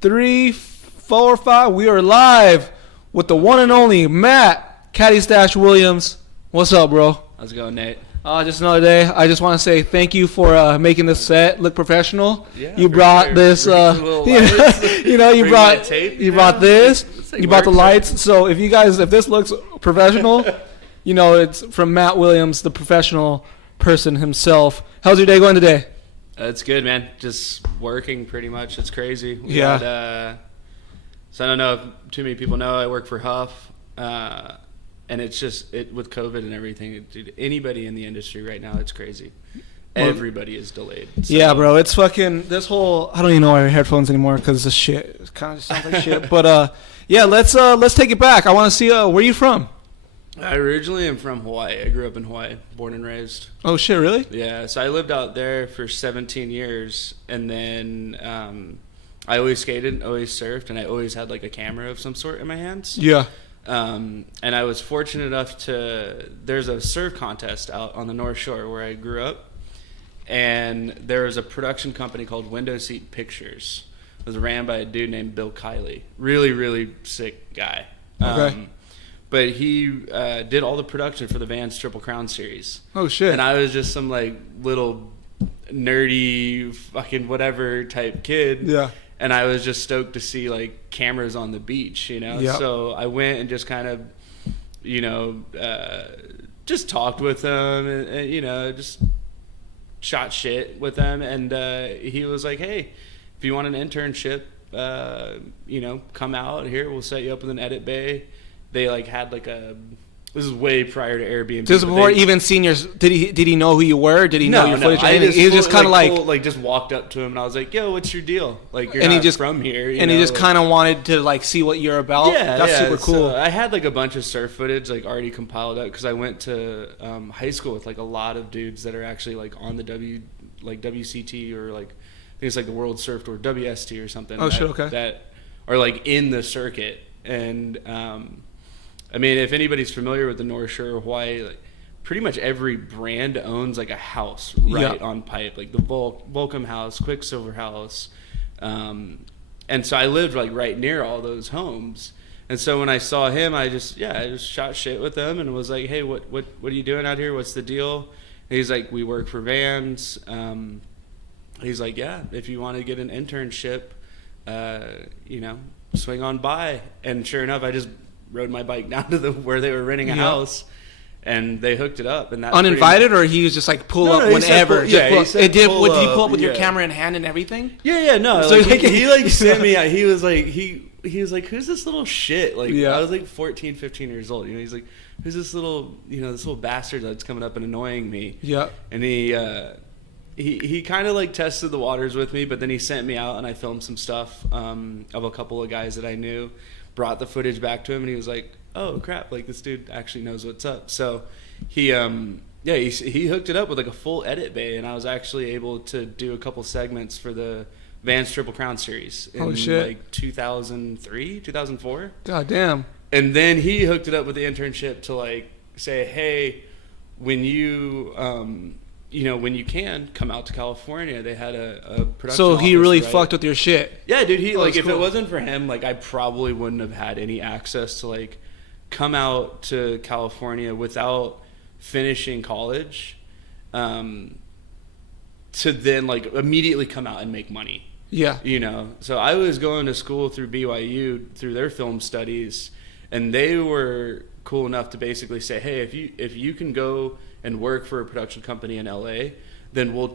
3, 4, 5. We are live with the one and only Matt Caddystache Williams. What's up, bro? How's it going, Nate? Just another day. I just want to say thank you for making this set look professional. Yeah, you brought this. You brought this. You brought the lights. So if this looks professional, it's from Matt Williams, the professional person himself. How's your day going today? It's good, man. Just working pretty much. It's crazy. Yeah. So I don't know if too many people know I work for Huff, and it's just with COVID and everything. Dude, anybody in the industry right now, it's crazy. Everybody is delayed. So. Yeah, bro. It's fucking this whole. I don't even know why I wear headphones anymore because the shit. It kind of sounds like shit. But yeah, let's take it back. I want to see where you from. I originally am from Hawaii. I grew up in Hawaii, born and raised. Oh, shit, really? Yeah, so I lived out there for 17 years, and then I always skated, always surfed, and I always had, like, a camera of some sort in my hands. Yeah. And I was fortunate enough there's a surf contest out on the North Shore where I grew up, and there was a production company called Window Seat Pictures. It was ran by a dude named Bill Kiley. Really, really sick guy. Okay. But he did all the production for the Vans Triple Crown series. Oh, shit. And I was just some, like, little nerdy fucking whatever type kid. Yeah. And I was just stoked to see, like, cameras on the beach, Yep. So I went and just kind of, just talked with them and, just shot shit with them. And he was like, hey, if you want an internship, come out here. We'll set you up with an edit bay. They had this is way prior to Airbnb. Just before even seniors, did he know who you were? Did he know your footage? He was just kind of just walked up to him and I was like, yo, what's your deal? Like, you're and not he just from here. And he just kind of wanted to see what you're about. Yeah, that's super cool. So I had a bunch of surf footage already compiled up because I went to high school with a lot of dudes that are actually on the WCT or I think it's the World Surf Tour, WST or something. Oh, shit, okay. That are in the circuit. And I mean, if anybody's familiar with the North Shore of Hawaii, pretty much every brand owns a house on pipe, like the Volcom House, Quicksilver House, and so I lived right near all those homes. And so when I saw him, I just shot shit with him and was like, hey, what are you doing out here? What's the deal? And he's like, we work for Vans. He's like, yeah, if you want to get an internship, swing on by. And sure enough, I just rode my bike down to where they were renting a house, and they hooked it up. And that uninvited, or he was just pull up whenever. Did you pull up with your yeah. camera in hand and everything? Yeah, no. So he sent me. He was like, who's this little shit? I was 14, 15 years old. He's like, who's this little bastard that's coming up and annoying me? Yeah. And he kind of tested the waters with me, but then he sent me out and I filmed some stuff of a couple of guys that I knew. Brought the footage back to him and he was like, oh crap, this dude actually knows what's up. So he hooked it up with a full edit bay, and I was actually able to do a couple segments for the Vans Triple Crown series in 2003, 2004. God damn. And then he hooked it up with the internship to say, hey, when you when you can come out to California, they had a production. So he really fucked with your shit. Yeah, dude. He if cool. It wasn't for him, I probably wouldn't have had any access to come out to California without finishing college, to then immediately come out and make money. Yeah. So I was going to school through BYU through their film studies, and they were cool enough to basically say, hey, if you can go and work for a production company in LA, then we'll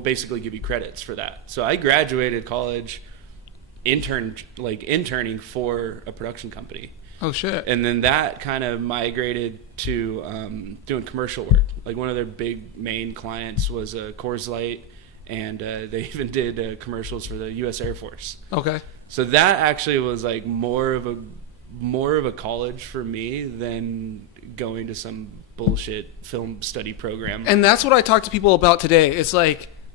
basically give you credits for that. So I graduated college interning for a production company. Oh shit. And then that kind of migrated to doing commercial work. One of their big main clients was Coors Light, and they even did commercials for the US Air Force. Okay. So that actually was more of a college for me than going to some bullshit film study program. And that's what I talk to people about today. It's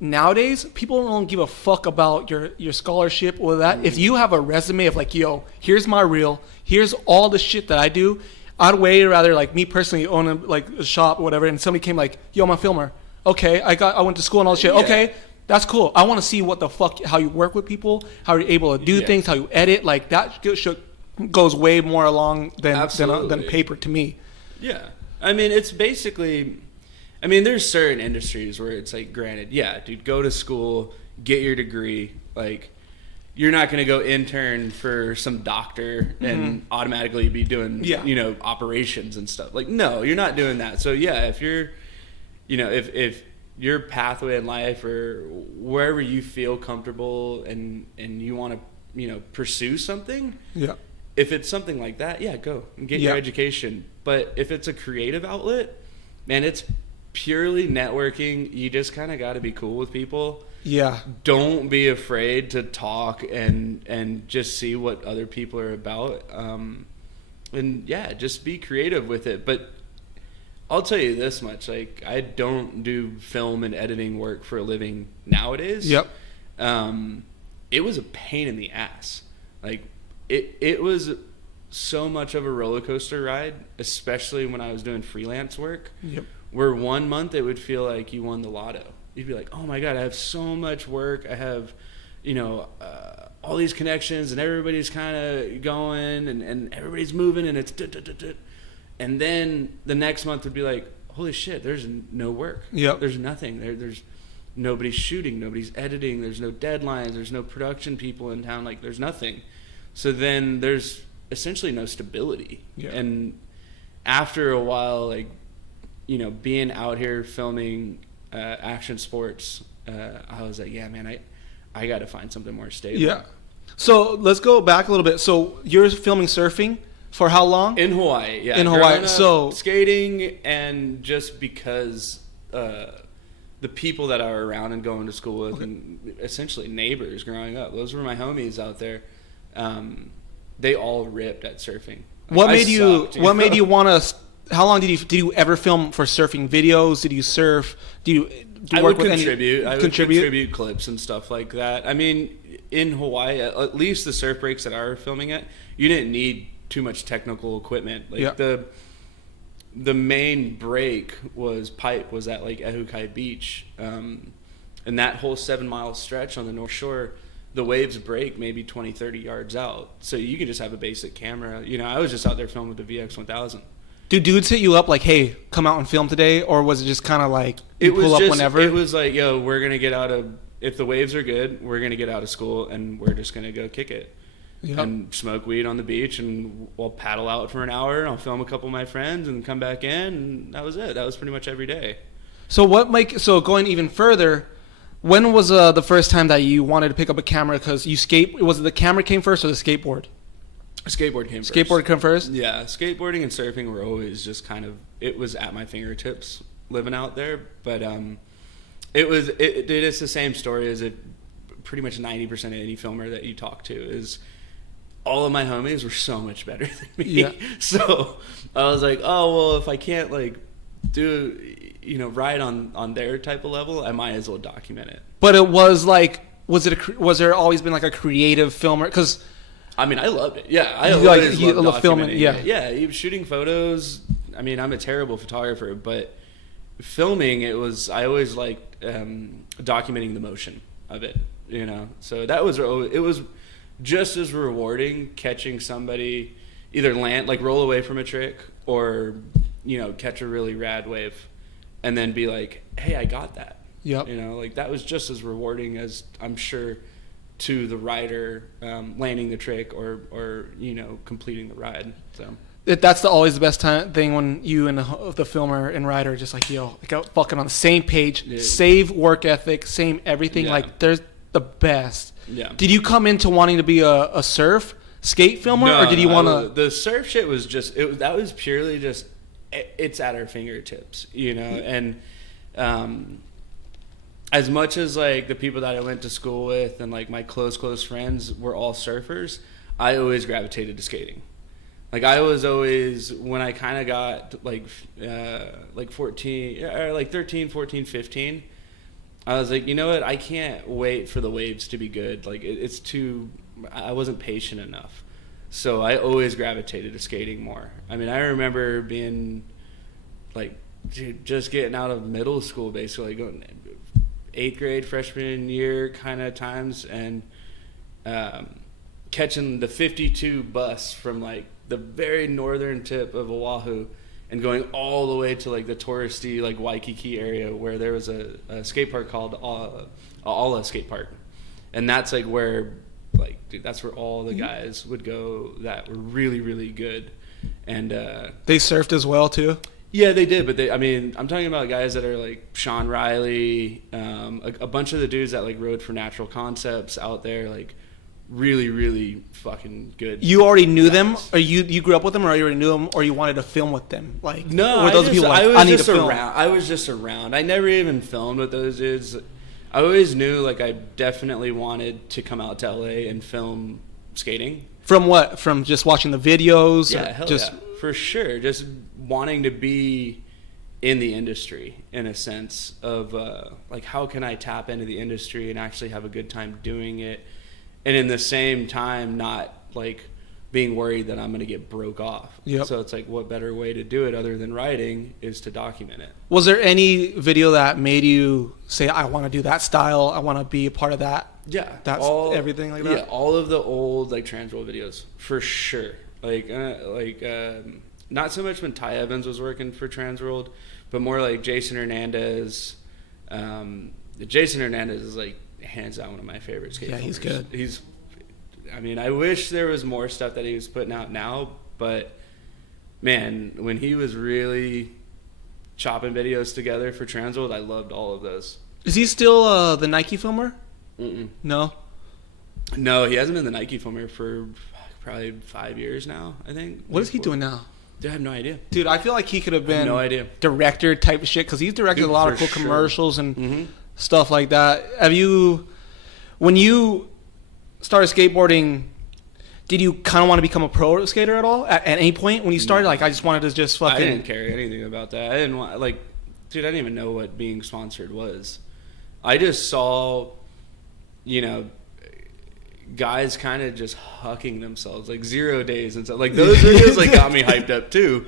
nowadays people don't give a fuck about your scholarship or that. If you have a resume of yo, here's my reel, here's all the shit that I do, I'd way rather me personally own a shop or whatever, and somebody came yo, I'm a filmer. Okay, I went to school and all this shit. Yeah. Okay, That's cool. I want to see what the fuck, how you work with people, how you're able to do things, how you edit. Like that goes way more along than paper to me. Yeah. I mean, it's basically, I mean, there's certain industries where it's like, granted, yeah, dude, go to school, get your degree. Like, you're not going to go intern for some doctor and automatically be doing, you know, operations and stuff. Like, no, you're not doing that. So yeah, if you're, you know, if your pathway in life or wherever you feel comfortable and you want to, you know, pursue something. Yeah. If it's something like that, yeah, go and get your education. But if it's a creative outlet, man, it's purely networking. You just kind of got to be cool with people. Yeah. Don't be afraid to talk and just see what other people are about. And yeah, just be creative with it. But I'll tell you this much, like, I don't do film and editing work for a living nowadays. Yep. It was a pain in the ass. Like, it was so much of a roller coaster ride, especially when I was doing freelance work. Yep. Where 1 month it would feel like you won the lotto. You'd be like, oh my God, I have so much work. I have, you know, all these connections and everybody's kind of going and everybody's moving and it's and then the next month would be like, holy shit, there's no work. Yep. There's nothing. There's nobody's shooting, nobody's editing, there's no deadlines, there's no production people in town, like there's nothing. So then there's essentially no stability. Yeah. And after a while, like, you know, being out here filming action sports, I was like, yeah, man, I got to find something more stable. Yeah. So let's go back a little bit. So you're filming surfing for how long? In Hawaii, yeah. In Hawaii. So skating, and just because the people that I were around and going to school with, and essentially neighbors growing up, those were my homies out there. They all ripped at surfing. What made you want to? How long did you ever film for surfing videos? Did you surf? I would contribute clips and stuff like that. I mean, in Hawaii, at least the surf breaks that I was filming at, you didn't need too much technical equipment. Like the main break was at like Ehukai Beach, and that whole 7 mile stretch on the North Shore, the waves break maybe 20, 30 yards out. So you can just have a basic camera. You know, I was just out there filming with the VX1000. Do dudes hit you up like, hey, come out and film today? Or was it just kind of like you pull up whenever? It was like, yo, we're going to get out of, if the waves are good, we're going to get out of school and we're just going to go kick it. Yep. And smoke weed on the beach, and we'll paddle out for an hour and I'll film a couple of my friends and come back in, and that was it. That was pretty much every day. So going even further, when was the first time that you wanted to pick up a camera? Because was it the camera came first or the skateboard? Skateboard came first. Skateboard came first? Yeah, skateboarding and surfing were always just kind of, it was at my fingertips living out there. But it's the same story as pretty much 90% of any filmer that you talk to is all of my homies were so much better than me. Yeah. So I was like, oh, well, if I can't like do, you know, ride on their type of level, I might as well document it. But it was like, was there always been like a creative filmer? Because I mean, I loved it. Yeah, I always loved filming. Yeah, shooting photos. I mean, I'm a terrible photographer, but filming, I always liked documenting the motion of it. You know, so it was just as rewarding catching somebody either roll away from a trick, or, you know, catch a really rad wave, and then be like, hey, I got that. Yep. You know, like that was just as rewarding as, I'm sure, to the rider landing the trick or you know, completing the ride. So that's always the best thing when you and the filmer and rider are just like, yo, like fucking on the same page. Yeah. Same work ethic, same everything. Yeah. Like there's the best. Yeah. Did you come into wanting to be a skate filmer, or did you want to? The surf shit was just that was purely just it's at our fingertips, you know, and as much as like the people that I went to school with and like my close friends were all surfers, I always gravitated to skating. Like I was always, when I kind of got like 14 or like 13, 14, 15, I was like, you know what? I can't wait for the waves to be good. Like it's too, I wasn't patient enough. So I always gravitated to skating more. I mean, I remember being like, dude, just getting out of middle school, basically going 8th grade, freshman year kind of times, and catching the 52 bus from like the very northern tip of Oahu and going all the way to like the touristy like Waikiki area where there was a skate park called Ala Skate Park, and that's like where like dude, that's where all the guys would go that were really really good, and they surfed as well too. Yeah, they did, but I'm talking about guys that are like Sean Riley, a bunch of the dudes that like rode for Natural Concepts out there, like really, really fucking good. You already knew them, or you grew up with them, or you already knew them, or you wanted to film with them? Like no, were those people like, I need to film? I was just around. I never even filmed with those dudes. I always knew like I definitely wanted to come out to LA and film skating. From what? From just watching the videos? Yeah, hell yeah, for sure. Just wanting to be in the industry in a sense of like how can I tap into the industry and actually have a good time doing it, and in the same time not like being worried that I'm going to get broke off. Yep. So it's like what better way to do it other than writing is to document it. Was there any video that made you say I want to do that style, I want to be a part of that? Yeah, that's everything like that. Yeah, all of the old like Transworld videos for sure. Like not so much when Ty Evans was working for Transworld, but more like Jason Hernandez. Jason Hernandez is like hands down one of my favorite skaters. Yeah, he's good. I wish there was more stuff that he was putting out now, but man, when he was really chopping videos together for Transworld, I loved all of those. Is he still the Nike filmer? Mm-mm. No, he hasn't been the Nike filmer for probably 5 years now, I think. What is he doing now? Dude, I have no idea. Dude, I feel like he could have been no idea. Director type of shit, because he's directed a lot of cool commercials and stuff like that. When you started skateboarding, did you kind of want to become a pro skater at all? At any point when you started, like, I just wanted to just fucking... I didn't care anything about that. I didn't want, like, dude, I didn't even know what being sponsored was. I just saw, guys kind of just hucking themselves, like 0 days and stuff. Like, those videos, like, got me hyped up, too.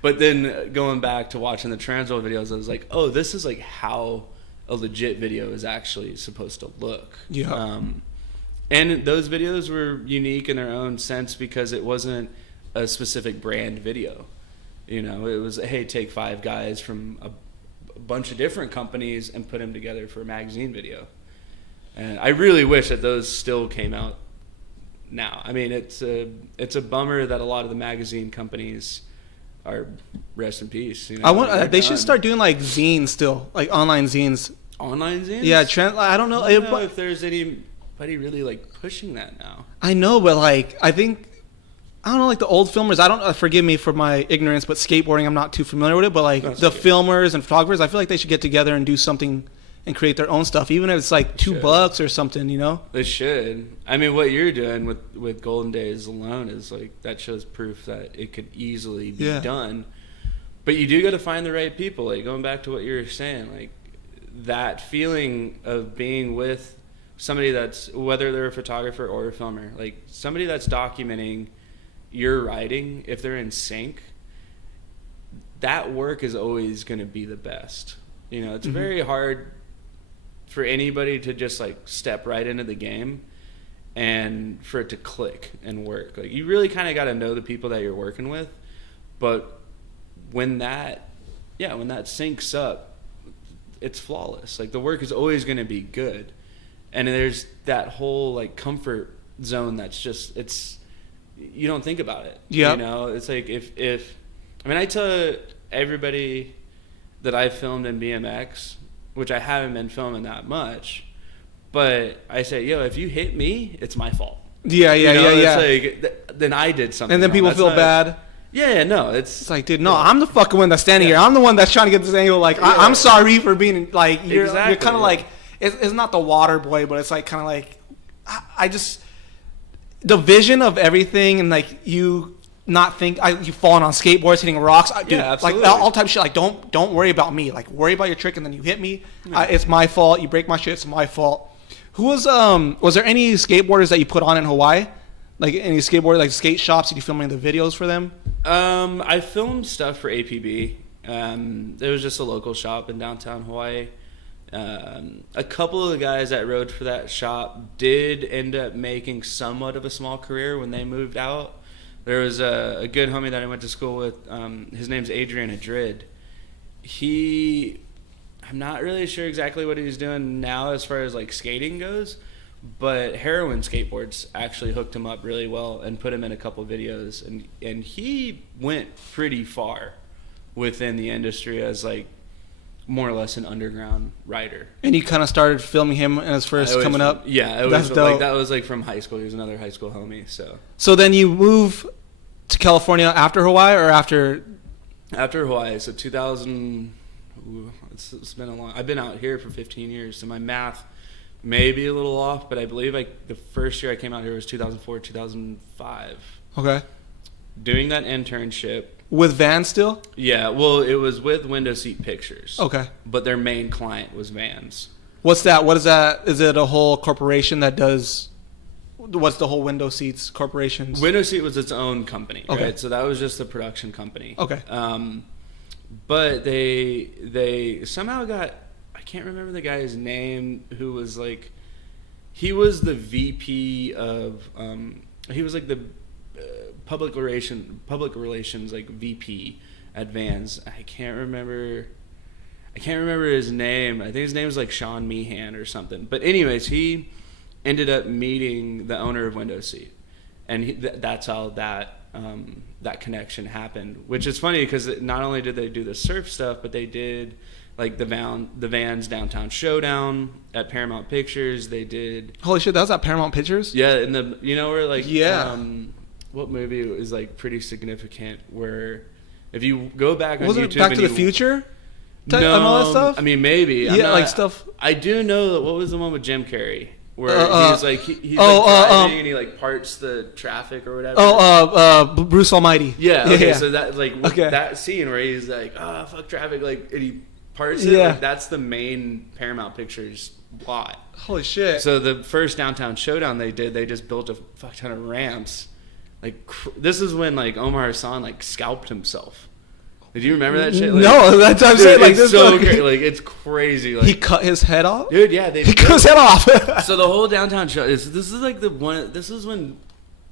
But then going back to watching the Transworld videos, I was like, oh, this is, like, how a legit video is actually supposed to look. Yeah. And those videos were unique in their own sense because it wasn't a specific brand video. It was, hey, take 5 guys from a bunch of different companies and put them together for a magazine video. And I really wish that those still came out now. I mean, it's a bummer that a lot of the magazine companies are rest in peace. They should start doing like zines still, like online zines. Online zines? Yeah, I don't know if there's anybody really like pushing that now. I know, but like I don't know, like the old filmers. Forgive me for my ignorance, but skateboarding, I'm not too familiar with it. But like filmers and photographers, I feel like they should get together and do something and create their own stuff, even if it's like $2 or something. They should. I mean, what you're doing with Golden Days alone is like that shows proof that it could easily be done. But you do got to find the right people. Like going back to what you were saying, like that feeling of being with somebody that's, whether they're a photographer or a filmer, like somebody that's documenting your writing, if they're in sync, that work is always going to be the best. It's very hard for anybody to just like step right into the game and for it to click and work. Like you really kind of got to know the people that you're working with, but when that syncs up, it's flawless. Like the work is always going to be good. And there's that whole like comfort zone that's just, you don't think about it. Yeah. It's like I tell everybody that I filmed in BMX, which I haven't been filming that much, but I say, if you hit me, it's my fault. Yeah. It's like, then I did something and then wrong. People feel bad. Yeah, no, it's like, dude, no, I'm the fucking one that's standing here. I'm the one that's trying to get this angle. Like, I'm sorry for being like, you're kind of like, it's not the water boy, but it's like kind of like, I just, the vision of everything and like you not think you falling on skateboards, hitting rocks, dude, absolutely. Like all type of shit. Like don't worry about me. Like worry about your trick, and then you hit me. It's my fault. You break my shit. It's my fault. Who was there any skateboarders that you put on in Hawaii? Like any skateboard, like skate shops? Did you film any of the videos for them? I filmed stuff for APB. There was just a local shop in downtown Hawaii, A couple of the guys that rode for that shop did end up making somewhat of a small career when they moved out. There was a good homie that I went to school with. His name's Adrian Adrid. I'm not really sure exactly what he's doing now as far as like skating goes, but Heroin Skateboards actually hooked him up really well and put him in a couple videos, and he went pretty far within the industry as like more or less an underground rider. And you kind of started filming him as first coming up? Yeah, That's dope. Like that was like from high school. He was another high school homie. So then you move to California after Hawaii or after Hawaii? So 2000. It's been a long. I've been out here for 15 years, so my math may be a little off, but I believe the first year I came out here was 2004, 2005. Okay. Doing that internship. With Vans still? Yeah, well, it was with Window Seat Pictures. Okay. But their main client was Vans. What's that? What is that? Is it a whole corporation that does... What's the whole Window Seats corporations? Window Seat was its own company, okay. Right? So that was just a production company. Okay. But they somehow got... I can't remember the guy's name who was like... He was the VP of... he was like the... public relations like VP at Vans. I can't remember his name. I think his name was like Sean Meehan or something. But anyways, he ended up meeting the owner of Window Seat, and that's how that connection happened. Which is funny because not only did they do the surf stuff, but they did like the Vans Downtown Showdown at Paramount Pictures. They did. Holy shit, that was at Paramount Pictures? Yeah, and where like what movie is like pretty significant where if you go back on Wasn't YouTube... it Back to the Future? No, and all that stuff? I mean, maybe. Yeah, like stuff... I do know that... What was the one with Jim Carrey? Where he's like driving and he like parts the traffic or whatever. Bruce Almighty. Yeah, okay, yeah. So that like that scene where he's like, fuck traffic, like, and he parts it, yeah. like, that's the main Paramount Pictures plot. Holy shit. So the first Downtown Showdown they just built a fuck ton of ramps. Like this is when like Omar Hassan like scalped himself. Did you remember that shit? Like, no, that's what I'm saying. Like it's so crazy. Like it's crazy. Like he cut his head off, dude. Yeah, he cut his head off. So the whole downtown show this is like the one. This is when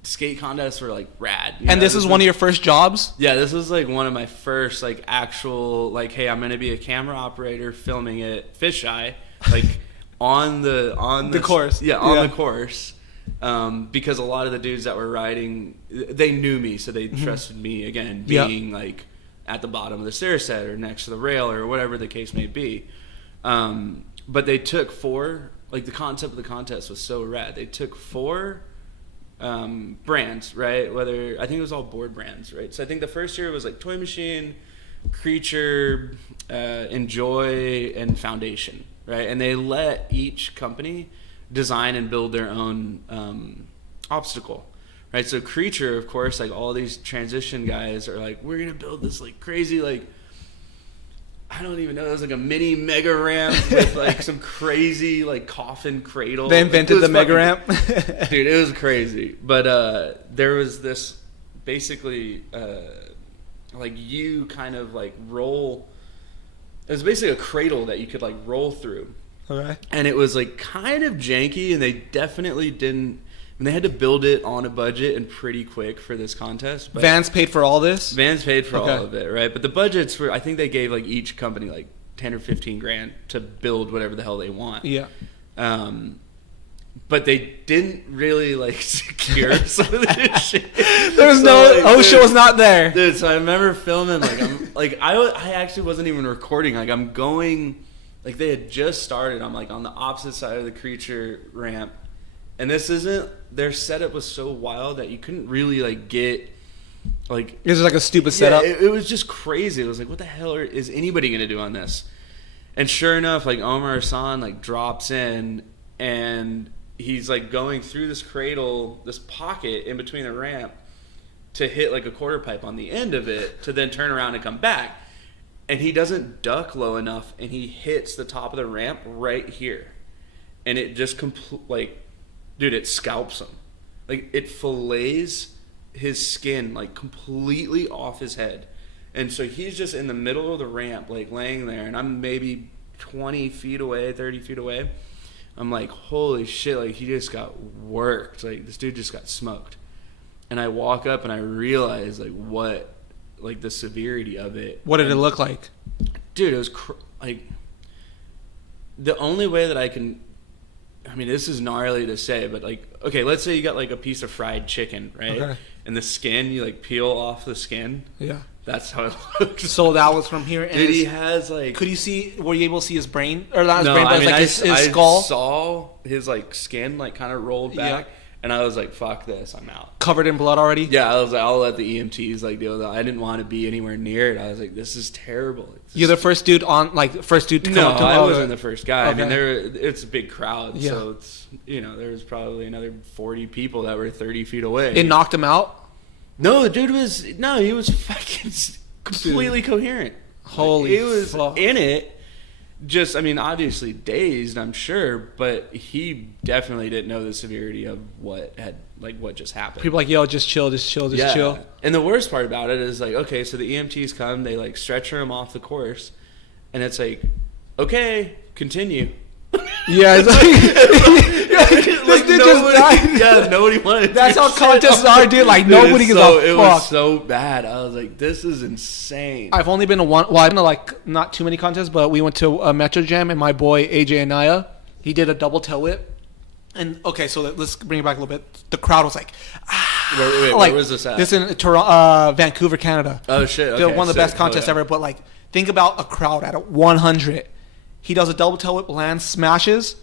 skate contests were like rad. And this is one of your first jobs? Yeah, this was like one of my first like actual like, hey, I'm gonna be a camera operator filming it fisheye, like on the course. Yeah, on the course. Because a lot of the dudes that were riding, they knew me, so they trusted me again, being like at the bottom of the stair set or next to the rail or whatever the case may be. But they took four, like the concept of the contest was so rad. They took four brands, right? Whether I think it was all board brands, right? So I think the first year was like Toy Machine, Creature, Enjoy, and Foundation, right? And they let each company design and build their own obstacle, right? So Creature, of course, like all these transition guys are like, we're gonna build this like crazy, like I don't even know, it was like a mini mega ramp with like some crazy like coffin cradle. They invented the mega ramp. Dude, it was crazy. But there was this basically like you kind of like roll. It was basically a cradle that you could like roll through. Okay. And it was like kind of janky, and they definitely didn't. And they had to build it on a budget and pretty quick for this contest. But Vans paid for all this? Vans paid for all of it, right? But the budgets were, I think they gave like each company like 10 or 15 grand to build whatever the hell they want. Yeah. But they didn't really like secure some of this shit. There was OSHA was not there. Dude, so I remember filming I actually wasn't even recording. Like I'm going, like they had just started. I'm like on the opposite side of the Creature ramp. And their setup was so wild that you couldn't really like get like. It was like a stupid setup. It was just crazy. It was like, what the hell is anybody gonna do on this? And sure enough, like Omar Hassan like drops in and he's like going through this cradle, this pocket in between the ramp to hit like a quarter pipe on the end of it to then turn around and come back. And he doesn't duck low enough and he hits the top of the ramp right here. And it just dude, it scalps him. Like, it fillets his skin, like, completely off his head. And so he's just in the middle of the ramp, like, laying there. And I'm maybe 20 feet away, 30 feet away. I'm like, holy shit, like he just got worked. Like this dude just got smoked. And I walk up and I realize like what, like the severity of it. What did it look like? Dude, it was like the only way that I can, I mean, this is gnarly to say, but like, okay, let's say you got like a piece of fried chicken, right? Okay. And the skin, you like peel off the skin. Yeah. That's how it looks. So that was from here. And dude, he has like. Could you see? Were you able to see his brain or not his brain? But I mean, like his skull. I saw his like skin like kind of rolled back, and I was like, "Fuck this, I'm out." Covered in blood already. Yeah, I was like, "I'll let the EMTs like deal with that." I didn't want to be anywhere near it. I was like, "This is terrible." You're the first dude on, like first dude to come up to. No, I wasn't the first guy. Okay. I mean, it's a big crowd, so it's there was probably another 40 people that were 30 feet away. It knocked him out. No, the dude was he was fucking completely coherent. Holy, he was in it. Just, I mean, obviously dazed, I'm sure, but he definitely didn't know the severity of what just happened. People like, yo, just chill. And the worst part about it is like, okay, so the EMTs come, they like stretcher him off the course, and it's like, okay, continue. Yeah, it's like, this dude just died. Yeah, nobody wanted. That's how contests are, dude. Like nobody gives a fuck. It was so bad. I was like, this is insane. I've only been to one. Well, I've been to like not too many contests, but we went to a Metro Jam, and my boy AJ Anaya, he did a double tail whip. And okay, so let's bring it back a little bit. The crowd was like, wait, like, where was this at? This in Toronto, Vancouver, Canada. Oh shit! Okay, one of the best contests ever. But like, think about a crowd at 100. He does a double tail whip, lands, smashes.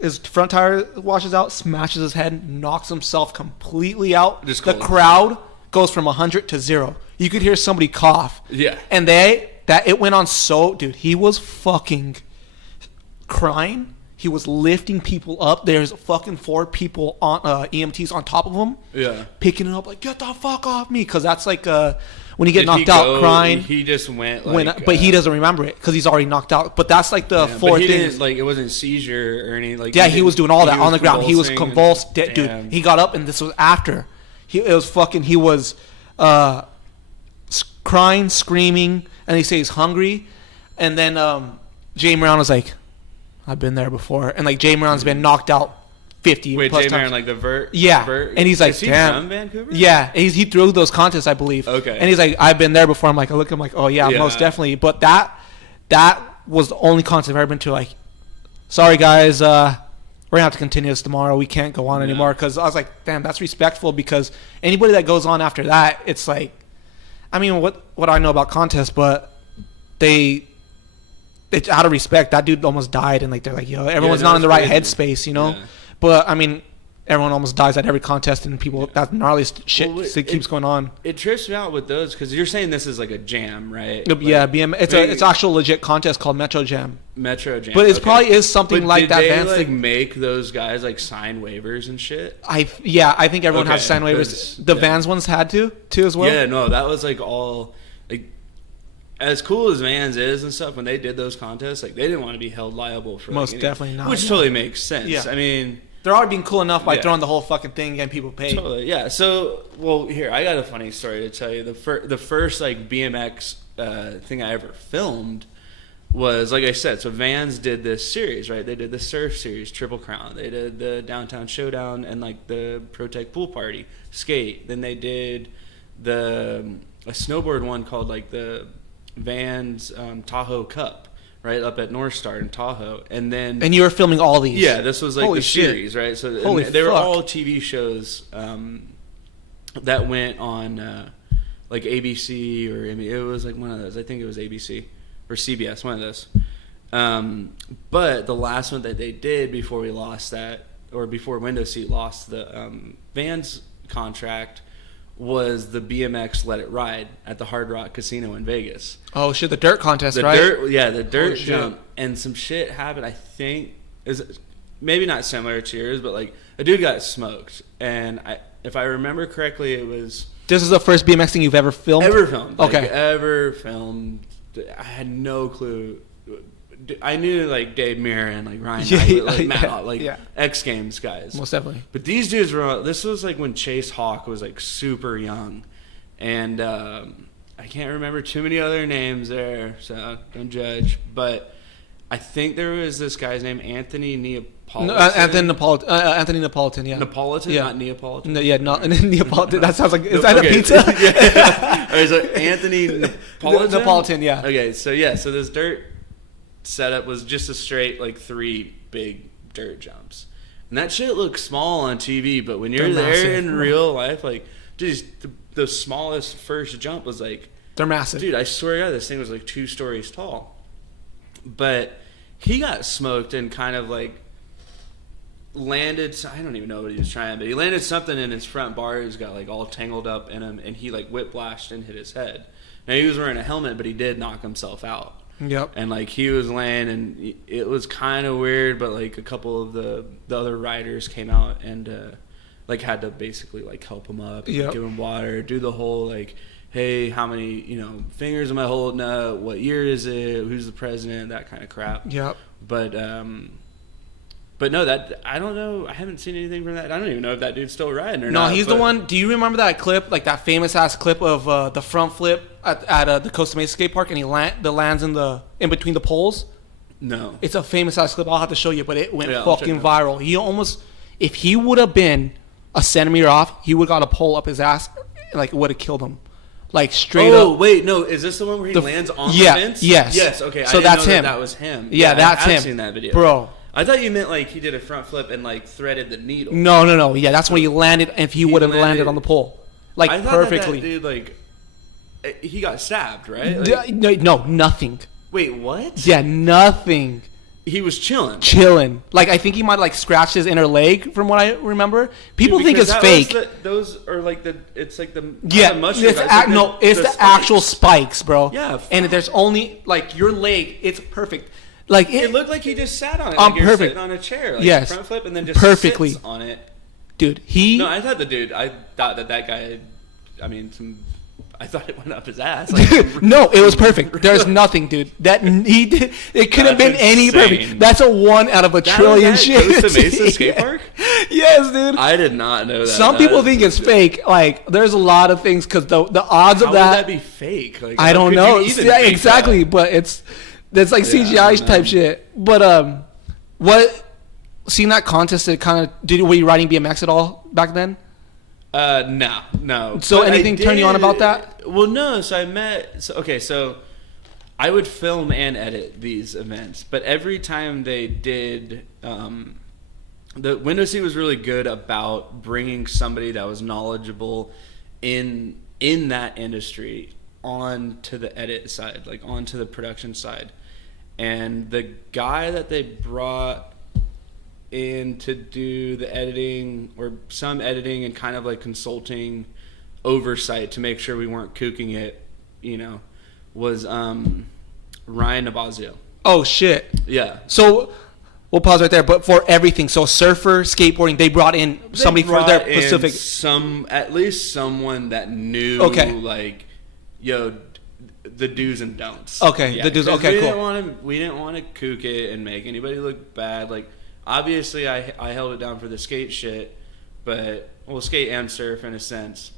His front tire washes out, smashes his head, knocks himself completely out. The crowd goes from 100 to 0. You could hear somebody cough. Yeah. And it went on so, dude, he was fucking crying. He was lifting people up. There's fucking 4 people on EMTs on top of him. Yeah. Picking it up like, get the fuck off me. Because that's like when you get knocked out crying. He just went like... but he doesn't remember it because he's already knocked out. But that's like the 4 things. Like, it wasn't seizure or anything. Like, yeah, he was doing all that on the ground. He was convulsed. Dude, he got up and this was after. He was crying, screaming, and he said he's hungry. And then Jay Moran was like, I've been there before. And like Jay Moran's been knocked out 50 Wait, plus Jay times. Moran, like the vert? Yeah. Vert? And he's like, is he damn. from Vancouver? Yeah. He threw those contests, I believe. Okay. And he's like, I've been there before. I'm like, I look at him like, oh yeah, most definitely. But that was the only contest I've ever been to. Like, sorry guys, we're gonna have to continue this tomorrow. We can't go on anymore. Because I was like, damn, that's respectful. Because anybody that goes on after that, it's like, I mean, what I know about contests, but it's out of respect. That dude almost died, and like they're like, yo, everyone's not in the right headspace, you know. Yeah. But I mean, everyone almost dies at every contest, and people that gnarly shit keeps going on. It trips me out with those because you're saying this is like a jam, right? Yeah, it's actual legit contest called Metro Jam. Metro Jam, but it probably is something like that. Did they like make those guys like sign waivers and shit? I think everyone has signed waivers. The Vans ones had to too as well. Yeah, no, that was like all like. As cool as Vans is and stuff, when they did those contests, like they didn't want to be held liable for most definitely not, which totally makes sense. Yeah. I mean, they're already being cool enough by throwing the whole fucking thing and people paid. Totally, yeah. So, well, here I got a funny story to tell you. The first like BMX thing I ever filmed was, like I said, so Vans did this series, right? They did the Surf Series, Triple Crown. They did the Downtown Showdown and like the Protect Pool Party, Skate. Then they did a snowboard one called like the Vans Tahoe Cup, right up at North Star in Tahoe, and you were filming all these. Yeah, this was like series, right? So they were all TV shows that went on like ABC or I mean, it was like one of those. I think it was ABC or CBS, one of those. But the last one that they did before we lost that, or before Window Seat lost the Vans contract, was the BMX Let It Ride at the Hard Rock Casino in Vegas. Oh shit, the dirt contest, right? The dirt jump. And some shit happened, I think, is maybe not similar to yours, but like a dude got smoked. And if I remember correctly, it was... This is the first BMX thing you've ever filmed? Ever filmed. Okay. Like, ever filmed. I had no clue. I knew like Dave Mirren, like Ryan Knight, like Matt, X Games guys. Most definitely. But these dudes were. This was like when Chase Hawk was like super young, and I can't remember too many other names there, so don't judge. But I think there was this guy's name, Anthony Neapolitan. No, Anthony Napolitan, yeah. Napolitan, yeah. not Neapolitan? No, yeah, not Neapolitan. That sounds like, is that a pizza? Yeah. All right, so Anthony Napolitan? Napolitan, yeah. Okay, so this dirt setup was just a straight, like, 3 big dirt jumps. And that shit looks small on TV, but when you're there in real life, like, dude, the smallest first jump was like... They're massive. Dude, I swear to God, this thing was like 2 stories tall. But he got smoked and kind of like landed... I don't even know what he was trying, but he landed something in his front bars, got like all tangled up in him, and he like whiplashed and hit his head. Now, he was wearing a helmet, but he did knock himself out. Yep. And like he was laying, and it was kind of weird, but like a couple of the other riders came out and like had to basically like help him up, and give him water, do the whole like, hey, how many fingers am I holding up? What year is it? Who's the president? That kind of crap. Yep. But no, that I don't know. I haven't seen anything from that. I don't even know if that dude's still riding or not. No, he's the one. Do you remember that clip, like that famous ass clip of the front flip at the Costa Mesa skate park, and he lands in between the poles? No. It's a famous ass clip. I'll have to show you, but it went fucking viral. He almost, if he would have been a centimeter off, he would have got a pole up his ass, like it would have killed him. Like straight up. Oh wait, no! Is this the one where he lands on the fence? Yes. Yes. Okay. So I didn't that's know him. That was him. Yeah, that's him. I've seen that video, bro. I thought you meant like he did a front flip and like threaded the needle. No. Yeah, that's when he landed. If he would have landed on the pole, like I thought perfectly. That dude, like, he got stabbed, right? Like, no, nothing. Wait, what? Yeah, nothing. He was chilling. Like I think he might like scratch his inner leg, from what I remember. People think it's fake. Those are like it's like the mushrooms. It's the actual spikes, bro. Yeah, and there's only like your leg. It's perfect. Like it looked like he just sat on it. On like perfect. You're sitting on a chair. Like yes. Front flip and then just perfectly sits on it. Dude, No, I thought that guy. I mean, I thought it went up his ass. Like, no, it was perfect. There's nothing, dude. That he did. It could have been any perfect. That's a 1 out of a trillion shit. Costa Mesa skate park? Yes, dude. I did not know that. Some people think it's fake. Like, there's a lot of things because the odds of that. How would that be fake? Like, I don't know. Yeah, exactly. But it's like CGI type shit. But what? Seeing that contest, it kind of were you riding BMX at all back then? No. So but anything turned you on about that? Well, no. So I would film and edit these events, but every time they did, the window seat was really good about bringing somebody that was knowledgeable in that industry onto the edit side, like onto the production side. And the guy that they brought in to do the editing or some editing and kind of like consulting oversight to make sure we weren't kooking it, was Ryan Nabazio. Oh shit. Yeah. So we'll pause right there. But for everything, so surfer, skateboarding, they brought in somebody for their specific. At least someone that knew, like, the do's and don'ts. Okay, yeah, the do's. Okay, cool. We didn't want to kook it and make anybody look bad. Like, obviously, I held it down for the skate shit, but skate and surf in a sense.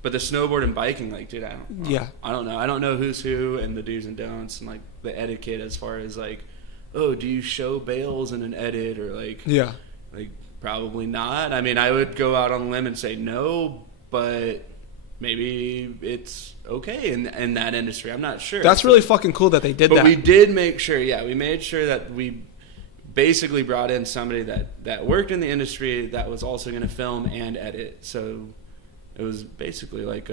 But the snowboard and biking, like, dude, I don't know. I don't know who's who and the do's and don'ts and like the etiquette as far as like, oh, do you show bales in an edit or like, like probably not. I mean, I would go out on a limb and say no, but maybe it's okay in that industry. I'm not sure. That's really fucking cool that they did that. But we did make sure. Yeah, we made sure that we basically brought in somebody that worked in the industry that was also going to film and edit. So it was basically like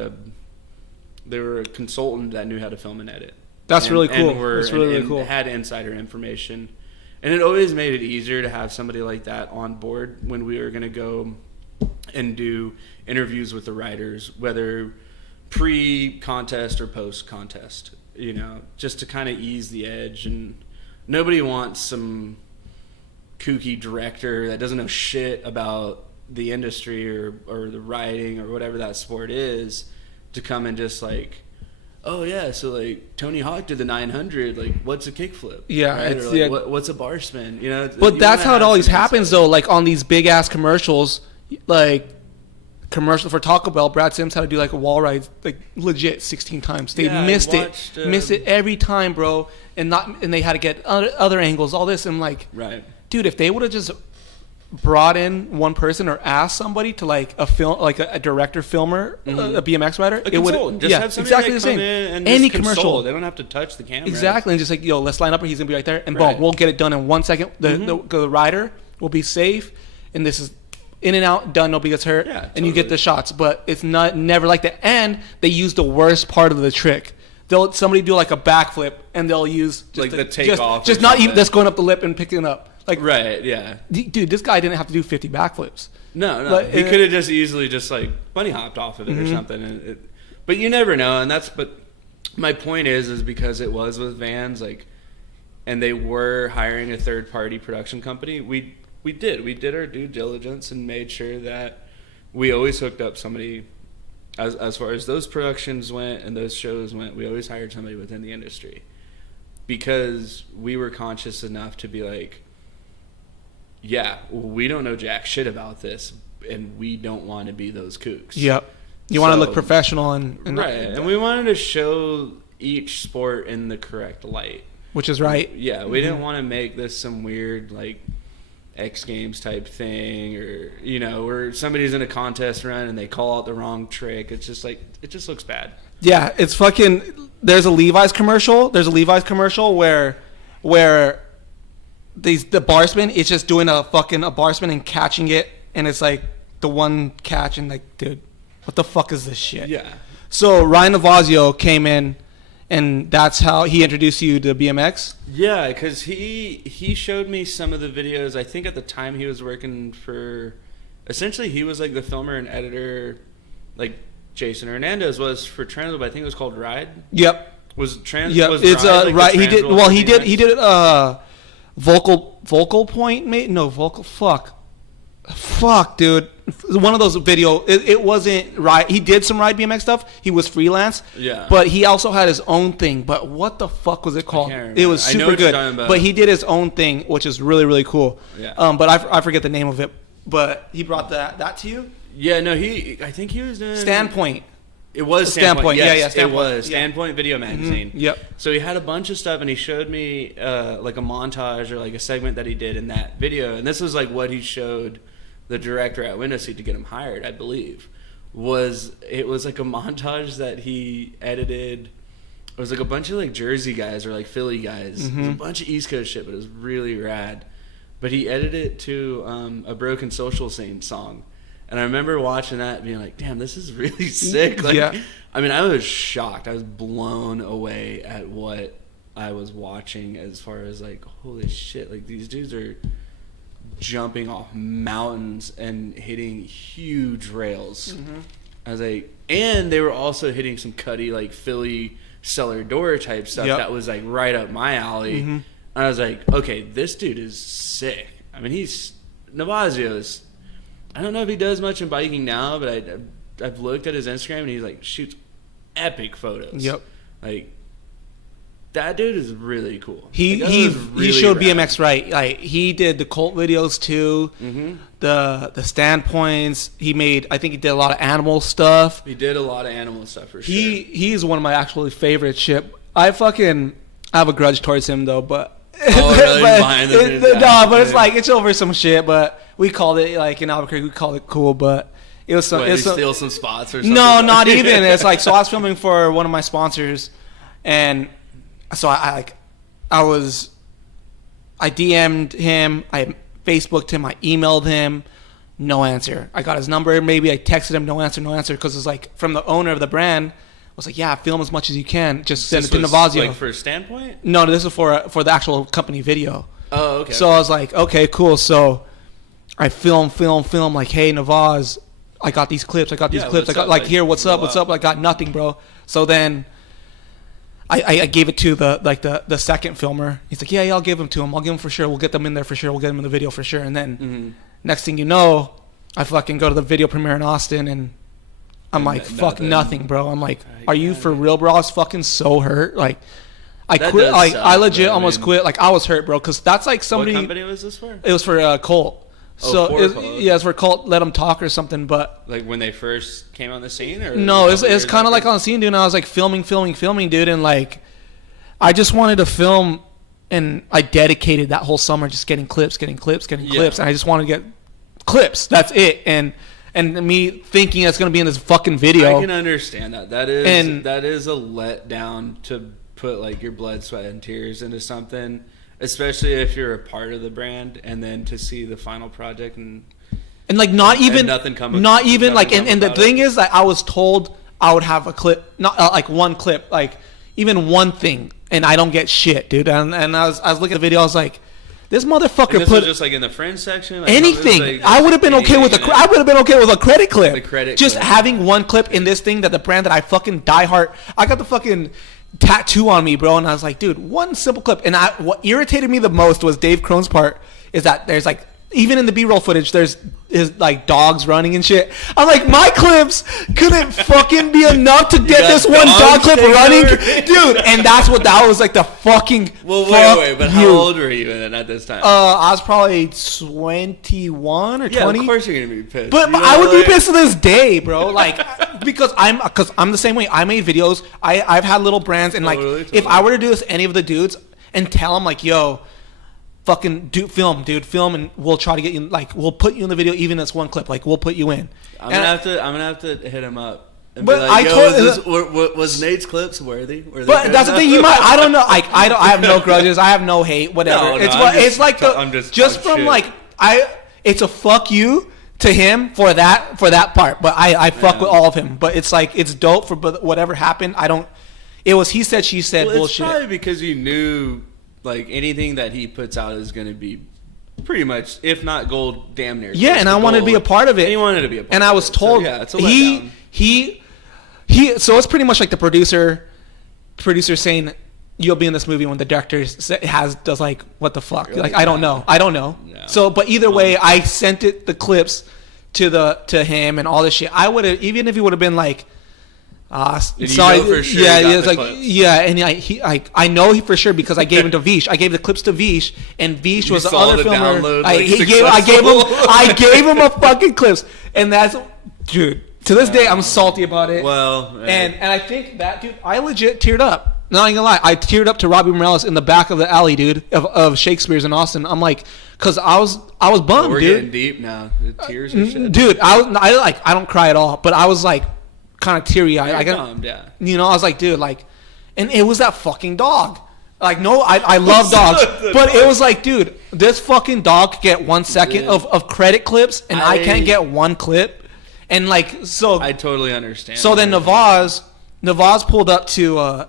they were a consultant that knew how to film and edit. That's really cool. That's really cool. Had insider information, and it always made it easier to have somebody like that on board when we were going to go and do interviews with the riders, whether pre-contest or post-contest. Just to kind of ease the edge. And nobody wants some kooky director that doesn't know shit about the industry or the riding or whatever that sport is to come and just like, oh yeah, so like Tony Hawk did the 900, like what's a kickflip? Yeah, right? Or like, what's a bar spin? But that's how it always happens though. Like on these big ass commercials, like commercial for Taco Bell. Brad Sims had to do like a wall ride, like legit 16 times. They missed it every time, bro. And they had to get other angles, all this. And like, right, dude, if they would have just brought in one person or asked somebody to like a film, like a director, filmer, a BMX rider, it would have exactly the same. Any commercial, they don't have to touch the camera. Exactly, and just like, yo, let's line up, and he's gonna be right there, and boom, we'll get it done in 1 second. The rider will be safe, and this is in and out, done. Nobody gets hurt, and you get the shots. But it's never like that. And they use the worst part of the trick. Somebody do like a backflip, and they'll use like the takeoff, just not even that's going up the lip and picking it up. Like, right, yeah. Dude, this guy didn't have to do 50 backflips. No. Like, he could have just easily just like bunny hopped off of it or something. But you never know, but my point is because it was with Vans, like, and they were hiring a third party production company. We did our due diligence and made sure that we always hooked up somebody as far as those productions went and those shows went. We always hired somebody within the industry because we were conscious enough to be like, yeah, we don't know jack shit about this, and we don't want to be those kooks. Yep. You want to look professional and right. And we wanted to show each sport in the correct light. Which is right. Yeah, we didn't want to make this some weird, like, X Games type thing, or, you know, where somebody's in a contest run and they call out the wrong trick. It's just like, it just looks bad. Yeah, it's fucking, there's a Levi's commercial where the bar spin, it's just doing a bar spin and catching it, and it's like the one catch, and like, dude, what the fuck is this shit? Yeah. So Ryan Navazio came in, and that's how he introduced you to BMX? Yeah, because he showed me some of the videos. I think at the time he was working for, essentially he was like the filmer and editor, like Jason Hernandez was for Transworld, but I think it was called Ride. Yep. Was Trans? Yep. Was It's Ride, like, right. He did. He did Vocal Point, mate. No, fuck, dude. One of those video. It wasn't Ride. He did some Ride BMX stuff. He was freelance. Yeah. But he also had his own thing. But what the fuck was it called? It was super good. But he did his own thing, which is really, really cool. Yeah. But I forget the name of it. But he brought that to you. Yeah. No. I think he was doing Standpoint. It was Standpoint. Yes, yeah, Standpoint. It was Standpoint Video Magazine. Mm-hmm. Yep. So he had a bunch of stuff, and he showed me like a montage or like a segment that he did in that video, and this was like what he showed the director at Window Seat to get him hired, I believe. It was like a montage that he edited. It was like a bunch of like Jersey guys or like Philly guys. It was a bunch of East Coast shit, but it was really rad. But he edited it to a Broken Social Scene song. And I remember watching that and being like, damn, this is really sick. Like, yeah. I mean, I was shocked. I was blown away at what I was watching as far as like, holy shit, like these dudes are jumping off mountains and hitting huge rails. I was like, and they were also hitting some cutty, like Philly cellar door type stuff that was like right up my alley. And I was like, okay, this dude is sick. I mean, Navazio's, I don't know if he does much in biking now, but I've looked at his Instagram and he's like shoots epic photos. Yep. Like that dude is really cool. He showed rad. BMX right. Like he did the cult videos too. The standpoints. I think he did a lot of animal stuff. He did a lot of animal stuff for sure. He's one of my actually favorite shit. I have a grudge towards him though, but really? But it's like it's over some shit. But we called it like in Albuquerque, we called it cool. But it was some. What, steal some spots or something? No, not even. It's like so. I was filming for one of my sponsors, and so I DM'd him, I Facebooked him, I emailed him, no answer. I got his number, maybe I texted him, no answer, because it's like from the owner of the brand. Was like, yeah, film as much as you can. Just send it to Navazio. Like for Standpoint? No, this is for the actual company video. Oh, okay. So I was like, okay, cool. So I film. Like, hey, Navaz, I got these clips. I got like, here, what's up? I got nothing, bro. So then I gave it to the second filmer. He's like, yeah, I'll give them to him. I'll give them for sure. We'll get them in there for sure. We'll get them in the video for sure. And then next thing you know, I fucking go to the video premiere in Austin and I'm like, fuck nothing, bro. I'm like, are you for real, bro? I was fucking so hurt. Like, I quit. Like, I legit almost quit. Like, I was hurt, bro, because that's like somebody. What company was this for? It was for Colt. So it's for Cult Let Them Talk or something, but like when they first came on the scene, or no, it's kind of like on the scene, dude. And I was like filming, dude, and like I just wanted to film, and I dedicated that whole summer just getting clips, and I just wanted to get clips. That's it, and me thinking it's gonna be in this fucking video. I can understand that. That is a letdown to put like your blood, sweat, and tears into something. Especially if you're a part of the brand, and then to see the final project and like nothing come, not even like, and the thing is that I was told I would have a clip, not like one clip, like even one thing, and I don't get shit, dude. And I was looking at the video, I was like, this motherfucker and this put was just like in the Fringe section, like, anything. Like, I would have been okay with I would have been okay with a credit clip. The credit just clip. Having one clip in this thing that the brand that I fucking die hard. I got the fucking tattoo on me, bro, and I was like, dude, one simple clip. And what irritated me the most was Dave Crone's part is that there's like, even in the B-roll footage, there's like dogs running and shit. I'm like, my clips couldn't fucking be enough to get this one dog clip running, dude. And that was like the fucking. Well, wait, but how old were you at this time? I was probably 21 or 20. Yeah, of course you're gonna be pissed. But I would be pissed to this day, bro. Like, because I'm the same way. I made videos. I've had little brands, and like, if I were to do this, any of the dudes, and tell them like, yo, fucking film, and we'll try to get you, like, we'll put you in the video, even if it's one clip, like, we'll put you in. I'm gonna have to hit him up. But like, was Nate's clips worthy? But that's the thing. I don't know. Like, I have no grudges. I have no hate. Whatever. It's like it's a fuck you to him for that part. But I fuck with all of him. But it's like, it's dope for whatever happened. It was he said, she said bullshit. It's probably because you knew. Like, anything that he puts out is going to be pretty much, if not gold, damn near. Yeah, and I wanted to be a part of it. And he wanted to be a part of it. And I was told, so, yeah, it's a letdown. So it's pretty much like the producer saying, you'll be in this movie, when the director does like, what the fuck? Really? Like, I don't know. No. So, but either way, I sent the clips to him and all this shit. I would have, even if he would have been like, sorry, for sure and I know he for sure because I gave him to Vish. I gave the clips to Vish, and Vish was the other filmer. I gave him a fucking clips, and that's, dude. To this day, I'm salty about it. Well, and I think that, dude, I legit teared up. Not even gonna lie, I teared up to Robbie Morales in the back of the alley, dude, of Shakespeare's in Austin. I'm like, cause I was bummed, we're dude. Getting deep now. The tears and shit. Dude, I don't cry at all, but I was like, kind of teary eyed. I was like, dude, like, and it was that fucking dog. Like, no, I love dogs, but it was like, dude, this fucking dog could get 1 second of credit clips, and I can't get one clip, and like, so I totally understand. So then Navaz pulled up to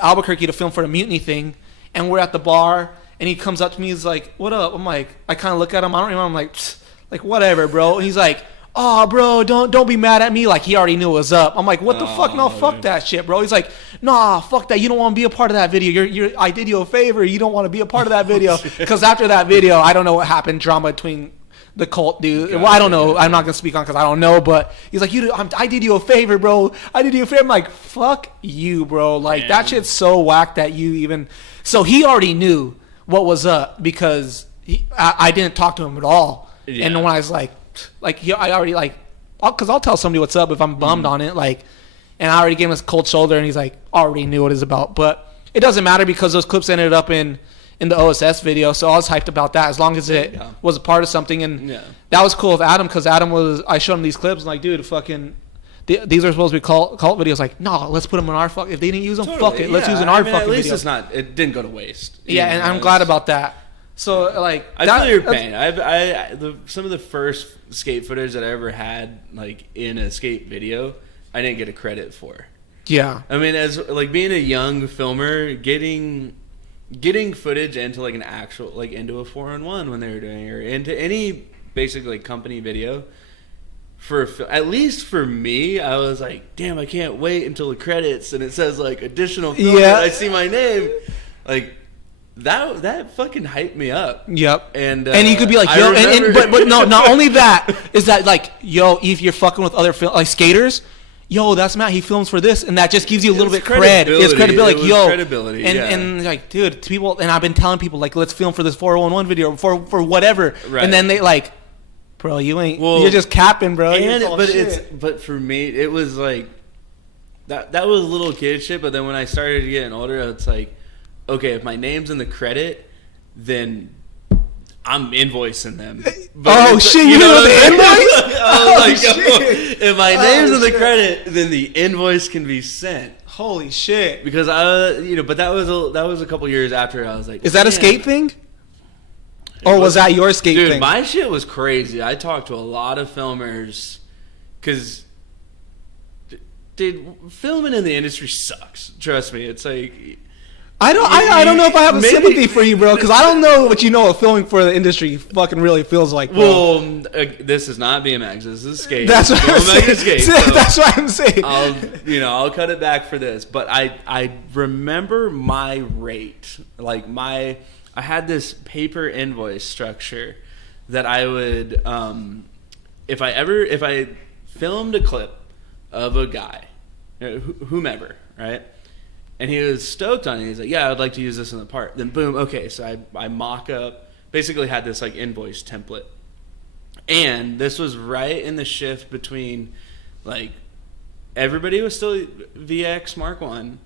Albuquerque to film for the Mutiny thing, and we're at the bar, and he comes up to me, he's like, "What up?" I'm like, I kind of look at him, I don't remember, I'm like, whatever, bro, and he's like, "Oh, bro, don't be mad at me." Like, he already knew it was up. I'm like, what the fuck? No, fuck that shit, bro. He's like, nah, fuck that. You don't want to be a part of that video. I did you a favor. You don't want to be a part of that video. Because after that video, I don't know what happened. Drama between the cult dude. Well, I don't know. I'm not going to speak on because I don't know. But he's like, I did you a favor, bro. I did you a favor. I'm like, fuck you, bro. Like, that shit's so whack that you even... So he already knew what was up because I didn't talk to him at all. Yeah. And when I was like I already like, because I'll tell somebody what's up if I'm bummed on it, like, and I already gave him a cold shoulder, and he's like, already knew what it's about. But it doesn't matter because those clips ended up in the OSS video, so I was hyped about that as long as it was a part of something. And that was cool with Adam because I showed him these clips and like, dude, fucking, these are supposed to be cult videos. Like, no, let's put them in our if they didn't use them, fuck it, let's use in our fucking video. At least it didn't go to waste. Yeah, and I'm glad about that. So like, I feel your pain. Some of the first skate footage that I ever had, like, in a skate video, I didn't get a credit for. Yeah, I mean, as like being a young filmer, getting footage into like an actual, like, into a 4-on-1 when they were doing it, or into any basically company video. At least for me, I was like, damn, I can't wait until the credits and it says like additional film. Yeah, I see my name, like. That fucking hyped me up. Yep. And you could be like, yo, but no, not only that is that like, yo, if you're fucking with other like skaters, yo, that's Matt. He films for this, and that just gives you a little bit cred. It's credibility. Like, yo, credibility. And like, dude, to people, and I've been telling people like, let's film for this 401 video for whatever, right. And then they like, Bro, you're just capping, bro. But for me, it was like that was little kid shit. But then when I started getting older, it's like, okay, if my name's in the credit, then I'm invoicing them. But shit, you know the invoice? If my name's in the credit, then the invoice can be sent. Holy shit! Because but that was a couple years after I was like, is that a skate thing? Or was that your skate thing? Dude, my shit was crazy. I talked to a lot of filmers because, dude, filming in the industry sucks. Trust me. It's like... I don't know if I have a sympathy for you, bro, because I don't know what you know of filming for the industry fucking really feels like, bro. Well, this is not BMX. This is skate. That's what I'm saying. Skate, so that's what I'm saying. I'll cut it back for this. But I remember my rate. Like I had this paper invoice structure that I would, if I filmed a clip of a guy, whomever, right? And he was stoked on it. He's like, yeah, I'd like to use this in the part. Then boom, okay. So I mock up, basically had this like invoice template. And this was right in the shift between like everybody was still VX Mark 1,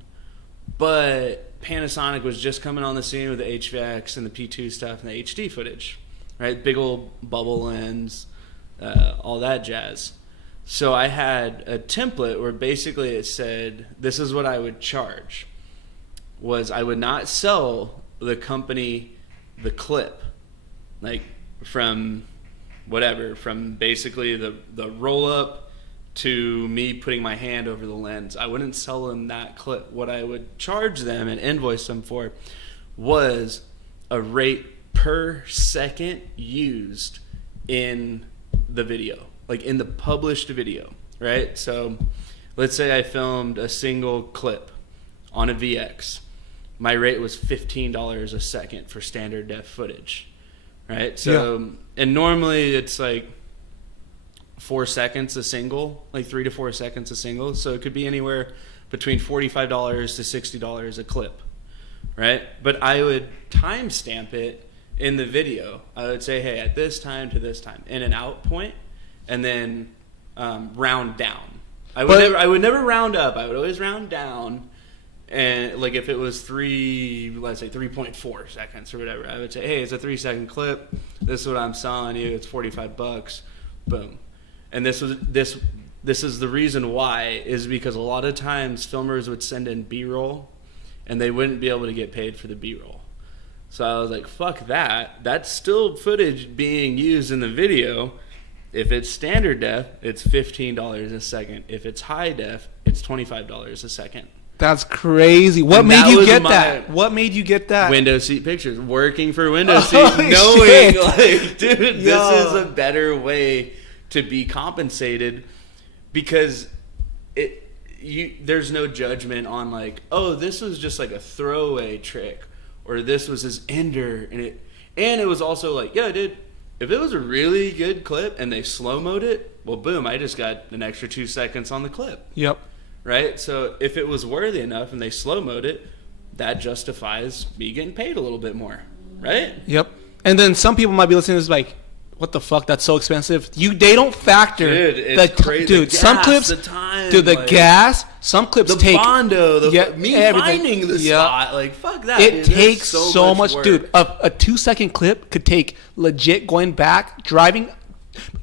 but Panasonic was just coming on the scene with the HVX and the P2 stuff and the HD footage, right? Big old bubble lens, all that jazz. So I had a template where basically it said, this is what I would charge. Was I would not sell the company the clip. Like from basically the roll up to me putting my hand over the lens. I wouldn't sell them that clip. What I would charge them and invoice them for was a rate per second used in the video. Like in the published video, right? So let's say I filmed a single clip on a VX. My rate was $15 a second for standard def footage, right? So, and normally it's like 4 seconds a single, like 3 to 4 seconds a single. So it could be anywhere between $45 to $60 a clip, right? But I would timestamp it in the video. I would say, hey, at this time to this time, in and out point. And then round down. I would never round up. I would always round down. And like if it was 3.4 seconds or whatever, I would say, hey, it's a 3-second clip. This is what I'm selling you. It's $45. Boom. And this is the reason why is because a lot of times filmers would send in B-roll, and they wouldn't be able to get paid for the B-roll. So I was like, fuck that. That's still footage being used in the video. If it's standard def, it's $15 a second. If it's high def, it's $25 a second. That's crazy. What made you get that? What made you get that? Window seat pictures. Working for Window Seat. Knowing, like, dude, this is a better way to be compensated because there's no judgment on like, oh, this was just like a throwaway trick or this was his ender. And it was also like, yeah, dude. If it was a really good clip and they slow-moed it, well, boom, I just got an extra 2 seconds on the clip. Yep. Right? So if it was worthy enough and they slow-moed it, that justifies me getting paid a little bit more. Right? Yep. And then some people might be listening to this like, what the fuck? That's so expensive. They don't factor. Dude, it's crazy. Dude, gas, some clips. The time, dude, the gas. Some clips the take. Bondo, everything. Finding the spot. Like, fuck that. It dude. takes so much. Work. Dude, a 2-second clip could take legit going back, driving.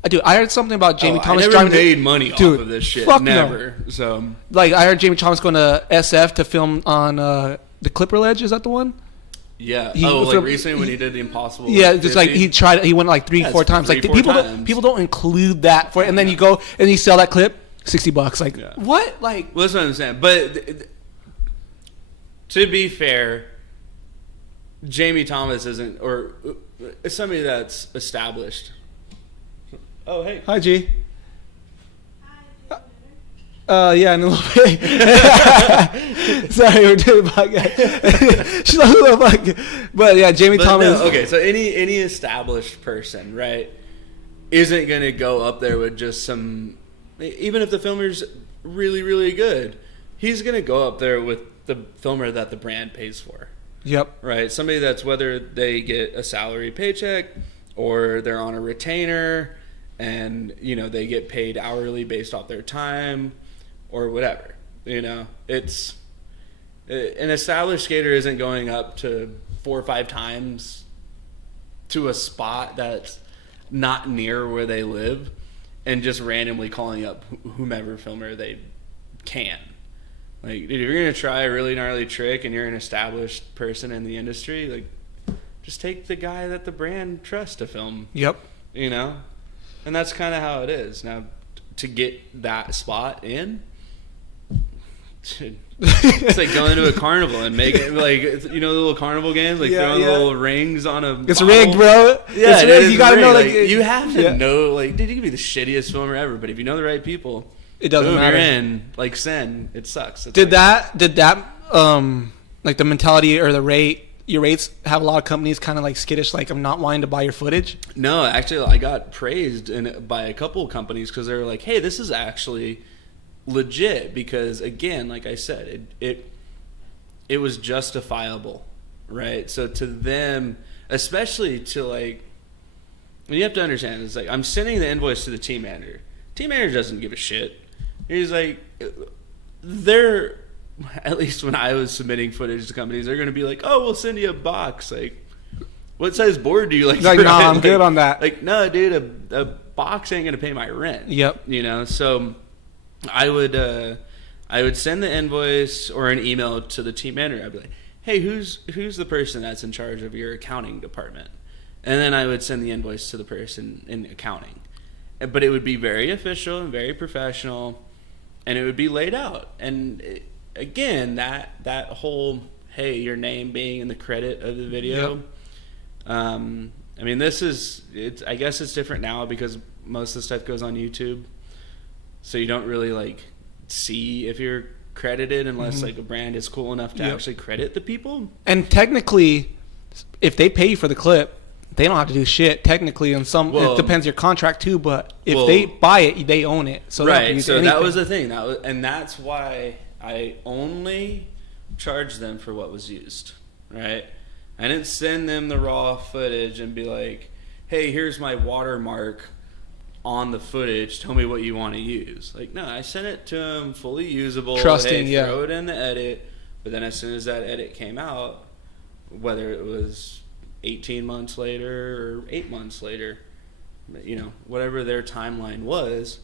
Dude, I heard something about Jamie Thomas I never driving. made money off of this shit. Fuck never. No. So, like, I heard Jamie Thomas going to SF to film on the Clipper Ledge. Is that the one? Yeah. Recently when he did the Impossible. Yeah, just like he tried. He went like 3-4 times. Like people don't include that for. And then you go and you sell that clip $60. Like what? Like well, that's what I'm saying. But to be fair, Jamie Thomas isn't, or somebody that's established. Oh hey. Hi G. Yeah, in a little bit. Sorry, we're doing a podcast. She's like, who the fuck? But yeah, Jamie Thomas. No, okay, so any established person, right, isn't going to go up there with just some, even if the filmer's really, really good, he's going to go up there with the filmer that the brand pays for. Yep. Right? Somebody that's, whether they get a salary paycheck or they're on a retainer, and they get paid hourly based off their time or whatever. It's an established skater isn't going up to 4 or 5 times to a spot that's not near where they live and just randomly calling up whomever filmer they can. Like, dude, if you're gonna try a really gnarly trick and you're an established person in the industry, like, just take the guy that the brand trusts to film. Yep. And that's kind of how it is. Now, to get that spot in, it's like going to a carnival and making, like, the little carnival games, like throwing little rings on a It's bottle. rigged, bro. Yeah, it's rigged. You gotta rigged. know, like you have to know, like, dude, you can be the shittiest filmer ever, but if you know the right people, it doesn't matter. You're in, like, Sen, it sucks. It's did that like the mentality or your rates have a lot of companies kind of like skittish, like, I'm not wanting to buy your footage? No, actually, I got praised by a couple of companies because they were like, hey, this is actually legit, because again, like I said, it was justifiable, right? So to them, especially to, like, you have to understand, it's like, I'm sending the invoice to the team manager. Team manager doesn't give a shit. He's like, they're, at least when I was submitting footage to companies, they're going to be like, oh, we'll send you a box. Like, what size board do you like? Like, no, I'm good on that. Like, no, dude, a box ain't going to pay my rent. Yep. So I would send the invoice or an email to the team manager. I'd be like, hey, who's the person that's in charge of your accounting department? And then I would send the invoice to the person in accounting. But it would be very official and very professional, and it would be laid out. And again, that whole, hey, your name being in the credit of the video. Yep. I mean, I guess it's different now because most of the stuff goes on YouTube. So you don't really, like, see if you're credited unless like a brand is cool enough to actually credit the people. And technically, if they pay you for the clip, they don't have to do shit. Technically, it depends your contract too. But if they buy it, they own it. So right. So that was the thing. And that's why I only charged them for what was used. Right. I didn't send them the raw footage and be like, hey, here's my watermark on the footage, tell me what you want to use. Like, no, I sent it to them fully usable. Trusting, hey, throw it in the edit. But then as soon as that edit came out, whether it was 18 months later or 8 months later, whatever their timeline was,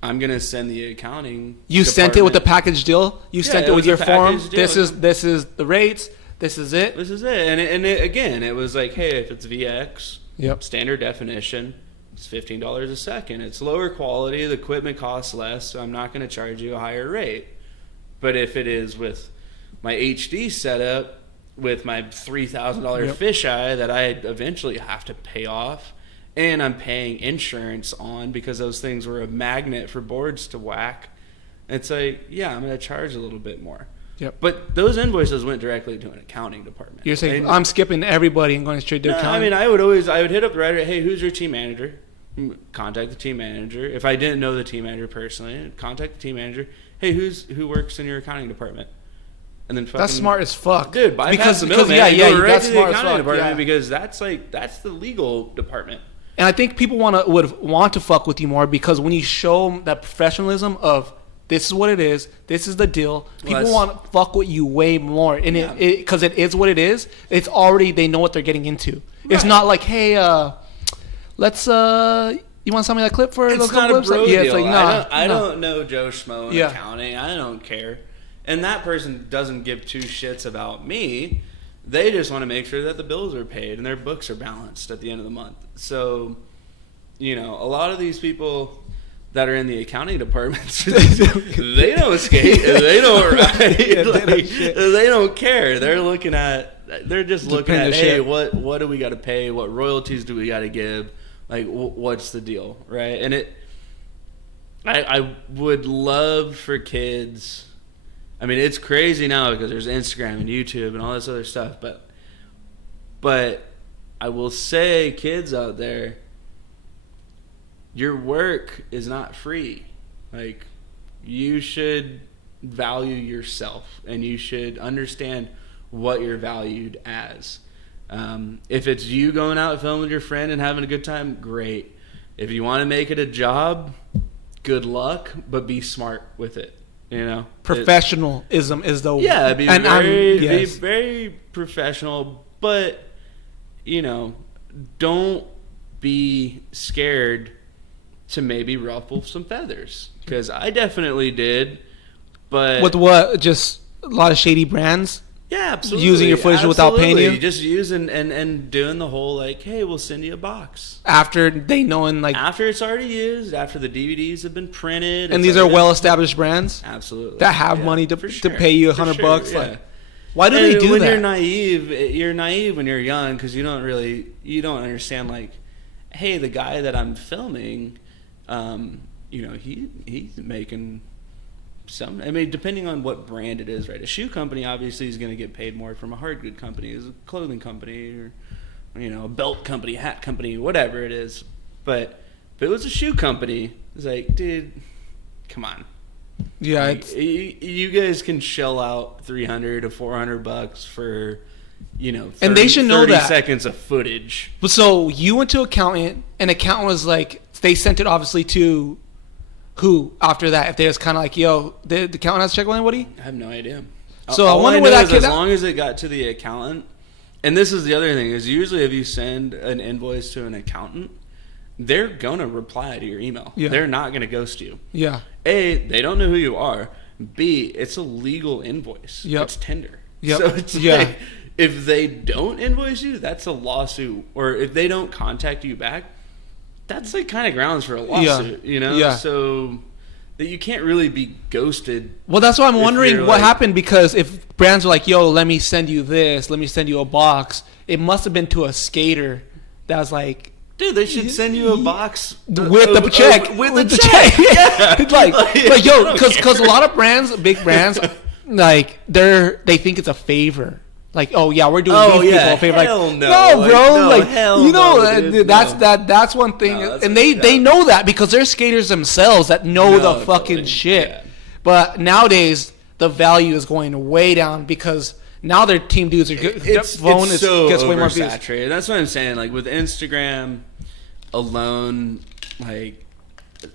I'm gonna send the accounting. You sent it with the package deal. You sent it with your form. This is the rates. This is it. This is it. And again, it was like, hey, if it's VX, standard definition, it's $15 a second. It's lower quality. The equipment costs less, so I'm not going to charge you a higher rate. But if it is with my HD setup, with my $3,000 fisheye that I eventually have to pay off, and I'm paying insurance on because those things were a magnet for boards to whack, it's like, yeah, I'm going to charge a little bit more. Yep. But those invoices went directly to an accounting department. You're saying, I'm skipping everybody and going straight to accounting? I mean, I would hit up the writer, hey, who's your team manager? Contact the team manager. If I didn't know the team manager personally, contact the team manager. Hey, who works in your accounting department? And then that's smart as fuck, dude. Bypass the middleman. You right that's to smart the accounting department, yeah. because that's the legal department. And I think people would want to fuck with you more because when you show them that professionalism of this is what it is, this is the deal, people want to fuck with you way more. And because it is what it is, it's already, they know what they're getting into. Right. It's not like, hey, let's you want something that clip for it's not a bro deal. It's like, nah, I don't know Joe Schmo in accounting. I don't care. And that person doesn't give two shits about me. They just want to make sure that the bills are paid and their books are balanced at the end of the month. So, a lot of these people that are in the accounting departments, they don't skate, they don't ride, they don't care. They're just looking at, hey, what do we got to pay? What royalties do we got to give? Like, what's the deal, right? And I would love for kids. I mean, it's crazy now because there's Instagram and YouTube and all this other stuff, but I will say, kids out there, your work is not free. Like, you should value yourself and you should understand what you're valued as. If it's you going out filming with your friend and having a good time, great. if you want to make it a job, good luck, but be smart with it. You know, professionalism is the be very professional, but you know, don't be scared to maybe ruffle some feathers, because I definitely did. But with what? Just a lot of shady brands. Yeah, absolutely. Using your footage without paying you? Just using and doing the whole like, hey, we'll send you a box. After they knowing like... After it's already used, after the DVDs have been printed. And these are well-established brands? Absolutely. That have money to pay you $100? Yeah. Like, why do they do when that? You're naive when you're young, because you don't understand, like, hey, the guy that I'm filming, you know, he's making... I mean, depending on what brand it is, right? A shoe company obviously is going to get paid more from a hard good company, as a clothing company, or you know, a belt company, hat company, whatever it is. But if it was a shoe company, it's like, dude, come on. Yeah, like, you guys can shell out $300 to $400 for, you know, 30, and they should know 30 that seconds of footage. So you went to accountant, and accountant was like, they sent it obviously to. Who after that? If they was kind of like, yo, the accountant has to check with anybody? I have no idea. So I wonder where that kid. As long as it got to the accountant, and this is the other thing, is usually if you send an invoice to an accountant, they're gonna reply to your email. Yeah. They're not gonna ghost you. Yeah. A, they don't know who you are. B, it's a legal invoice. Yep. It's tender. Yep. So it's like, if they don't invoice you, that's a lawsuit. Or if they don't contact you back, that's like kind of grounds for a lawsuit, you know? Yeah. So that you can't really be ghosted. Well, that's why I'm wondering what happened, because if brands were like, yo, let me send you this, let me send you a box, it must have been to a skater that was like, dude, they should send you a box with the check. With the check. Yeah. like yo, because a lot of brands, big brands, like they think it's a favor. Like, oh yeah, we're doing these people a favor. Hell like, no, bro, like hell you know, no, dude, that's one thing, and they know that because they're skaters themselves that know the fucking shit. Yeah. But nowadays, the value is going way down because now their team dudes are good. It's so gets way more saturated. That's what I'm saying. Like with Instagram alone, like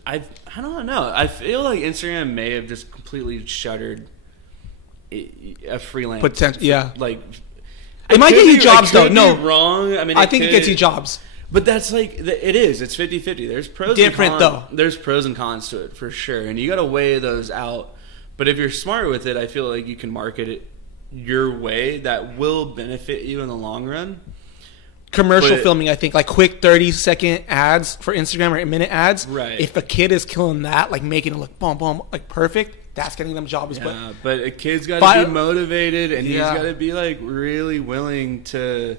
I don't know. I feel like Instagram may have just completely shuttered a freelance potential. Yeah, like it might get you jobs though. No, wrong. I mean, I think it gets you jobs. But that's like it is. It's 50-50. There's pros different and cons. though. There's pros and cons to it for sure, and you got to weigh those out. But if you're smart with it, I feel like you can market it your way that will benefit you in the long run. Commercial filming, I think, like quick 30-second ads for Instagram or minute ads. Right. If a kid is killing that, like making it look boom, boom, like perfect, that's getting them jobs. Yeah, but a kid's got to be motivated, and he's got to be like really willing to.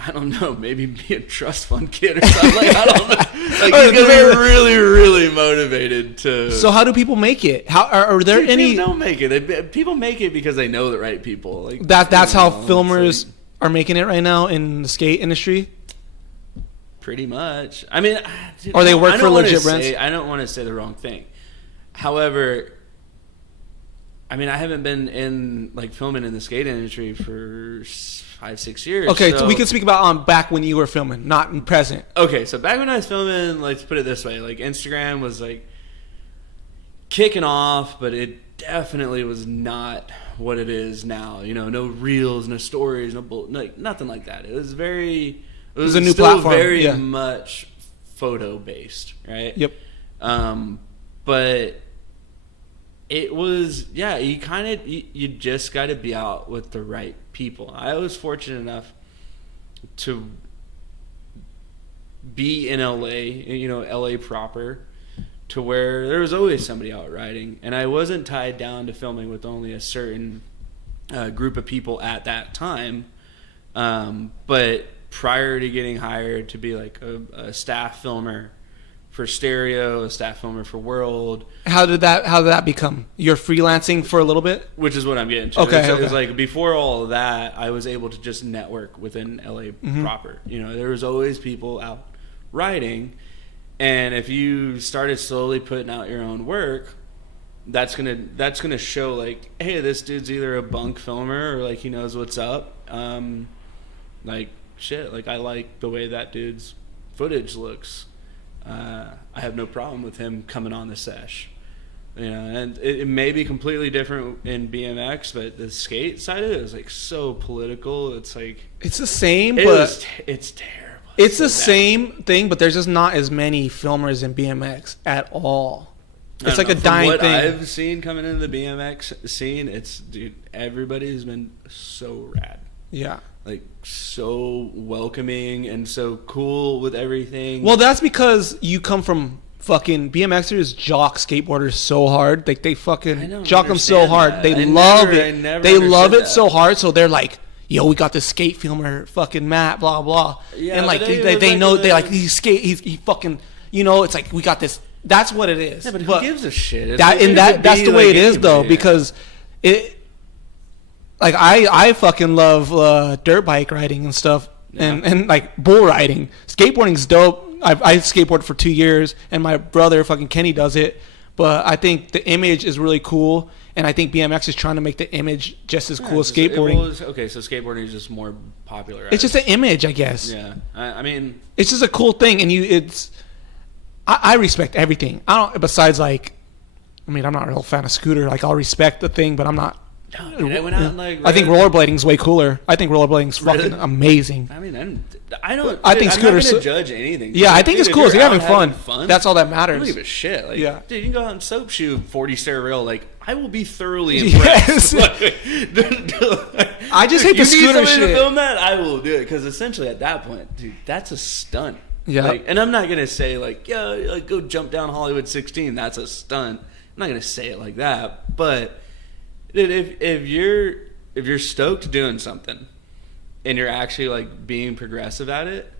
I don't know, maybe be a trust fund kid or something. Like, I don't know. Like, he's gonna be really, really motivated to. So how do people make it? How are there any? People don't make it. People make it because they know the right people. Like that's how filmers are making it right now in the skate industry. Pretty much. I mean, or they work for legit brands. I don't want to say the wrong thing. However, I mean, I haven't been in like filming in the skate industry for 5-6 years. Okay, so we can speak about back when you were filming, not in present. Okay, so back when I was filming, let's put it this way: like Instagram was like kicking off, but it definitely was not what it is now. You know, no reels, no stories, like nothing like that. It was a new platform, very much photo based, right? Yep. But it was, you just got to be out with the right people. I was fortunate enough to be in LA, you know, LA proper, to where there was always somebody out riding, and I wasn't tied down to filming with only a certain group of people at that time. But prior to getting hired to be like a staff filmer for Stereo, a staff filmer for World. How did that become? You're freelancing for a little bit? Which is what I'm getting to. Okay. So it was like before all of that, I was able to just network within LA proper. You know, there was always people out riding, and if you started slowly putting out your own work, that's gonna show like, hey, this dude's either a bunk filmer or like he knows what's up. Like shit, like I like the way that dude's footage looks, I have no problem with him coming on the sesh. You know, and it may be completely different in BMX, but the skate side of it is like so political. It's like it's the same, but it's terrible. It's the same thing, but there's just not as many filmers in BMX at all. It's like a dying thing. From what I've seen coming into the BMX scene, dude, everybody's been so rad. Yeah. Like, so welcoming and so cool with everything. Well, that's because you come from fucking BMXers jock skateboarders so hard. Like, they fucking jock them so hard. That. They love it. They love it so hard, so they're like, yo, we got this skate filmer, fucking Matt, blah, blah. Yeah, and, like, they know, they like, he fucking, you know, it's like, we got this. That's what it is. Yeah, but who gives a shit? That's the way it is, though, because it, like, I fucking love dirt bike riding and stuff, and like bull riding. Skateboarding's dope. I skateboarded for 2 years, and my brother fucking Kenny does it. But I think the image is really cool, and I think BMX is trying to make the image just as cool as skateboarding. Okay, so skateboarding is just more popular. It's just an image, I guess. Yeah, I mean, it's just a cool thing, and I respect everything. I don't. Besides, like, I mean, I'm not a real fan of scooter. Like, I'll respect the thing, but I'm not. No, dude, I went out and, like, I think rollerblading's way cooler. I think rollerblading's fucking amazing. I mean, I don't. I think scooters. I'm not gonna judge anything. Yeah, I think it's cool. You're having fun. That's all that matters. I don't give a shit. Like, yeah, dude, you can go out and soap shoe 40 stair rail. Like, I will be thoroughly impressed. Like, I just hate the scooter shit. To film that, I will do it, because essentially at that point, dude, that's a stunt. Yeah, like, and I'm not gonna say like, yeah, like, go jump down Hollywood 16. That's a stunt. I'm not gonna say it like that, but dude, if you're stoked doing something and you're actually like being progressive at it,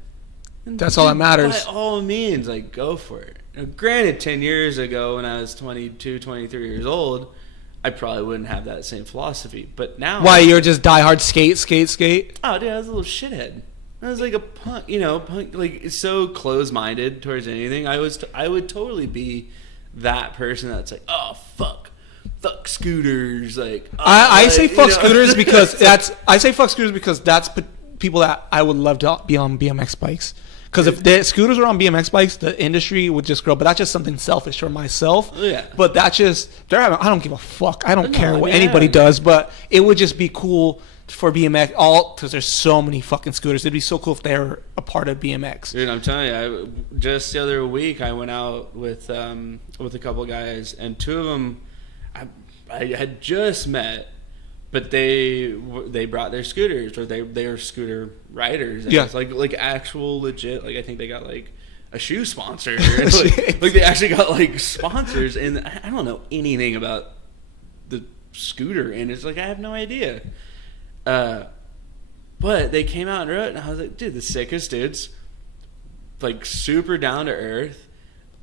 that's all that matters. By all means, like, go for it. Now, granted, 10 years ago when I was 22, 23 years old, I probably wouldn't have that same philosophy. But now, why, you're just diehard skate? Oh, dude, I was a little shithead. I was like a punk, like, so close-minded towards anything. I would totally be that person that's like, oh, fuck scooters. Like, I say fuck scooters because that's people that I would love to be on BMX bikes. Because if the scooters were on BMX bikes, the industry would just grow. But that's just something selfish for myself. Yeah. But that's just I don't give a fuck. I don't care what anybody does. But it would just be cool for BMX, because there's so many fucking scooters. It'd be so cool if they were a part of BMX. Dude, I'm telling you, just the other week I went out with a couple of guys, and two of them I had just met, but they brought their scooters, or they were scooter riders. And it's like actual legit. Like, I think they got like a shoe sponsor. like they actually got like sponsors, and I don't know anything about the scooter, and it's like I have no idea. But they came out and rode, and I was like, dude, the sickest dudes, like super down to earth,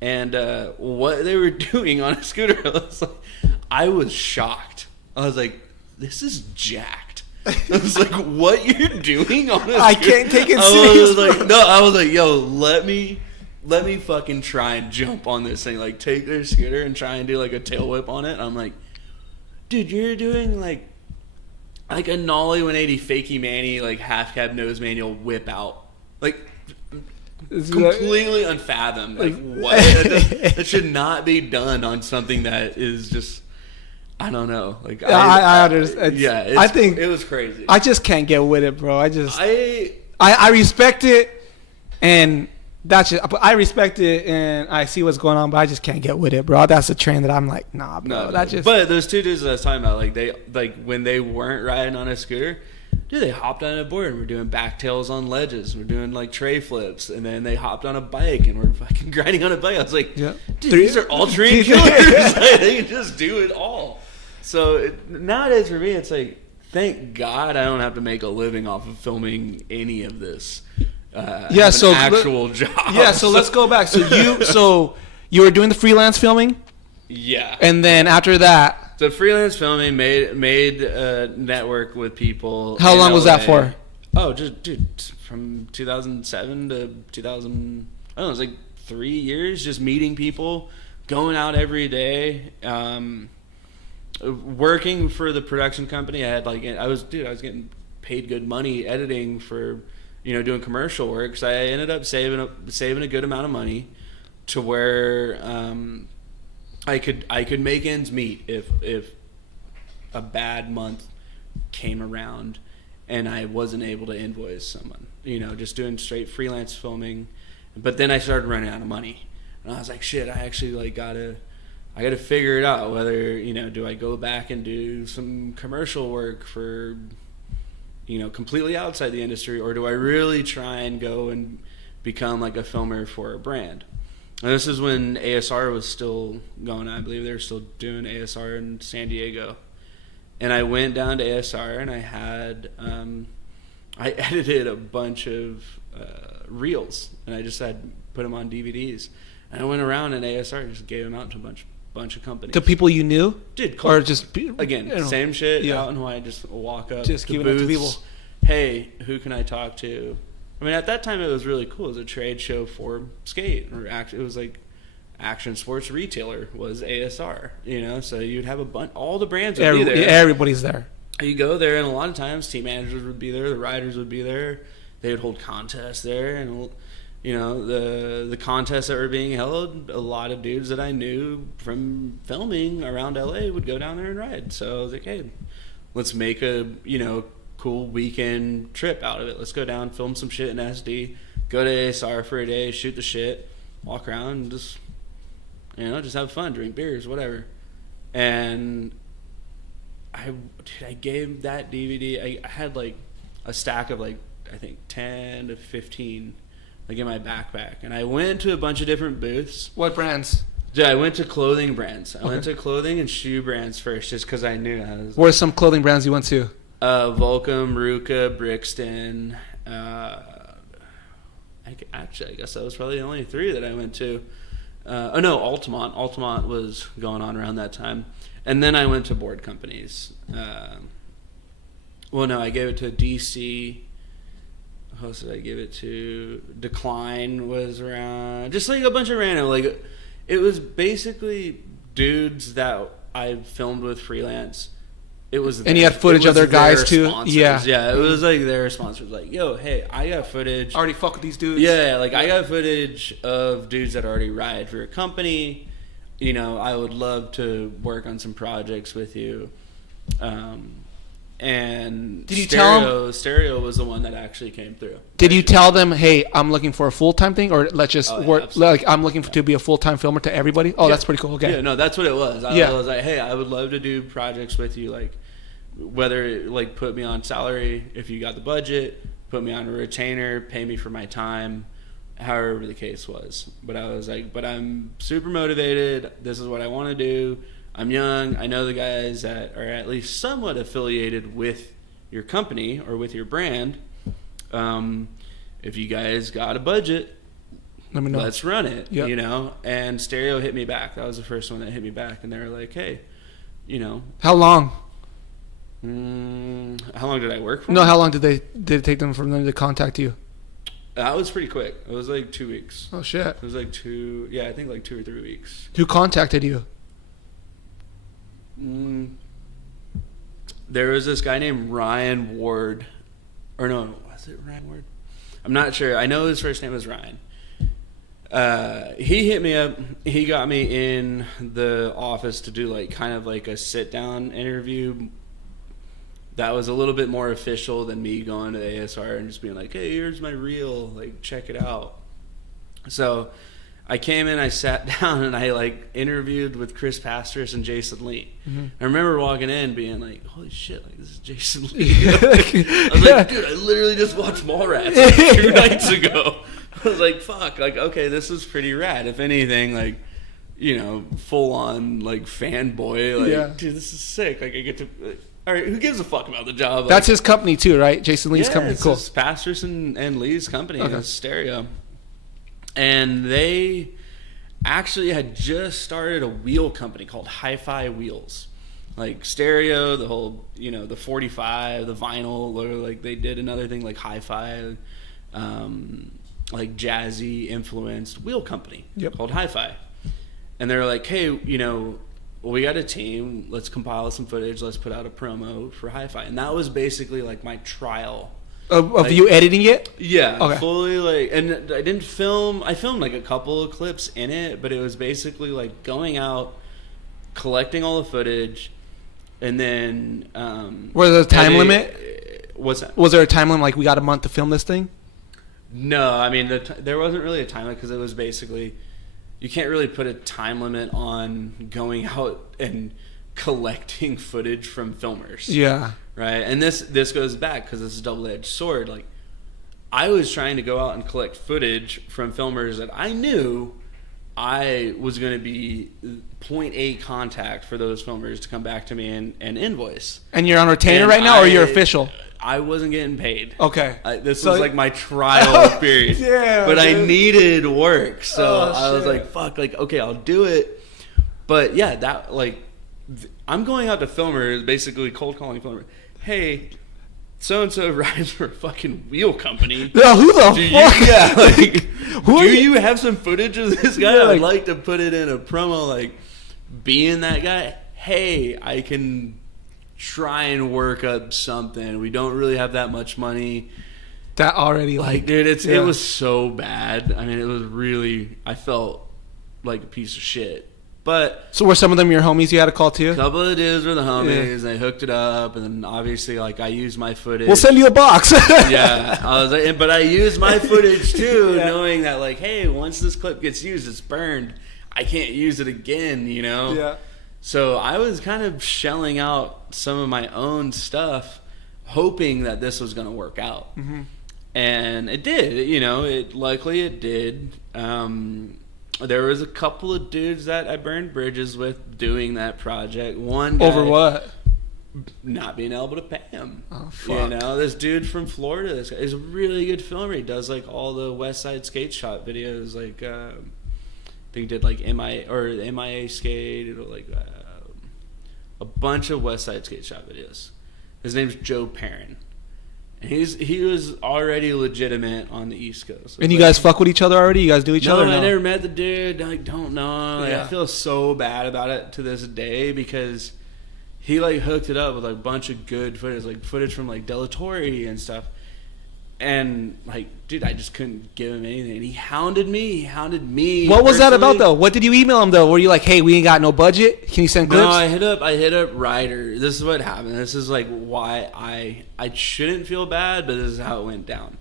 and what they were doing on a scooter, I was shocked. I was like, this is jacked. I was like, what you're doing on a scooter? I can't take it seriously. I was like, yo, let me fucking try and jump on this thing. Like, take their scooter and try and do like a tail whip on it. I'm like, dude, you're doing like a nollie 180 fakie manny, like half cab nose manual whip out. Like, completely unfathomed. Like, what? That should not be done on something that is just, I don't know. Like, I understand. Yeah, I think it was crazy. I just can't get with it, bro. I respect it, and that's just. I respect it, and I see what's going on, but I just can't get with it, bro. That's a trend that I'm like, nah, bro. No. But those two dudes that I was talking about, like when they weren't riding on a scooter, dude, they hopped on a board and we're doing backtails on ledges. We're doing like tray flips, and then they hopped on a bike and we're fucking grinding on a bike. I was like, dude, these are all trained killers. Like, they can just do it all. So nowadays for me, it's like, thank God I don't have to make a living off of filming any of this. Actual job. Yeah, so let's go back. So you were doing the freelance filming? Yeah. And then after that, so freelance filming made a network with people. How long was that for? Oh, just dude, from 2007 to 2000. I don't know, it was like 3 years, just meeting people, going out every day, working for the production company. I was getting paid good money editing for doing commercial work. So I ended up saving a good amount of money to where I could make ends meet if a bad month came around and I wasn't able to invoice someone, just doing straight freelance filming. But then I started running out of money, and I was like, shit, I actually like gotta figure it out, whether, do I go back and do some commercial work for, completely outside the industry, or do I really try and go and become like a filmer for a brand? And this is when ASR was still going on. I believe they were still doing ASR in San Diego. And I went down to ASR, and I had, I edited a bunch of reels, and I just had put them on DVDs. And I went around in ASR and just gave them out to a bunch of companies. To people you knew? Or just, again, same shit, out in Hawaii, just walk up just to giving booths. it to people. Hey, who can I talk to? I mean, at that time, it was really cool. It was a trade show for skate. It was like Action Sports Retailer was ASR, so you'd have all the brands would be there. Everybody's there. You go there, and a lot of times team managers would be there, the riders would be there. They would hold contests there, and the contests that were being held, a lot of dudes that I knew from filming around LA would go down there and ride. So I was like, hey, let's make a cool weekend trip out of it. Let's go down, film some shit in SD, go to ASR for a day, shoot the shit, walk around, and just have fun, drink beers, whatever. And I gave that DVD. I had like a stack of like, I think 10 to 15 like in my backpack, and I went to a bunch of different booths. What brands? Yeah, I went to clothing brands. I went to clothing and shoe brands first, just because I knew. What are some clothing brands you went to? Volcom, Ruka, Brixton. I guess that was probably the only 3 that I went to. Altamont. Altamont was going on around that time. And then I went to board companies. I gave it to DC. Who else did I give it to? Decline was around. Just like a bunch of random. Like, it was basically dudes that I filmed with freelance. It was, and you had footage of their guys too. Sponsors. Yeah. It was like their sponsors. Like, yo, hey, I got footage. I already fuck with these dudes. Yeah, like I got footage of dudes that already ride for a company. I would love to work on some projects with you. And did you tell them? Stereo was the one that actually came through. Did you tell them, hey, I'm looking for a full-time thing, or let's just work? Absolutely. Like, I'm looking to be a full-time filmer to everybody. Oh, that's pretty cool. Okay. Yeah, no, that's what it was. I was like, hey, I would love to do projects with you, like whether like put me on salary if you got the budget, put me on a retainer, pay me for my time, however the case was. But I was like, but I'm super motivated. This is what I want to do. I'm young. I know the guys that are at least somewhat affiliated with your company or with your brand. If you guys got a budget, let me know. Let's run it. Yep. And Stereo hit me back. That was the first one that hit me back, and they were like, hey, How long? How long did I work for? No, how long did it take them from them to contact you? That was pretty quick. It was like 2 weeks. Oh shit. It was like I think like 2 or 3 weeks. Who contacted you? There was this guy named Ryan Ward, or no, was it Ryan Ward? I'm not sure. I know his first name was Ryan. He hit me up. He got me in the office to do like kind of like a sit down interview. That was a little bit more official than me going to the ASR and just being like, hey, here's my reel, like check it out. So I came in, I sat down, and I like interviewed with Chris Pastris and Jason Lee. Mm-hmm. I remember walking in being like, holy shit, like this is Jason Lee. I was like, dude, I literally just watched Mallrats like 2 nights ago. I was like, fuck, like, okay, this is pretty rad. If anything, like, full on like fanboy, like, dude, this is sick. Like, I get to, all right, who gives a fuck about the job? That's his company too, right? Jason Lee's company. Cool. It's Pastris and Lee's company. Okay. It's Stereo. And they actually had just started a wheel company called Hi-Fi Wheels. Like Stereo, the whole, the 45, the vinyl, or like they did another thing like Hi-Fi, like jazzy influenced wheel company called Hi-Fi. And they were like, hey, we got a team, let's compile some footage, let's put out a promo for Hi-Fi. And that was basically like my trial Of you editing it? Yeah, okay. Fully like, and I didn't film. I filmed like a couple of clips in it, but it was basically like going out, collecting all the footage, and then. Was there a time limit? What's that? Was there a time limit? Like we got a month to film this thing? No, I mean there wasn't really a time limit because it was basically, you can't really put a time limit on going out and collecting footage from filmers. Yeah. Right, and this goes back because this is a double-edged sword. Like, I was trying to go out and collect footage from filmers that I knew I was going to be point A contact for those filmers to come back to me and invoice. And you're on retainer right now, or you're official? I wasn't getting paid. Okay. This was like my trial period. Yeah. But I needed work, so I was shit. like, "Fuck!" Like, okay, I'll do it. But yeah, that like, I'm going out to filmers, basically cold calling filmers. Hey, so and so rides for a fucking wheel company. Yeah, who the fuck? Yeah, like, do you have some footage of this guy? Yeah, I'd like to put it in a promo, like being that guy. Hey, I can try and work up something. We don't really have that much money. That already Like, dude, it was so bad. I mean, it was really. I felt like a piece of shit. But so were some of them your homies you had to call too? a couple of dudes were the homies. They hooked it up, and then obviously, like, I used my footage. We'll send you a box. Yeah, I was like, but I used my footage too, knowing that, like, hey, once this clip gets used, it's burned. I can't use it again, you know. Yeah. So I was kind of shelling out some of my own stuff, hoping that this was going to work out, and it did. You know, luckily it did. There was a couple of dudes that I burned bridges with doing that project. One guy, over what? Not being able to pay him. Oh, fuck. You know, this dude from Florida, this guy is a really good filmer. He does like all the West Side Skate Shop videos. Like, I think he did like MIA Skate, like a bunch of West Side Skate Shop videos. His name's Joe Perrin. He was already legitimate on the East Coast. And you guys fuck with each other already? You guys do each other? No, No, I never met the dude. I don't know. Like, Yeah. I feel so bad about it to this day because he like hooked it up with like a bunch of good footage, like footage from like Delatorre and stuff. And like, dude, I just couldn't give him anything. And he hounded me. What was that personally. about though? What did you email him though? Were you like, hey, we ain't got no budget? Can you send clips? No, I hit up Ryder. This is what happened. This is like why I shouldn't feel bad, but this is how it went down.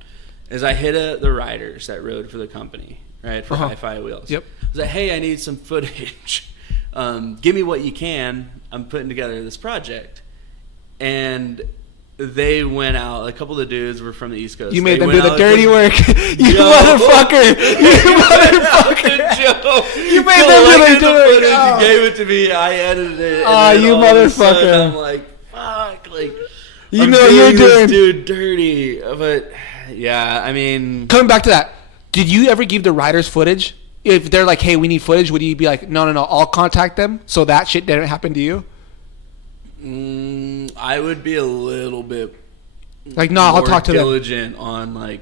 Is I hit up the riders that rode for the company, right, for Hi-Fi Wheels. Yep. I was like, hey, I need some footage. Give me what you can. I'm putting together this project. And they went out. A couple of the dudes were from the East Coast. You made They them do went the out dirty with- work. You motherfucker. You motherfucker. Joe, You made them do collected the the dirty footage, work. you gave it to me. I edited it. Oh, and then you all of a sudden, motherfucker. I'm like, fuck. Like, You I'm know you're this doing. dude dirty. But yeah, I mean, Coming back to that, did you ever give the writers footage? If they're like, hey, we need footage, would you be like, no, I'll contact them so that shit didn't happen to you? I would be a little bit Like, no, I'll more talk to them. diligent on like,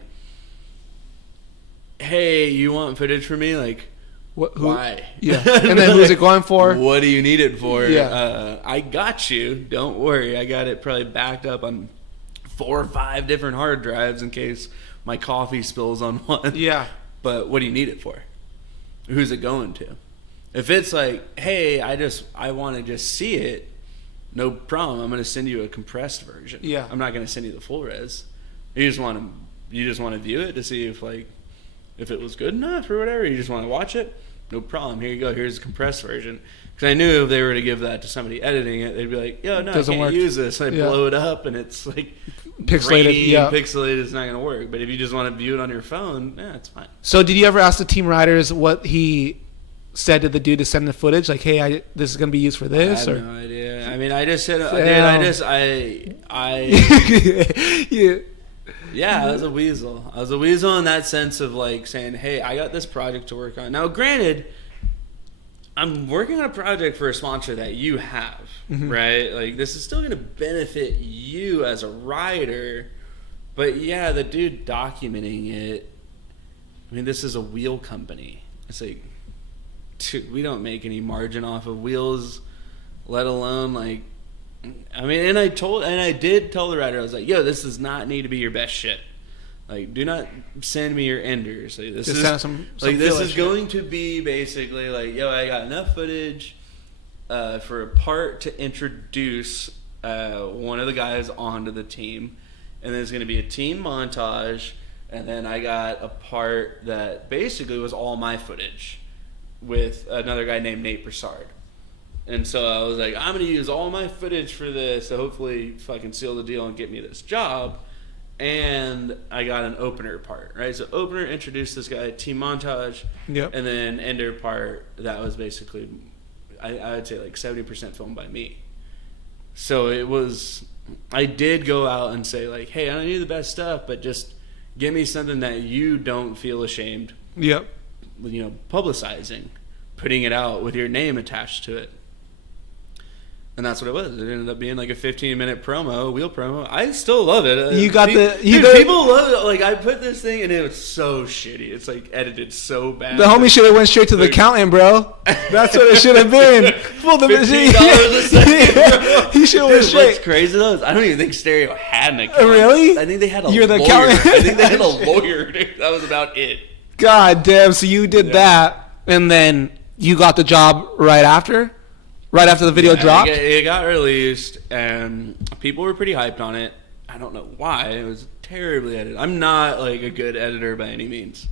hey, you want footage from me? Like, why? Yeah. And then who's it going for? What do you need it for? Yeah. I got you. Don't worry. I got it probably backed up on 4 or 5 different hard drives in case my coffee spills on one. Yeah. But what do you need it for? Who's it going to? If it's like, hey, I want to just see it, no problem. I'm going to send you a compressed version. Yeah. I'm not going to send you the full res. You just want to view it to see if it was good enough or whatever. You just want to watch it. No problem. Here you go. Here's the compressed version. Because I knew if they were to give that to somebody editing it, they'd be like, yo, no, Doesn't I can't work. use this. I blow it up and it's like Pixelated, grainy yeah. and pixelated. It's not going to work. But if you just want to view it on your phone, yeah, it's fine. So did you ever ask the team writers what he said to the dude to send the footage? Like, hey, this is going to be used for this? I have or? no idea. I mean, I just said, Yeah. yeah, I was a weasel. I was a weasel in that sense of like saying, hey, I got this project to work on. Now, granted, I'm working on a project for a sponsor that you have, right? Like, this is still going to benefit you as a rider. But yeah, the dude documenting it, I mean, this is a wheel company. It's like, dude, we don't make any margin off of wheels, let alone like I mean, and I did tell the writer, I was like, yo, this does not need to be your best shit. Like, do not send me your enders. Like, this is going to be basically like, yo, I got enough footage for a part to introduce one of the guys onto the team, and then it's going to be a team montage, and then I got a part that basically was all my footage with another guy named Nate Broussard. And so I was like, I'm going to use all my footage for this to hopefully fucking seal the deal and get me this job. And I got an opener part, right? So opener introduced this guy, team montage, and then ender part that was basically, I would say like 70% filmed by me. So it was, I did go out and say like, hey, I don't need the best stuff, but just give me something that you don't feel ashamed, publicizing, putting it out with your name attached to it. And that's what it was. It ended up being like a 15-minute promo, wheel promo. I still love it. People love it. Like, I put this thing and it was so shitty. It's like edited so bad. The homie should have went straight to the accountant, bro. That's what it should have been. $15 a second, bro. He should have went straight. What's crazy though is I don't even think Stereo had an accountant. Really? I think they had a You're the lawyer. accountant? I think they had a lawyer, dude. That was about it. God damn. So you did that, and then you got the job right after? Right after the video dropped? It got released, and people were pretty hyped on it. I don't know why. It was terribly edited. I'm not like a good editor by any means.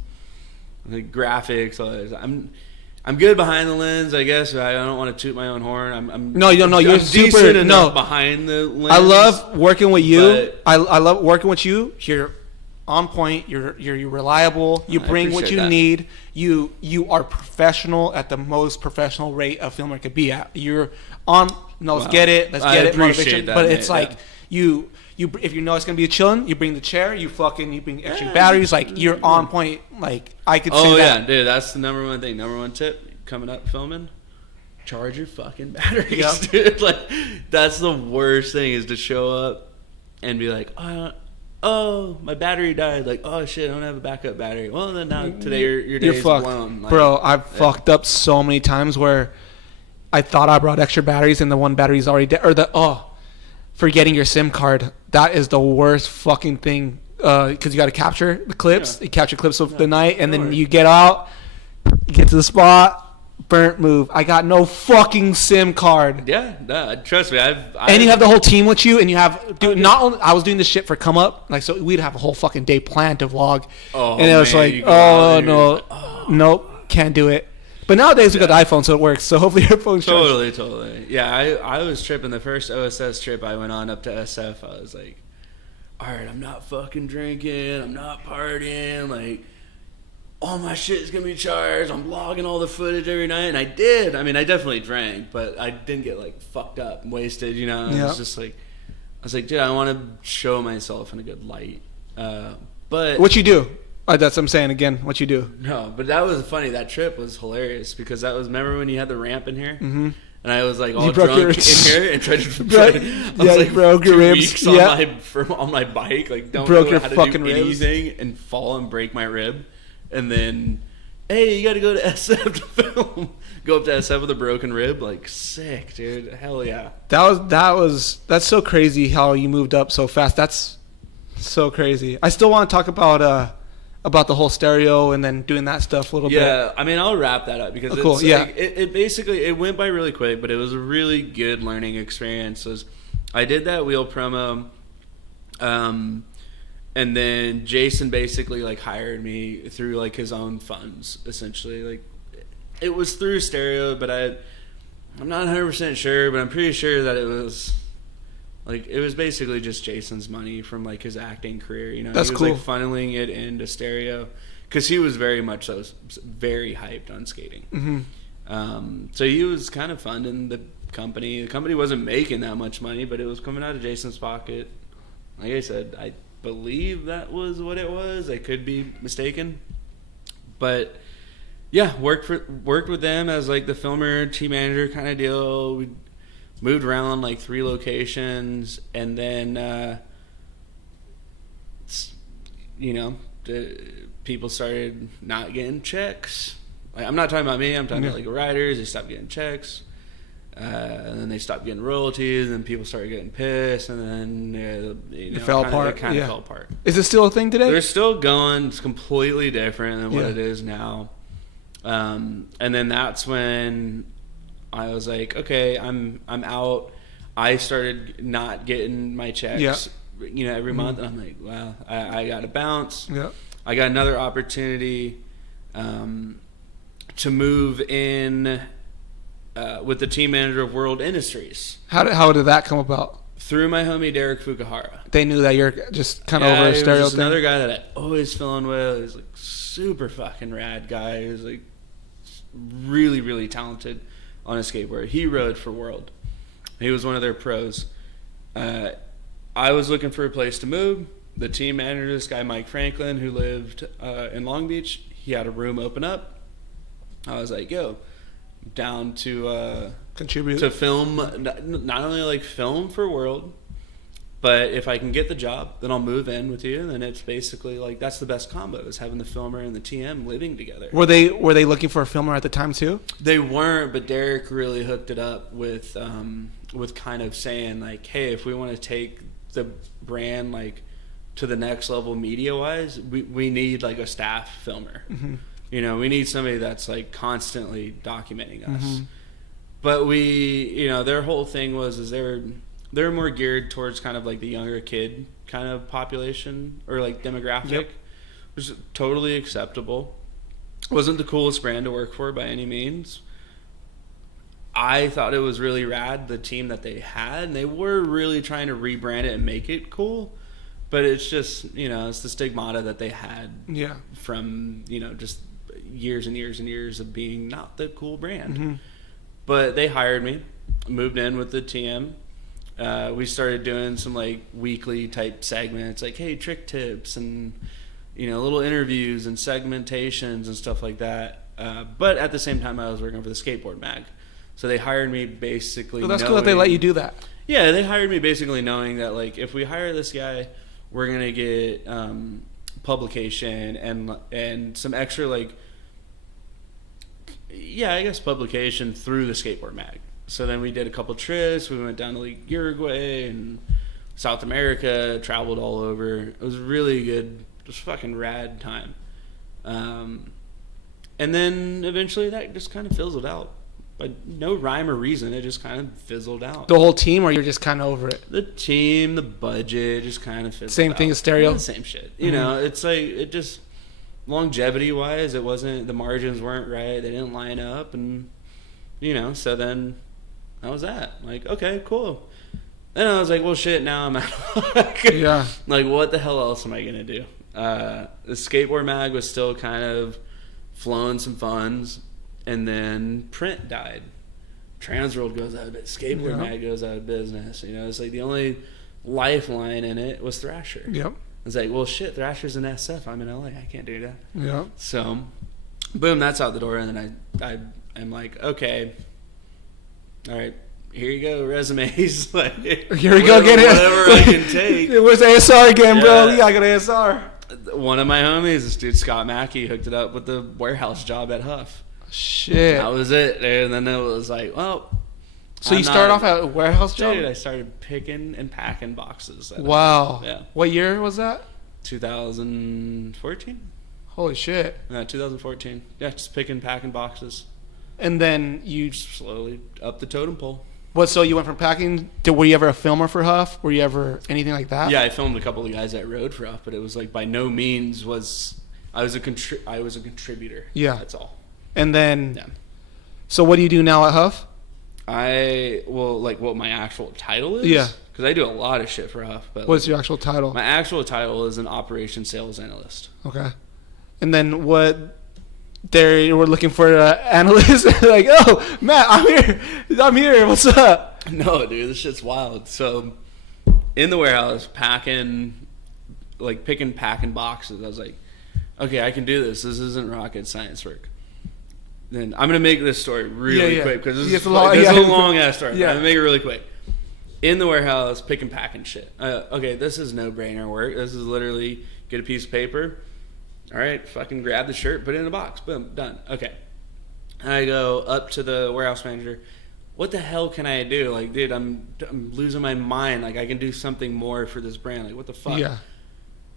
Like graphics, I'm good behind the lens, I guess. I don't want to toot my own horn. You're super enough behind the lens. I love working with you. I love working with you. You're on point. You're reliable. You bring what you need. You are professional at the most professional rate a filmer could be at. You're on. Let's get it. Motivation. But it's like you. If you know it's gonna be a chillin', you bring the chair. You bring extra batteries. Like you're on point. Like I could say that. Dude, that's the number one thing. Number one tip coming up filming. Charge your fucking batteries, dude. Like that's the worst thing is to show up and be like, oh, my battery died. Like, oh shit, I don't have a backup battery. Well, then now today your day is blown. Like, bro, I've fucked up so many times where I thought I brought extra batteries and the one battery's already dead. Or forgetting your SIM card. That is the worst fucking thing because you got to capture the clips. You capture clips of the night, and then you get out, you get to the spot. Burnt move. I got no fucking SIM card. Yeah, trust me. And you have the whole team with you, and you have not only I was doing this shit for come up, like so we'd have a whole fucking day planned to vlog, and it was like, nope, can't do it. But nowadays we got the iPhone, so it works. So hopefully your phone's charged. Totally. Yeah, I was tripping the first OSS trip I went on up to SF. I was like, all right, I'm not fucking drinking, I'm not partying, like. All my shit is going to be charged. I'm logging all the footage every night. And I did. I mean, I definitely drank, but I didn't get, like, fucked up and wasted, you know? It was just like, I was like, dude, I want to show myself in a good light. But what you do? That's what I'm saying again. What you do? No, but that was funny. That trip was hilarious because that was, remember when you had the ramp in here? Mm-hmm. And I was like all drunk in here and tried to broke your ribs on my bike. Like, don't broke know your how to fucking do anything and fall and break my rib. And then, hey, you got to go to SF to film. Go up to SF with a broken rib, like sick, dude. Hell yeah. That's so crazy how you moved up so fast. That's so crazy. I still want to talk about the whole stereo and then doing that stuff a little bit. Yeah, I mean, I'll wrap that up because it's cool. Yeah, it basically it went by really quick, but it was a really good learning experience. I did that wheel promo. And then Jason basically like hired me through like his own funds, essentially. Like it was through Stereo, but I'm not 100% sure, but I'm pretty sure that it was basically just Jason's money from like his acting career. You know, that's cool. He was like funneling it into Stereo because he was very much very hyped on skating. Mm-hmm. So he was kind of funding the company. The company wasn't making that much money, but it was coming out of Jason's pocket. Like I said, I believe that was what it was. I could be mistaken, but yeah, worked with them as like the filmer, team manager kind of deal. We moved around like 3 locations, and then people started not getting checks. Like, I'm not talking about me. I'm talking about like writers. They stopped getting checks. And then they stopped getting royalties, and people started getting pissed, and then it fell apart. It kind of fell apart. Is it still a thing today? They're still going. It's completely different than what it is now. And then that's when I was like, okay, I'm out. I started not getting my checks, every month, and I'm like, well, I got to bounce. Yeah. I got another opportunity to move in with the team manager of World Industries. How did that come about? Through my homie Derek Fukuhara. They knew that you're just kind of over a stereo was thing. Another guy that I always fell in with. He's like super fucking rad guy. He was like really, really talented on a skateboard. He rode for World. He was one of their pros. I was looking for a place to move. The team manager, this guy Mike Franklin, who lived in Long Beach, he had a room open up. I was like, yo, down to contribute to film, not only like film for World, but if I can get the job, then I'll move in with you. And then it's basically like that's the best combo, is having the filmer and the TM living together. Were they looking for a filmer at the time too? They weren't, but Derek really hooked it up with kind of saying like, hey, if we want to take the brand like to the next level media wise, we need like a staff filmer. Mm-hmm. We need somebody that's like constantly documenting us. Mm-hmm. But their whole thing is they're more geared towards kind of like the younger kid kind of population or like demographic, which is totally acceptable. Wasn't the coolest brand to work for by any means. I thought it was really rad, the team that they had, and they were really trying to rebrand it and make it cool. But it's just, it's the stigmata that they had from, just years and years and years of being not the cool brand. Mm-hmm. But they hired me, moved in with the TM. We started doing some like weekly type segments, like, hey, trick tips and, little interviews and segmentations and stuff like that. But at the same time, I was working for the skateboard mag. So they hired me basically that's cool that they let you do that. Yeah, they hired me basically knowing that, like, if we hire this guy, we're going to get publication and some extra, like, publication through the skateboard mag. So then we did a couple trips. We went down to, like, Uruguay and South America, traveled all over. It was really good, just fucking rad time. And then eventually that just kind of fizzled out. But no rhyme or reason, it just kind of fizzled out. The whole team, or you're just kind of over it? The team, the budget, just kind of fizzled out. Same thing as stereo? Yeah, same shit. It's like, it just, longevity-wise, it wasn't, the margins weren't right. They didn't line up. And, so then that was that. Like, okay, cool. Then I was like, well, shit, now I'm out. Yeah. Like, what the hell else am I going to do? The skateboard mag was still kind of flowing some funds. And then print died. Transworld goes out of business. Skateboard mag goes out of business. It's like the only lifeline in it was Thrasher. Yep. It's like, well, shit, Thrasher's in SF. I'm in LA. I can't do that. Yeah. So, boom, that's out the door. And then I'm like, okay, all right, here you go, resumes. Like, here we go, get it. Whatever I can take. Where's ASR again, bro? Yeah, I got ASR. One of my homies, this dude Scott Mackey, hooked it up with the warehouse job at Huff. Shit. That was it. And then it was like, well. So you started off at a warehouse job? Dude, I started picking and packing boxes. Wow. Yeah. What year was that? 2014. Holy shit. Yeah, 2014. Yeah, just picking, packing boxes. And then you slowly up the totem pole. What? So you went from packing to, were you ever a filmer for Huff? Were you ever anything like that? Yeah, I filmed a couple of guys that rode for Huff, but it was like by no means was I was a contributor. Yeah. That's all. And then, so what do you do now at Huff? What my actual title is? Yeah. Because I do a lot of shit for Huff. But what's your actual title? My actual title is an operations sales analyst. Okay. And then they were looking for an analyst? Like, oh, Matt, I'm here. What's up? No, dude, this shit's wild. So, in the warehouse, picking, packing boxes, I was like, okay, I can do this. This isn't rocket science work. Then I'm gonna make this story really quick because this is a long ass story. Yeah. I'm gonna make it really quick. In the warehouse, picking, packing shit. Okay, this is no brainer work. This is literally get a piece of paper. All right, fucking grab the shirt, put it in a box. Boom, done. Okay. I go up to the warehouse manager. what the hell can I do? Like, dude, I'm losing my mind. Like, I can do something more for this brand. Like, what the fuck? Yeah.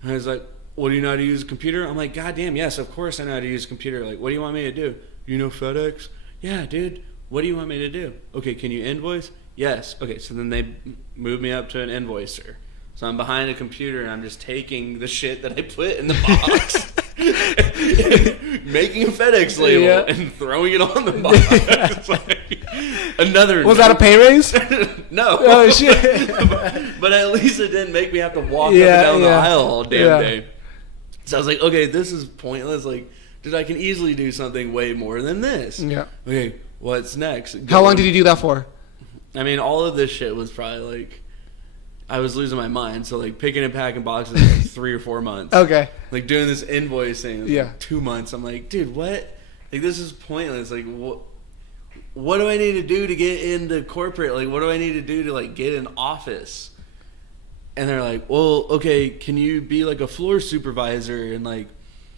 And I was like, well, do you know how to use a computer? I'm like, goddamn, yes, of course I know how to use a computer. Like, what do you want me to do? You know FedEx? Yeah, dude. What do you want me to do? Okay, can you invoice? Yes. Okay, so then they moved me up to an invoicer. So I'm behind a computer and I'm just taking the shit that I put in the box, making a FedEx label and throwing it on the box. Like, another. Was that a pay raise? No. Oh shit! But at least it didn't make me have to walk up and down the aisle all damn day. So I was like, okay, this is pointless. Like, dude, I can easily do something way more than this. Yeah. Okay, what's next? How long did you do that for? I mean, all of this shit was probably like, I was losing my mind. So like picking and packing boxes was like 3 or 4 months. Okay. Like doing this invoicing was like 2 months. I'm like, dude, what? Like, this is pointless. Like, what do I need to do to get into corporate? Like, what do I need to do to like get an office? And they're like, well, okay, can you be like a floor supervisor? And like,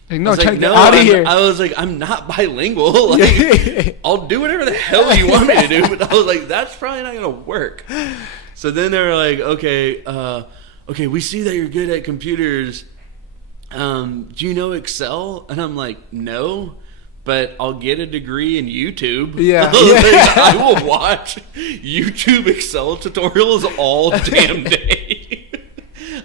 no, try to get out of here. I was like, I'm not bilingual. Like, I'll do whatever the hell you want me to do. But I was like, that's probably not gonna work. So then they were like, okay, we see that you're good at computers. Do you know Excel? And I'm like, no, but I'll get a degree in YouTube. Yeah. Like, I will watch YouTube Excel tutorials all damn day.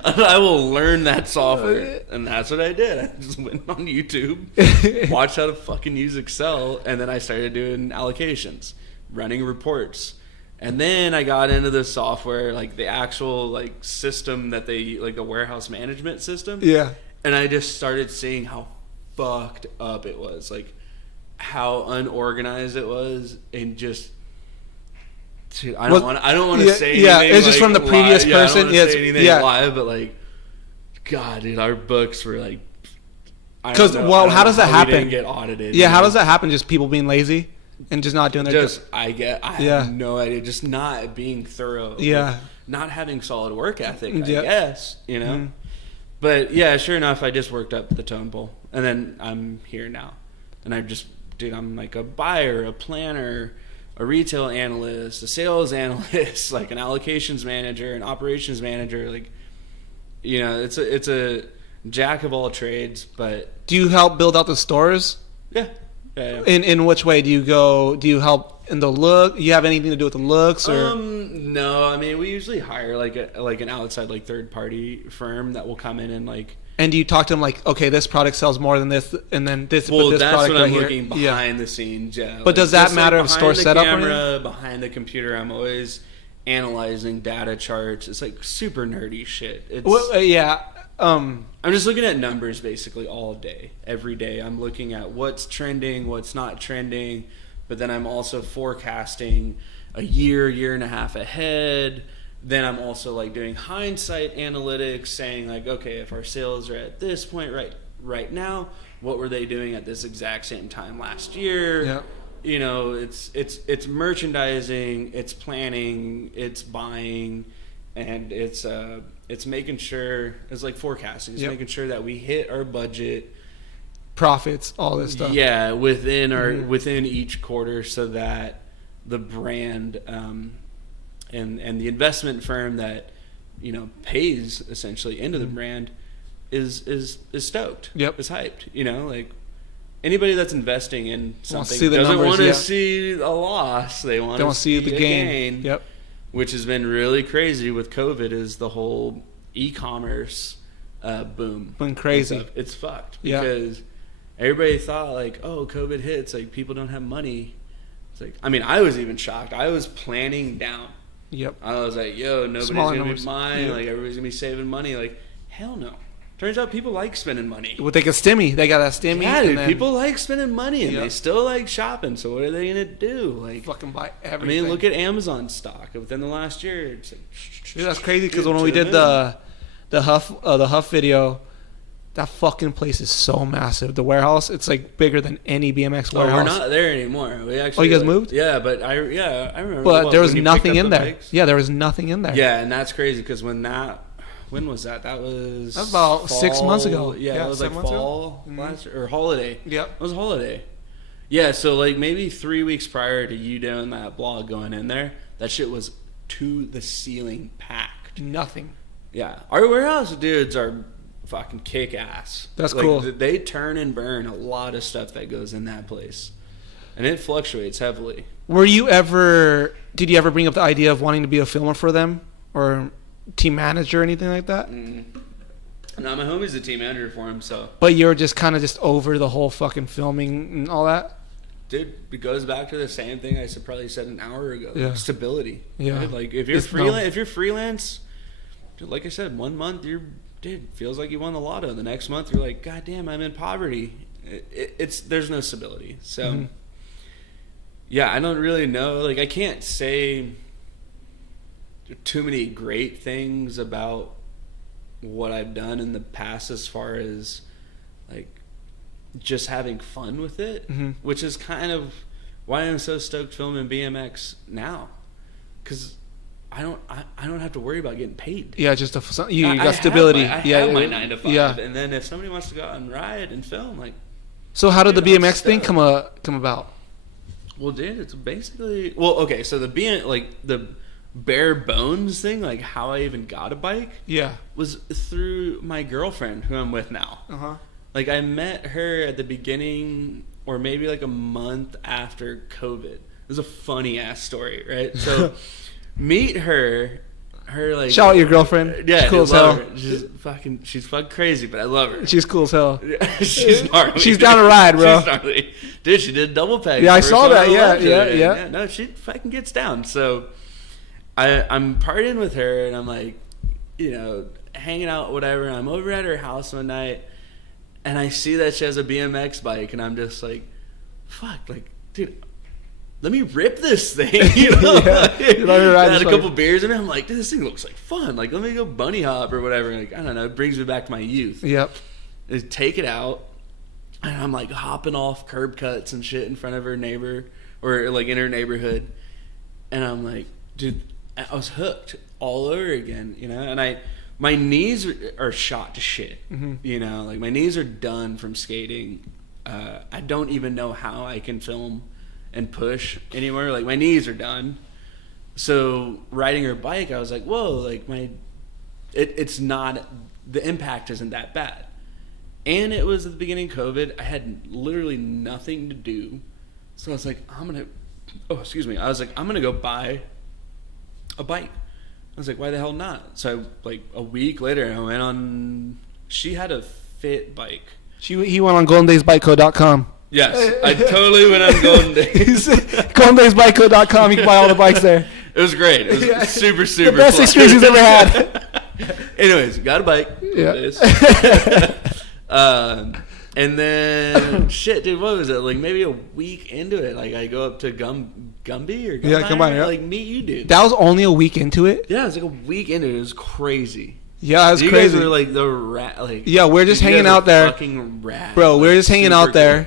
And I will learn that software. And that's what I did. I just went on YouTube, watched how to fucking use Excel, and then I started doing allocations, running reports. And then I got into the software, like the actual like system that they, like the warehouse management system. Yeah. And I just started seeing how fucked up it was. Like how unorganized it was, and just, dude, I don't want to say anything. Yeah, it's just like, from the previous live. person. I don't want to say anything live, but like, God, dude, our books were like, because how does that happen? We didn't get audited. Yeah, how does that happen? Just people being lazy and just not doing their job. I have no idea. Just not being thorough. Yeah. Like, not having solid work ethic. I guess, you know. Mm. But yeah, sure enough, I just worked up the tone pole, and then I'm here now, and I'm like a buyer, a planner, a retail analyst, a sales analyst, like an allocations manager, an operations manager. Like, you know, it's a jack of all trades. But do you help build out the stores? Yeah. In which way do you help in the look? You have anything to do with the looks, or? No, I mean, we usually hire like an outside like third party firm that will come in and like. And do you talk to them like, okay, this product sells more than this, and then this? Well, this that's product what I'm right looking here. behind the scenes. Yeah. But like, does that matter if store setup? Camera, behind the computer, I'm always analyzing data charts. It's like super nerdy shit. It's, I'm just looking at numbers basically all day, every day. I'm looking at what's trending, what's not trending, but then I'm also forecasting a year and a half ahead. Then I'm also like doing hindsight analytics, saying like, okay, if our sales are at this point right now, what were they doing at this exact same time last year? Yeah. You know, it's merchandising, it's planning, it's buying, and it's making sure, it's like forecasting. It's making sure that we hit our budget, profits, all this stuff. Yeah, within each quarter, so that the brand and the investment firm that, you know, pays essentially into the brand is stoked. Yep. Is hyped. You know, like anybody that's investing in something doesn't want to see a loss. They want to see the gain. Yep. Which has been really crazy with COVID is the whole e-commerce boom. Been crazy. It's fucked because everybody thought like, oh, COVID hits, like people don't have money. It's like, I mean, I was even shocked. I was planning down. Yep. I was like, yo, nobody's gonna be buying. Yep. Like everybody's gonna be saving money. Like, hell no. Turns out people like spending money. Well, they got stimmy. They got that stimmy. Yeah, dude, people like spending money and they still like shopping. So what are they gonna do? Like fucking buy everything. I mean, look at Amazon stock within the last year. It's like, dude, that's crazy because when we did the Huff video, that fucking place is so massive. The warehouse, it's like bigger than any BMX warehouse. We're not there anymore. We actually. You guys moved? Yeah, but I remember. But there was nothing in there. Yeah, there was nothing in there. Yeah, and that's crazy because when was that? That was about fall, 6 months ago. Yeah, it was like fall last year, or holiday. Yep. It was holiday. Yeah, so like maybe 3 weeks prior to you doing that blog going in there, that shit was to the ceiling packed. Nothing. Yeah. Our warehouse dudes are fucking kick ass. That's like, cool. They turn and burn a lot of stuff that goes in that place. And it fluctuates heavily. Did you ever bring up the idea of wanting to be a filmer for them? Or team manager or anything like that? No, my homie's the team manager for him, so. But you're just kind of just over the whole fucking filming and all that? Dude, it goes back to the same thing I probably said an hour ago. Yeah. Stability. Yeah. Right? Like if you're freelance, dude, like I said, 1 month feels like you won the lotto. The next month you're like, God damn, I'm in poverty. There's no stability. So yeah, I don't really know. Like I can't say too many great things about what I've done in the past as far as like just having fun with it, which is kind of why I'm so stoked filming BMX now, because I don't have to worry about getting paid. Yeah, just you got stability. I have my 9 to 5, yeah. And then if somebody wants to go out and ride and film, like. So how did the BMX thing come about? Well, dude, it's basically okay. So the bare bones thing, like how I even got a bike, was through my girlfriend who I'm with now. Like I met her at the beginning, or maybe like a month after COVID. It was a funny ass story, right? So meet her like shout out your girlfriend. Yeah, she's cool as hell. She's fucking crazy, but I love her. She's cool as hell. She's gnarly. She's down to ride, bro. She's gnarly. Dude, she did double peg. Yeah, I saw that. Yeah. No, she fucking gets down. So I'm partying with her, and I'm like, hanging out, whatever. And I'm over at her house one night, and I see that she has a BMX bike, and I'm just like, fuck, like, dude, let me rip this thing, I had a couple beers in it. I'm like, dude, this thing looks like fun. Like, let me go bunny hop or whatever. Like, I don't know. It brings me back to my youth. Yep. I take it out, and I'm like hopping off curb cuts and shit in front of her neighbor, or like in her neighborhood. And I'm like, dude, I was hooked all over again, and my knees are shot to shit, like my knees are done from skating. I don't even know how I can film and push anymore. Like my knees are done. So riding her bike, I was like, whoa, like it's not, the impact isn't that bad. And it was at the beginning of COVID. I had literally nothing to do. So I was like, I'm going to go buy a bike. I was like, why the hell not? So like a week later, I went on, she had a fit bike. He went on GoldenDaysBikeCo.com. Yes, I totally went on Golden Days. GoldenDaysBikeCo.com. You can buy all the bikes there. It was great. It was super the best experience he's ever had. Anyways, got a bike. Yeah. And then shit, dude, what was it? Like maybe a week into it, like I go up to Gumby or Gumby, like meet you, dude. That was only a week into it. Yeah, it was like a week into it. It was crazy. Yeah, it was you crazy. You guys were like the rat. Like yeah, we're just hanging out there. Fucking rat, bro. We're just hanging out there.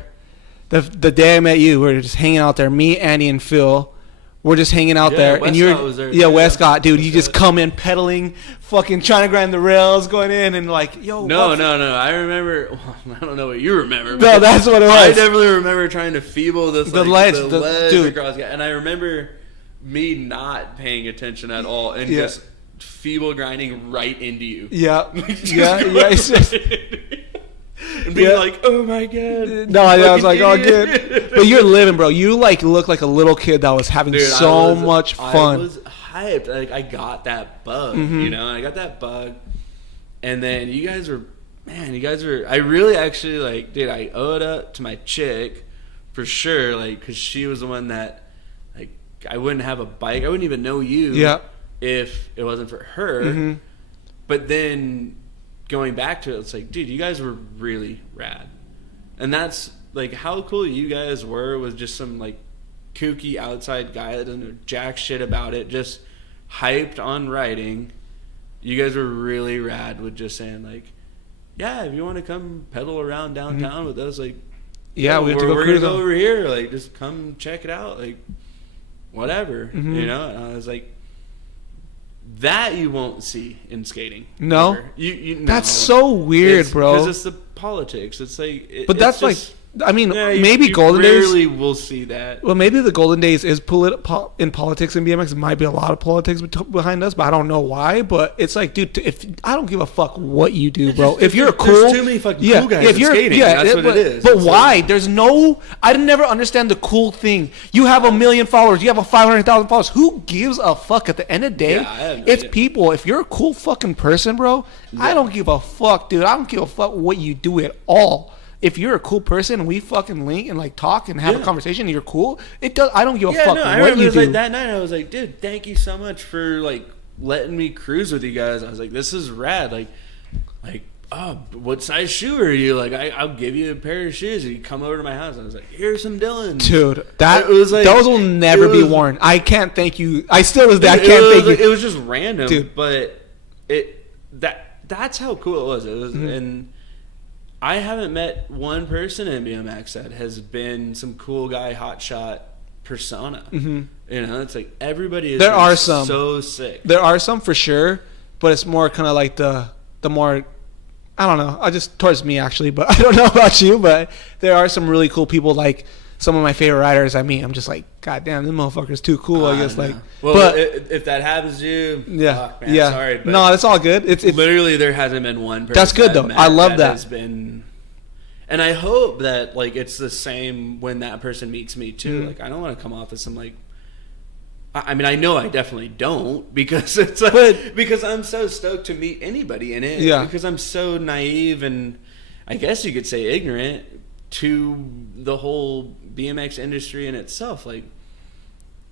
Cool. The day I met you, we were just hanging out there. Me, Andy, and Phil. We're just hanging out there, Westcott and you're was there, Westcott, dude. You just come in pedaling, fucking trying to grind the rails, going in, and like, yo. No. I remember. Well, I don't know what you remember. No, that's what it was. I definitely remember trying to feeble this the ledge dude. across, and I remember me not paying attention at all and just feeble grinding right into you. Yeah, and being like, oh my god. No, I was like, oh good. But you're living, bro. You like look like a little kid that was having so much fun. I was hyped. Like I got that bug, I got that bug. And then you guys were, I really actually like, dude, I owe it up to my chick for sure. Like, cause she was the one that, like, I wouldn't have a bike. I wouldn't even know you if it wasn't for her. But then going back to it, it's like, dude, you guys were really rad. And that's like how cool you guys were with just some like kooky outside guy that doesn't know jack shit about it, just hyped on riding. You guys were really rad with just saying like, yeah, if you want to come pedal around downtown with us, like, yeah, we're gonna go over here, like, just come check it out, like, whatever, And I was like, that you won't see in skating. No, no. That's so weird, bro. Because it's the politics. It's like, but that's just, like I mean, Yeah, maybe Golden Days. Rarely will see that. Well, maybe the Golden Days is in politics and BMX. It might be a lot of politics behind us, but I don't know why. But it's like, dude, if I don't give a fuck what you do, bro. If you're cool, there's too many fucking cool guys if you're, skating. That's what it is. But why? There's no. I never understand the cool thing. You have 1 million followers. You have 500,000 followers. Who gives a fuck? At the end of the day, it's people. If you're a cool fucking person, bro, I don't give a fuck, dude. I don't give a fuck what you do at all. If you're a cool person, we fucking link and like talk and have a conversation. And you're cool. It does. I don't give a fuck what you do. Like that night, I was like, dude, thank you so much for like letting me cruise with you guys. I was like, this is rad. Like, oh, what size shoe are you? Like, I'll give you a pair of shoes. And you come over to my house. I was like, here's some Dylan's. Dude, that was like, those will never be worn. I can't thank you. I still was there. I can't thank you. It was just random, dude. But that's how cool it was. It was and. I haven't met one person in BMX that has been some cool guy, hotshot persona. You know, it's like everybody is. There are some so sick. There are some for sure, but it's more kind of like the more. I don't know. I just towards me actually, but I don't know about you. But there are some really cool people. Like some of my favorite riders I meet. I'm just like, God damn, this motherfucker's too cool. I guess like. Well, but if that happens to you, fuck, man, sorry. But no, it's all good. It's literally there hasn't been one person. That's good though. I love that. Has been, and I hope that like it's the same when that person meets me too. Like I don't want to come off as some like. I mean, I know I definitely don't because it's like because I'm so stoked to meet anybody in it. Yeah. Because I'm so naive and I guess you could say ignorant to the whole BMX industry in itself. Like,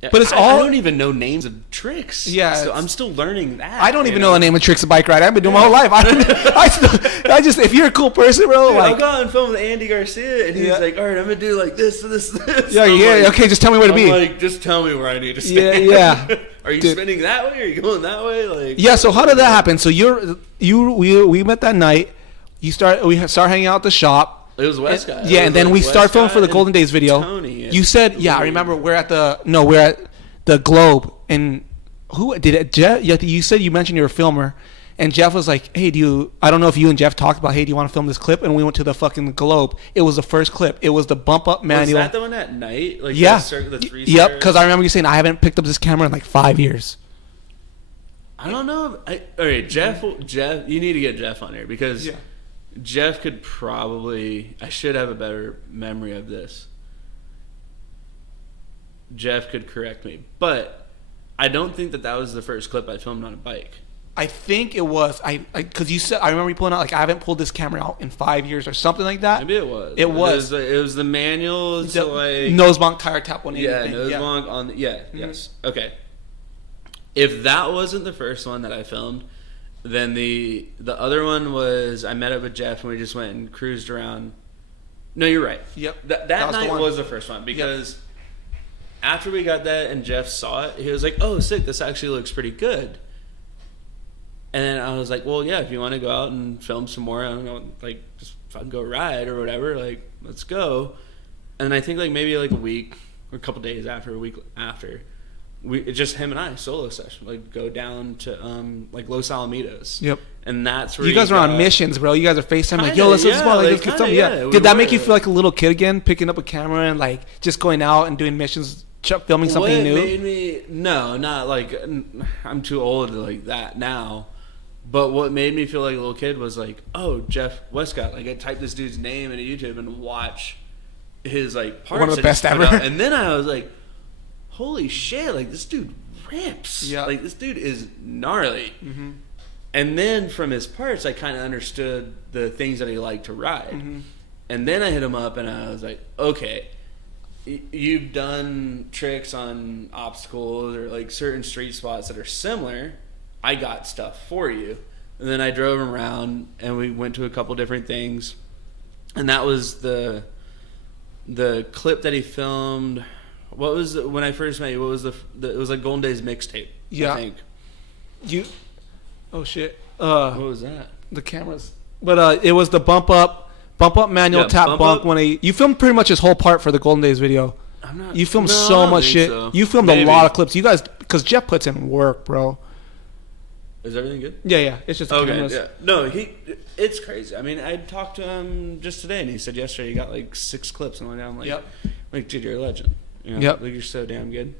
but it's I don't even know names of tricks. Yeah, so I'm still learning that. I don't even know the name of tricks of bike ride. I've been doing my whole life. I just if you're a cool person, bro. Dude, like, I'll go out and film with Andy Garcia, and he's like, "All right, I'm gonna do like this. Yeah, like, okay, just tell me where to be. Like, just tell me where I need to stand. Yeah. Are you spinning that way? Are you going that way? Like, yeah. So how did that happen? So we met that night. We start hanging out at the shop. It was West Guy. Yeah, and then we start filming for the Golden Days video. Tony, you said, I remember we're at the Globe, and who did it? Jeff? You said you mentioned you're a filmer, and Jeff was like, "Hey, I don't know if you and Jeff talked about, hey, do you want to film this clip?" And we went to the fucking Globe. It was the first clip. It was the bump up manual. Was that the one at night? Like yeah. The 3 yep. Because I remember you saying I haven't picked up this camera in like 5 years. I don't know. All right, Jeff. You need to get Jeff on here because. Yeah. Jeff could probably... I should have a better memory of this. Jeff could correct me. But I don't think that was the first clip I filmed on a bike. I think it was. Because you said... I remember you pulling out... Like, I haven't pulled this camera out in 5 years or something like that. Maybe it was. It was the manual. The like, nose bonk, tire tap 180. Yeah, nose bonk on... yes. Okay. If that wasn't the first one that I filmed... Then the other one was I met up with Jeff and we just went and cruised around. No, you're right. Yep. That night was the first one because after we got that and Jeff saw it, he was like, "Oh, sick! This actually looks pretty good." And then I was like, "Well, yeah, if you want to go out and film some more, I don't know, like just fucking go ride or whatever, like let's go." And I think like maybe like a week or a couple days after, a week after. Just him and I solo session, like go down to like Los Alamitos. Yep. And that's where you guys are on missions, bro. You guys are FaceTime like, yo, let's do something. Let's get something. Yeah. Did that make you feel like a little kid again, picking up a camera and like just going out and doing missions, filming something new? Made me not like I'm too old to like that now. But what made me feel like a little kid was like, oh, Jeff Westcott. Like I typed this dude's name into YouTube and watch his like parts. One of the best ever. And then I was like, holy shit, like this dude rips. Yeah. Like this dude is gnarly. Mm-hmm. And then from his parts, I kind of understood the things that he liked to ride. Mm-hmm. And then I hit him up and I was like, okay, you've done tricks on obstacles or like certain street spots that are similar. I got stuff for you. And then I drove him around and we went to a couple different things. And that was the clip that he filmed. What was when I first met you? What was it was like Golden Days mixtape. Yeah. I think. Oh shit. What was that? The cameras. But it was the bump up manual tap bump when you filmed pretty much his whole part for the Golden Days video. You filmed so much shit. So. You filmed a lot of clips. You guys, because Jeff puts in work, bro. Is everything good? Yeah. It's just the cameras. Yeah. No, it's crazy. I mean, I talked to him just today, and he said yesterday he got like 6 clips, and I'm like, like, dude, you're a legend. You know? Like, you're so damn good.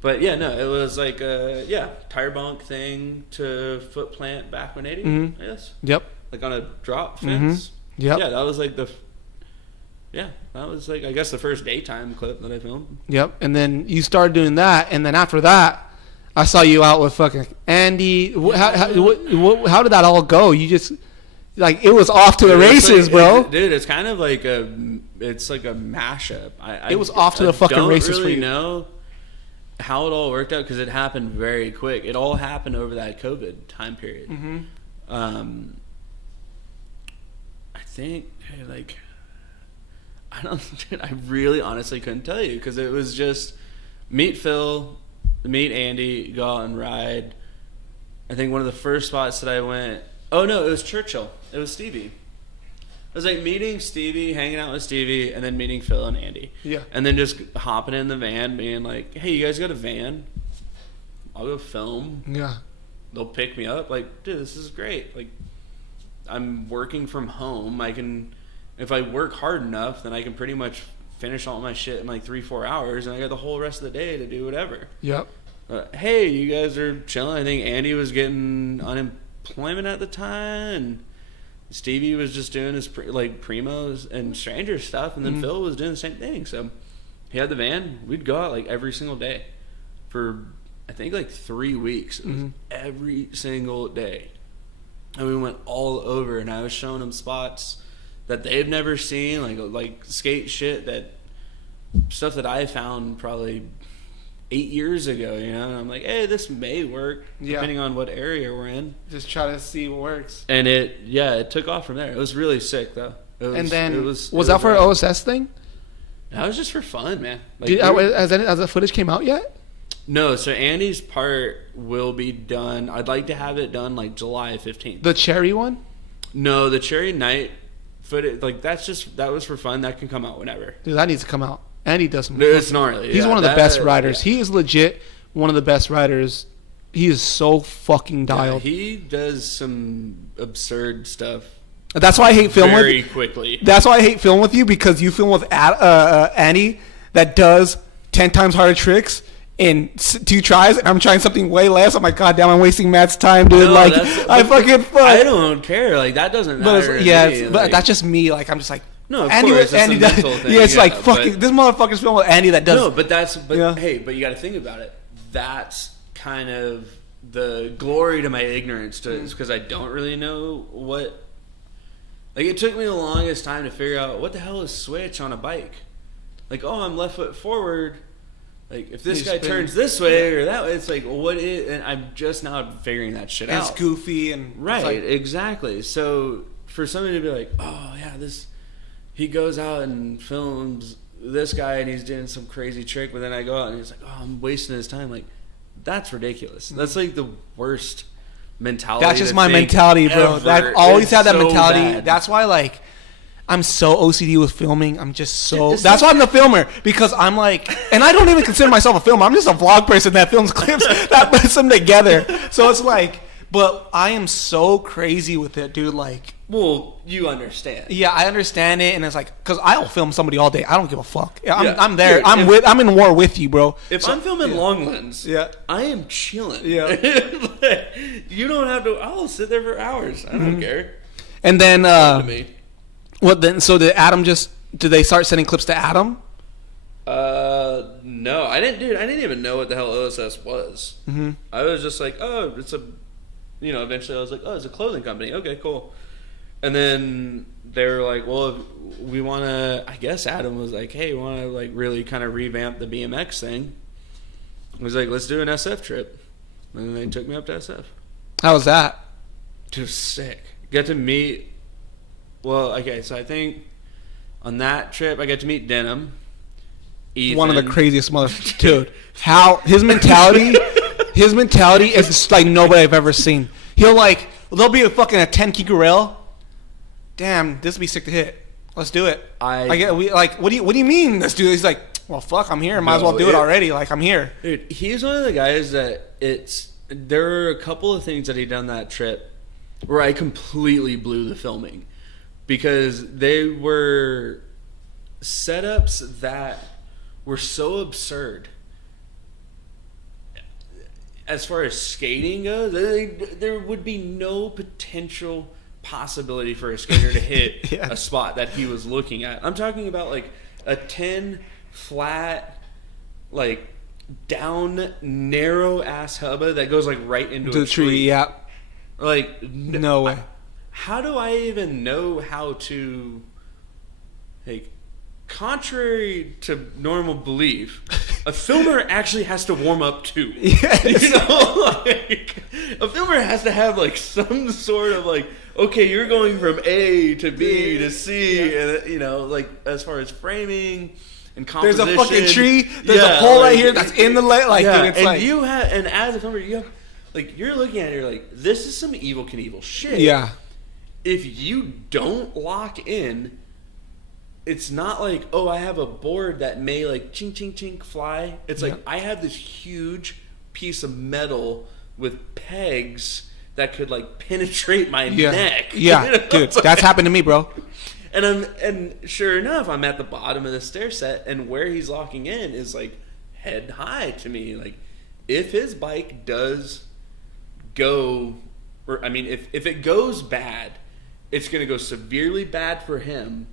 But yeah, no, it was like a tire bonk thing to foot plant back 180. Mm-hmm. Yes. Yep. Like on a drop fence. Mm-hmm. Yep. Yeah, that was like that was like, I guess, the first daytime clip that I filmed. Yep. And then you started doing that, and then after that, I saw you out with fucking Andy. How did that all go? You just, like, it was off to the races, bro. Dude, it's kind of like it's like a mashup. It was off to the fucking races for you. I don't really know how it all worked out because it happened very quick. It all happened over that COVID time period. Mm-hmm. I think, like, I really honestly couldn't tell you because it was just meet Phil, meet Andy, go out and ride. I think one of the first spots that I went, oh no, it was Churchill. It was Stevie. It was like meeting Stevie, hanging out with Stevie, and then meeting Phil and Andy. Yeah. And then just hopping in the van, being like, hey, you guys got a van? I'll go film. Yeah. They'll pick me up. Like, dude, this is great. Like, I'm working from home. I can, if I work hard enough, then I can pretty much finish all my shit in like 3-4 hours, and I got the whole rest of the day to do whatever. Yep. Hey, you guys are chilling. I think Andy was getting unemployment at the time, and Stevie was just doing his primos and stranger stuff, and then Phil was doing the same thing. So he had the van. We'd go out like every single day for I think like 3 weeks. It was every single day, and we went all over. And I was showing them spots that they've never seen, like skate shit, that stuff that I found probably 8 years ago, you know, and I'm like, hey, this may work, depending on what area we're in. Just try to see what works. And it took off from there. It was really sick, though. Was that for an OSS thing? That was just for fun, man. Like, has the footage came out yet? No, so Andy's part will be done. I'd like to have it done like July 15th. The cherry one? No, the cherry night footage, like that was for fun. That can come out whenever. Dude, that needs to come out. And he does some. It's gnarly. He's one of the best riders. Yeah. He is legit one of the best riders. He is so fucking dialed. Yeah, he does some absurd stuff. That's why I hate filming very quickly. That's why I hate filming with you, because you film with Annie that does 10 times harder tricks in 2 tries, and I'm trying something way less. I'm like, God damn, I'm wasting Matt's time, dude. No, like, I don't care. Like, that doesn't matter. But that's just me. Like, I'm just like. No, of course, it's a mental thing. Yeah, it's like, fucking, this motherfucker's filming with Andy that does... No, hey, but you got to think about it. That's kind of the glory to my ignorance, because I don't really know what... Like, it took me the longest time to figure out what the hell is switch on a bike. Like, oh, I'm left foot forward. Like, if this guy turns this way or that way, it's like, well, what is... And I'm just now figuring that shit out. It's goofy and... Right, exactly. So, for somebody to be like, oh, yeah, this... He goes out and films this guy and he's doing some crazy trick, but then I go out and he's like, oh, I'm wasting his time. Like, that's ridiculous. That's like the worst mentality. That's just my mentality, bro. I've always had that mentality. Bad. That's why, like, I'm so OCD with filming. I'm just so... That's why I'm the filmer, because I'm like... And I don't even consider myself a filmer. I'm just a vlog person that films clips that puts them together. So it's like... But I am so crazy with it, dude. Like... Well, you understand. Yeah, I understand it, and it's like, because I'll film somebody all day. I don't give a fuck. I'm there. Dude, I'm in war with you, bro. If I'm filming long lens, I am chilling. Yeah, you don't have to. I'll sit there for hours. I don't care. And then, what then? So did they start sending clips to Adam? No, I didn't, dude. I didn't even know what the hell OSS was. Mm-hmm. I was just like, oh, it's a, eventually I was like, oh, it's a clothing company. Okay, cool. And then they were like, well, we want to, I guess Adam was like, hey, we want to like really kind of revamp the BMX thing. I was like, let's do an SF trip. And then they took me up to SF. How was that? Just sick. Got to meet, well, okay, so I think on that trip I got to meet Denham. Ethan. One of the craziest dude. How, his mentality is just like nobody I've ever seen. There'll be a 10 key rail. Damn, this would be sick to hit. Let's do it. What do you mean? Let's do it. He's like, well, fuck, I'm here. Might as well do it already. Like, I'm here. Dude, he's one of the guys that there are a couple of things that he done that trip where I completely blew the filming because they were setups that were so absurd. As far as skating goes, there would be no potential possibility for a skater to hit a spot that he was looking at. I'm talking about like a 10 flat, like down narrow ass hubba that goes like right into a tree. Yeah. Like no way. How do I even know how to, like, contrary to normal belief, a filmer actually has to warm up too. Yes. You know, like a filmer has to have like some sort of like, okay, you're going from A to B to C, and you know, like as far as framing and composition. There's a fucking tree. There's a pole right here that's in the light. Like, dude, it's and like you have, and as a filmer, you have, like, you're looking at it, you're like, this is some Evel Knievel shit. Yeah. If you don't lock in, it's not like, oh, I have a board that may like chink chink chink fly. It's like I have this huge piece of metal with pegs that could like penetrate my neck. Yeah, you know? Dude, that's happened to me, bro. And sure enough, I'm at the bottom of the stair set, and where he's locking in is like head high to me. Like, if his bike does go, or I mean, if it goes bad, it's going to go severely bad for him.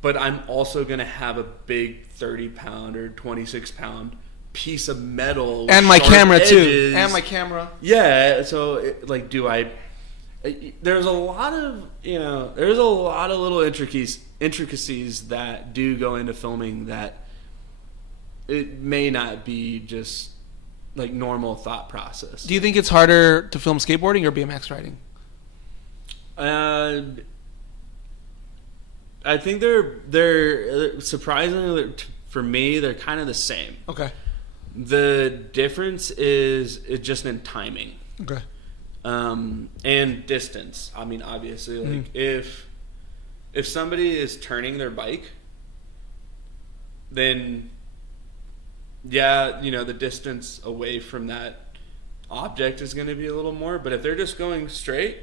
But I'm also going to have a big 30-pound or 26-pound piece of metal. And my camera, edges. too. And my camera. Yeah. So, like, there's a lot of, you know, there's a lot of little intricacies that do go into filming that it may not be just, like, normal thought process. Do you think it's harder to film skateboarding or BMX riding? I think they're surprisingly, for me, they're kind of the same. Okay. The difference is just in timing. Okay. And distance. I mean, obviously, like if somebody is turning their bike, then you know, the distance away from that object is going to be a little more. But if they're just going straight,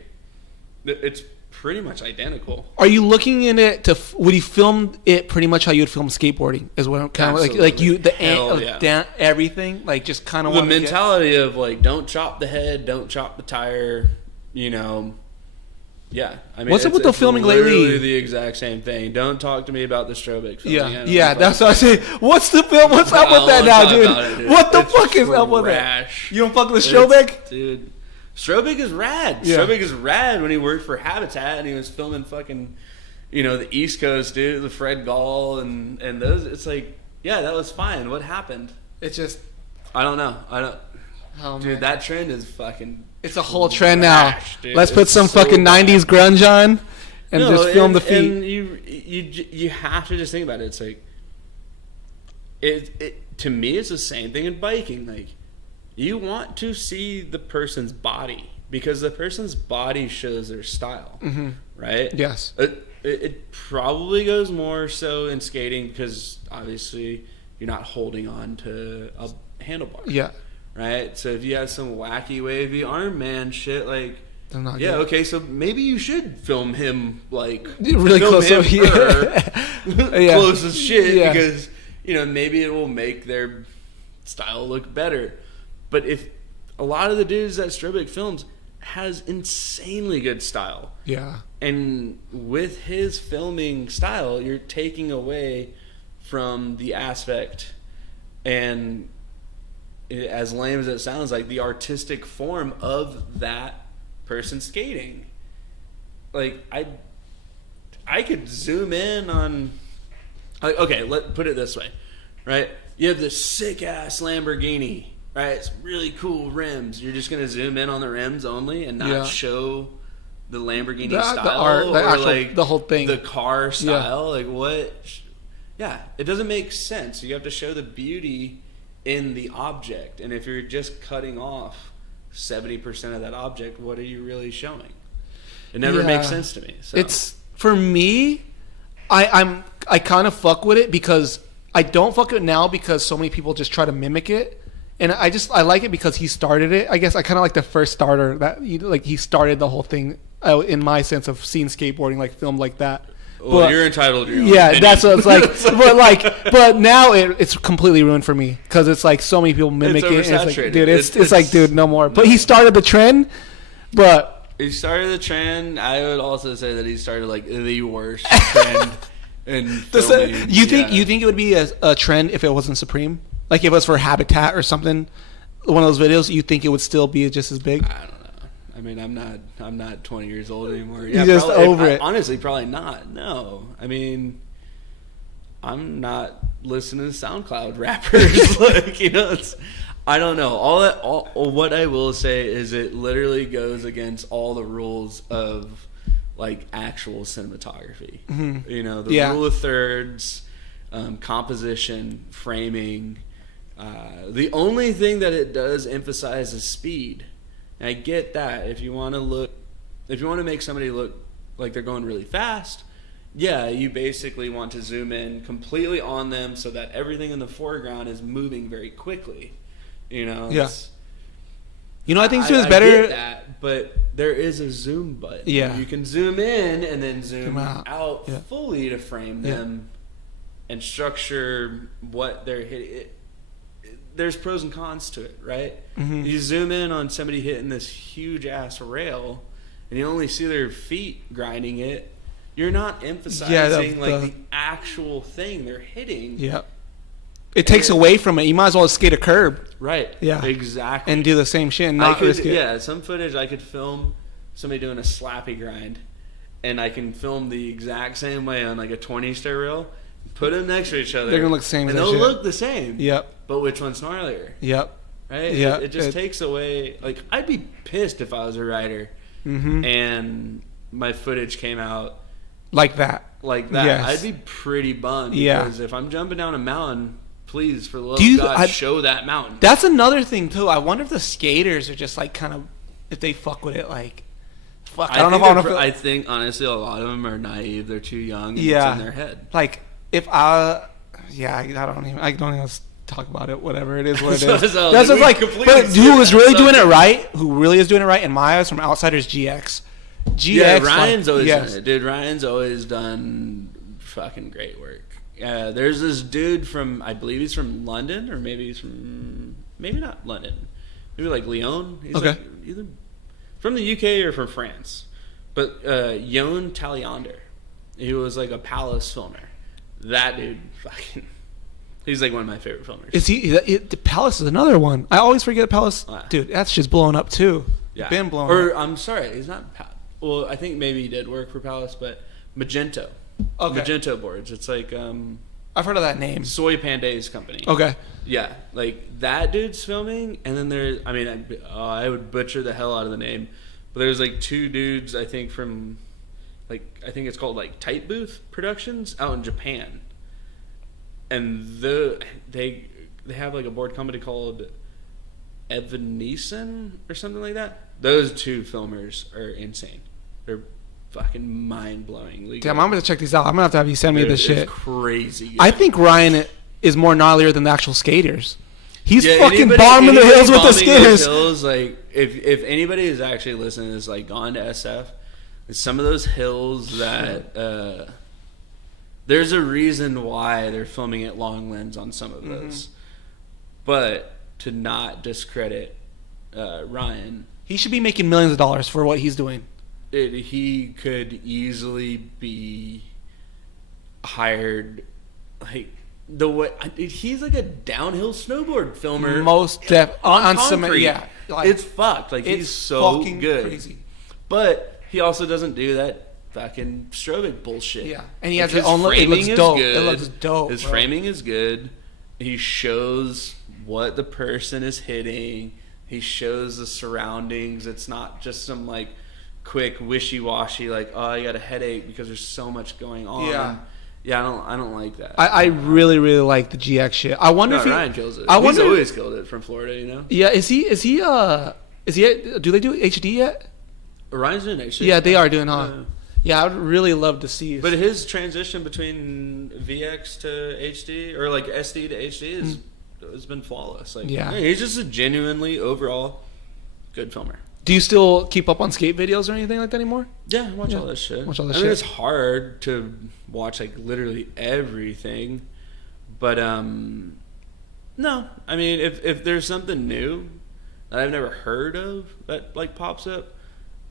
it's pretty much identical. Are you looking in it to? Would you film it pretty much how you would film skateboarding? Is what I'm kind of like you everything, like just kind of the mentality of like, don't chop the head, don't chop the tire, you know. Yeah, I mean, what's up with the filming lately? The exact same thing. Don't talk to me about the strobic filming. Yeah, that's what I say. What's the film? What's up with that now, dude? What the fuck is up with that? You don't fuck with Strobic, dude. Strobic is rad. Yeah. Strobic is rad when he worked for Habitat and he was filming fucking, you know, the East Coast, dude, the Fred Gall and those. It's like, yeah, that was fine. What happened? It's just, I don't know. Oh, dude, man. That trend is fucking. It's a whole trend now. Dude. Let's put some fucking bad. 90s grunge on and just film the feet. And you have to just think about it. It's like, it to me, it's the same thing in biking. Like, you want to see the person's body because the person's body shows their style, right? Yes. It probably goes more so in skating because obviously you're not holding on to a handlebar. Yeah. Right? So if you have some wacky wavy arm man shit, like, yeah, good. Okay, so maybe you should film him like really close, close as shit because, you know, maybe it will make their style look better. But if a lot of the dudes that Strobic films has insanely good style. Yeah. And with his filming style, you're taking away from the aspect and, as lame as it sounds, like the artistic form of that person skating. Like, I could zoom in on, like, okay, let's put it this way, right? You have this sick ass Lamborghini. Right, it's really cool rims. You're just gonna zoom in on the rims only and not show the Lamborghini style, the art, or actual, like the whole thing, the car style. Like what? Yeah, it doesn't make sense. You have to show the beauty in the object, and if you're just cutting off 70% of that object, what are you really showing? It never makes sense to me. So. It's for me. I kind of fuck with it because I don't fuck with it now because so many people just try to mimic it. And I like it because he started it. I guess I kind of like the first starter that he started the whole thing in my sense of seeing skateboarding like filmed like that. Well, but, you're entitled to your own yeah, opinion. that's what it's like. but now it's completely ruined for me because it's like so many people mimic it. And it's like, dude, it's like, dude, no more. But he started the trend. But he started the trend. I would also say that he started like the worst trend in filming. You think it would be a trend if it wasn't Supreme? Like if it was for Habitat or something, one of those videos, you think it would still be just as big? I don't know. I mean, I'm not 20 years old anymore. Yeah, you're just over it. Honestly, probably not. No. I mean, I'm not listening to SoundCloud rappers. Like, I don't know. All what I will say is it literally goes against all the rules of like actual cinematography. Mm-hmm. The rule of thirds, composition, framing. The only thing that it does emphasize is speed. And I get that. If you want to make somebody look like they're going really fast, yeah, you basically want to zoom in completely on them so that everything in the foreground is moving very quickly. Yeah. I think zoom is better. I get that, but there is a zoom button. Yeah. You can zoom in and then zoom out fully to frame them and structure what they're hitting. There's pros and cons to it, right? Mm-hmm. You zoom in on somebody hitting this huge ass rail and you only see their feet grinding it. You're not emphasizing the actual thing they're hitting. Yep. It takes away from it. You might as well skate a curb. Right. Yeah. Exactly. And do the same shit and not risk it. Yeah, some footage I could film somebody doing a slappy grind and I can film the exact same way on like a 20-star reel. Put them next to each other. They're going to look the same. And they'll look the same. Yep. But which one's gnarlier? Yep. Right? Yeah. It just takes away... Like, I'd be pissed if I was a writer and my footage came out... Like that. Yes. I'd be pretty bummed. Because if I'm jumping down a mountain, please, for the love of God, show that mountain. That's another thing, too. I wonder if the skaters are just, like, kind of... If they fuck with it, like... Fuck, I don't know if I want to... I think, honestly, a lot of them are naive. They're too young and it's in their head. Like, if I... Yeah, I don't even talk about it. Whatever it is, what it is. That's just like, but who is really doing it right? Who really is doing it right? In my eyes, from outsiders, GX. Yeah, Ryan's always done it, dude. Ryan's always done fucking great work. There's this dude from, I believe he's from London, or maybe he's from, maybe not London, maybe like Lyon. He's like either from the UK or from France. But Yon Taliander, he was like a Palace filmer. That dude, fucking. He's like one of my favorite filmers. Is he? The Palace is another one. I always forget Palace. Dude, that's just blowing up too. Yeah. Been blown up. I'm sorry, he's not. Well, I think maybe he did work for Palace, but Magento. Okay. Magento boards. It's like I've heard of that name. Soy Panday's company. Okay. Yeah, like that dude's filming, and then there's. I mean, I would butcher the hell out of the name, but there's like two dudes I think from, like I think it's called like Tight Booth Productions out in Japan. And they have like a board company called Evanescent or something like that. Those two filmers are insane. They're fucking mind-blowing. Damn, I'm going to check these out. I'm going to have you send me this shit. It's crazy good. I think Ryan is more gnarlier than the actual skaters. He's fucking bombing the hills with the skaters. Hills, like, if anybody is actually listening, is like gone to SF, some of those hills that... There's a reason why they're filming at long lens on some of those. But to not discredit Ryan... He should be making millions of dollars for what he's doing. He could easily be hired... Like, the way he's like a downhill snowboard filmer. On cement, yeah. Like, it's fucked. Like, he's so good. Crazy. But he also doesn't do that fucking Strobic bullshit. Yeah, and he has his own look. It looks dope. It looks dope. His framing is good. He shows what the person is hitting. He shows the surroundings. It's not just some like quick wishy-washy like, oh, I got a headache because there's so much going on. Yeah, I don't like that. I really like the GX shit. I wonder if Ryan kills it. He's always killed it from Florida, you know. Yeah, is he? Do they do HD yet? Ryan's doing HD. Yeah, they are doing, huh? Yeah, I would really love to see. But his transition between VX to HD or like SD to HD is has been flawless. Like, yeah, he's just a genuinely overall good filmer. Do you still keep up on skate videos or anything like that anymore? Yeah, I watch all that shit. Watch all that I shit. mean, it's hard to watch like literally everything, but no. I mean, if there's something new that I've never heard of that like pops up,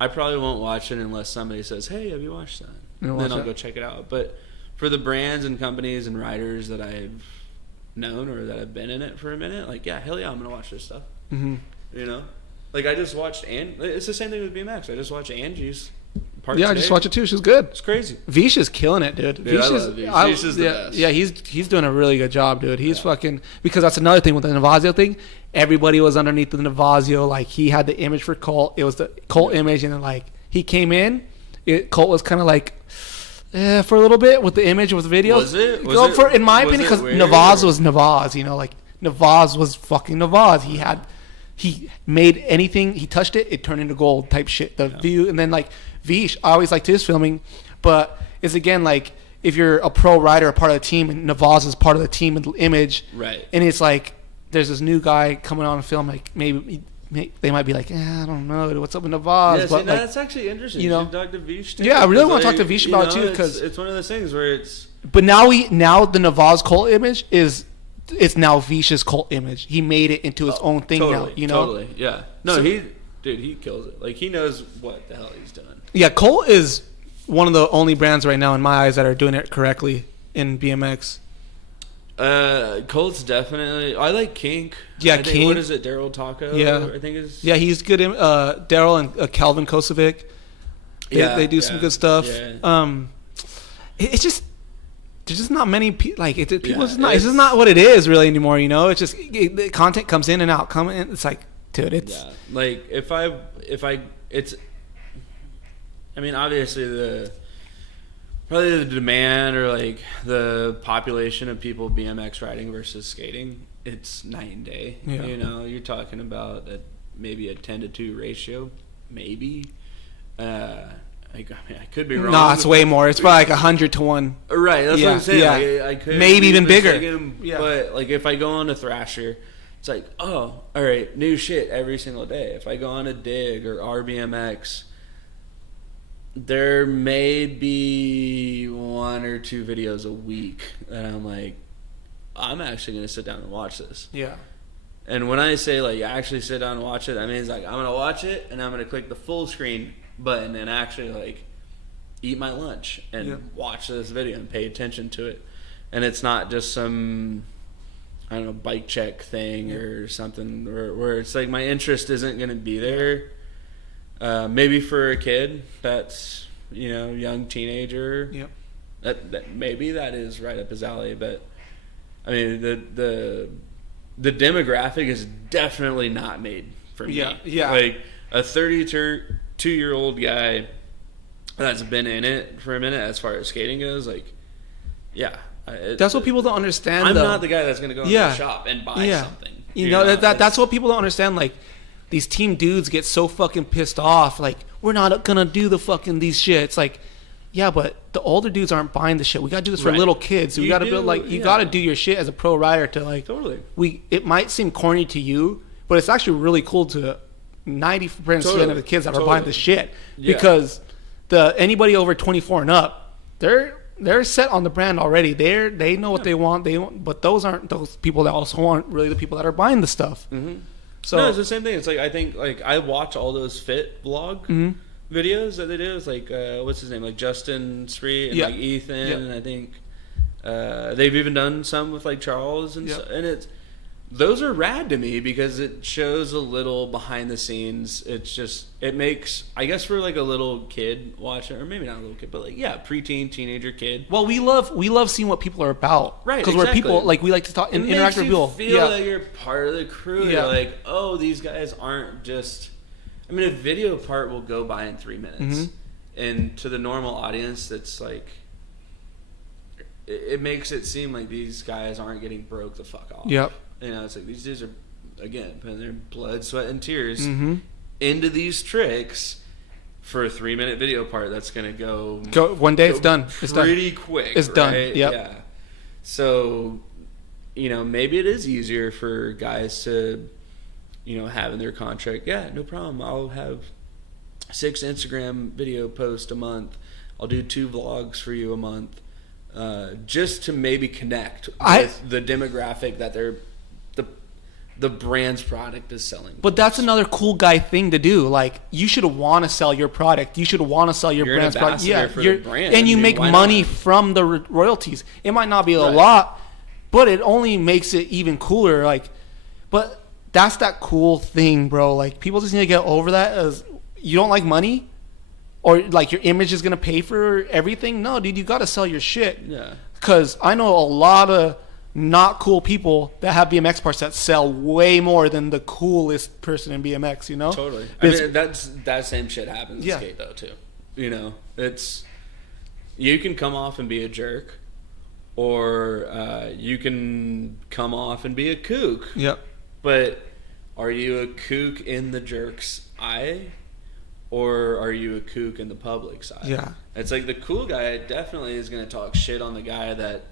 I probably won't watch it unless somebody says, "Hey, have you watched that?" Then I'll go check it out. But for the brands and companies and writers that I've known or that have been in it for a minute, like, yeah, hell yeah, I'm gonna watch this stuff. Mm-hmm. You know, like I just watched it's the same thing with BMX. I just watched Angie's part. Yeah, I just watched it too. She's good. It's crazy. Vish is killing it, dude. Dude, I love Vish. Vish is the best. Yeah, he's doing a really good job, dude. He's fucking, because that's another thing with the Navazio thing. Everybody was underneath the Navazio. Like, he had the image for Colt. It was the Colt image, and then like he came in, Colt was kind of like, for a little bit with the image with the videos. Was it? In my opinion, because Navaz was Navaz. You know, like Navaz was fucking Navaz. He made anything he touched it turned into gold type shit. The view, and then like Vish, I always liked his filming, but it's again like if you're a pro rider, a part of the team, and Navaz is part of the team and the image, right? And it's like there's this new guy coming on film, like maybe they might be like, I don't know, what's up with Navaz? Yeah, but that's actually interesting. You know, talk to Vish too. Yeah, I really want to talk to Vish about it too, because it's one of those things where it's. But now the Navaz Colt image is. It's now Vish's Colt image. He made it into his own thing now. You know, totally, yeah. No, so, he kills it. Like, he knows what the hell he's doing. Yeah, Colt is one of the only brands right now in my eyes that are doing it correctly in BMX. Colt's definitely. I like Kink. Yeah, Kink. What is it? Daryl Taco. Yeah, I think is. Yeah, he's good. Daryl and Calvin Kosovic. They do some good stuff. Yeah. It's just. There's just not many people like it. People it's just not what it is really anymore. You know, it's just the content comes in and out. It's like, dude, it's like if I it's. I mean, obviously probably the demand or like the population of people BMX riding versus skating, it's night and day. Yeah. You know, you're talking about maybe a 10-2 ratio, maybe. I could be wrong. No, it's way more. It's probably like 100-1. Right, that's what I'm saying. Yeah. Like, I could maybe even bigger. But like if I go on a Thrasher, it's like, oh, all right, new shit every single day. If I go on a Dig or RBMX, there may be 1 or 2 videos a week that I'm like, I'm actually going to sit down and watch this. Yeah. And when I say like actually sit down and watch it, that means like I'm going to watch it and I'm going to click the full screen button and actually like eat my lunch and watch this video and pay attention to it. And it's not just some, I don't know, bike check thing or something where it's like my interest isn't going to be there. Maybe for a kid that's, you know, young teenager, that maybe that is right up his alley. But I mean, the demographic is definitely not made for me. Yeah. Like a 32-year-old guy that's been in it for a minute as far as skating goes, like, that's what people don't understand. I'm not the guy that's going to go into the shop and buy something. You know, that's what people don't understand. Like, these team dudes get so fucking pissed off. Like, we're not going to do the fucking these shit. It's like, yeah, but the older dudes aren't buying the shit. We got to do this for little kids. We got to build, like, you got to do your shit as a pro rider to, like, totally. It might seem corny to you, but it's actually really cool to 90% of the kids that are buying the shit, because anybody over 24 and up, they're set on the brand already. They know what they want. But those aren't those people that also aren't really the people that are buying the stuff. Mm-hmm. So no, it's the same thing. It's like I think like I watch all those fit vlog videos that they do. It's like what's his name, like Justin Spree and like Ethan, and I think they've even done some with like Charles and those are rad to me because it shows a little behind the scenes. It makes, I guess, for like a little kid watching, or maybe not a little kid, but like preteen, teenager kid. Well, we love seeing what people are about, right? Because we're people, like, we like to talk and interact with people. Feel that you're part of the crew. You're like, oh, these guys aren't just. I mean, a video part will go by in 3 minutes, and to the normal audience, that's like. It makes it seem like these guys aren't getting broke the fuck off. Yep. You know, it's like these dudes are, again, putting their blood, sweat, and tears into these tricks for a 3-minute video part that's going to go... One day it's done. It's pretty quick. It's right? done. Yep. Yeah. So, maybe it is easier for guys to, have in their contract, yeah, no problem, I'll have 6 Instagram video posts a month, I'll do 2 vlogs for you a month, just to maybe connect with the demographic that the brand's product is selling. But that's another cool guy thing to do. Like, you should want to sell your product. You should want to sell your brand's product. Yeah, for the brand. And you make money from the royalties. It might not be a lot, but it only makes it even cooler. Like, but that's that cool thing, bro. Like, people just need to get over that. As you don't like money, or like your image is gonna pay for everything. No, dude, you got to sell your shit. Yeah. Because I know a lot of not cool people that have BMX parts that sell way more than the coolest person in BMX, Totally. I mean, that same shit happens in skate though too. It's, you can come off and be a jerk, or you can come off and be a kook. Yep. But are you a kook in the jerk's eye, or are you a kook in the public's eye? Yeah. It's like the cool guy definitely is going to talk shit on the guy that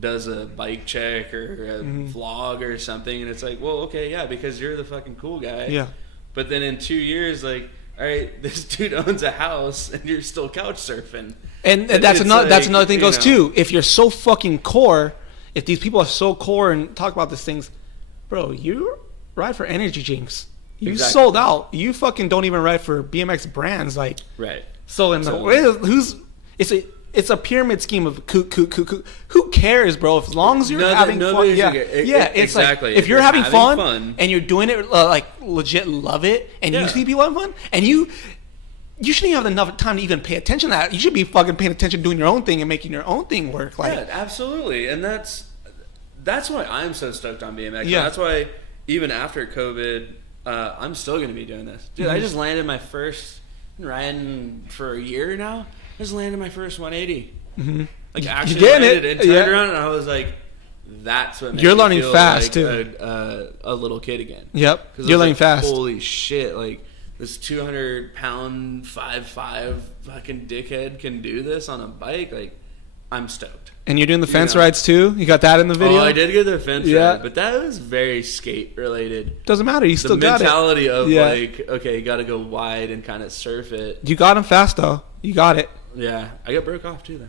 does a bike check or a vlog or something, and it's like, well, okay, yeah, because you're the fucking cool guy. Yeah. But then in 2 years, like, all right, this dude owns a house and you're still couch surfing. And that's another thing goes too. If you're so fucking core, if these people are so core and talk about these things, bro, you ride for energy drinks. You sold out. You fucking don't even ride for BMX brands, like. Right. So it's a pyramid scheme of kook. Who cares, bro? As long as you're having fun. It's exactly. Like, if you're having fun and you're doing it like legit love it, and you see people having fun, and you shouldn't even have enough time to even pay attention to that. You should be fucking paying attention to doing your own thing and making your own thing work. Like, yeah, absolutely. And that's why I'm so stoked on BMX. Yeah. That's why even after COVID, I'm still going to be doing this. Dude, I just landed my first, riding for a year now. I just landed my first 180. Mm-hmm. Like, actually landed and turned around, and I was like, that's what makes you're me learning feel fast like too. A little kid again. Yep, you're learning fast. Holy shit! Like, this 200-pound 5'5" fucking dickhead can do this on a bike. Like, I'm stoked. And you're doing the fence rides too? You got that in the video? Oh, I did get the fence ride, but that was very skate related. Doesn't matter. You still got it. The mentality of like, okay, you got to go wide and kind of surf it. You got him fast though. You got it. Yeah, I got broke off too though.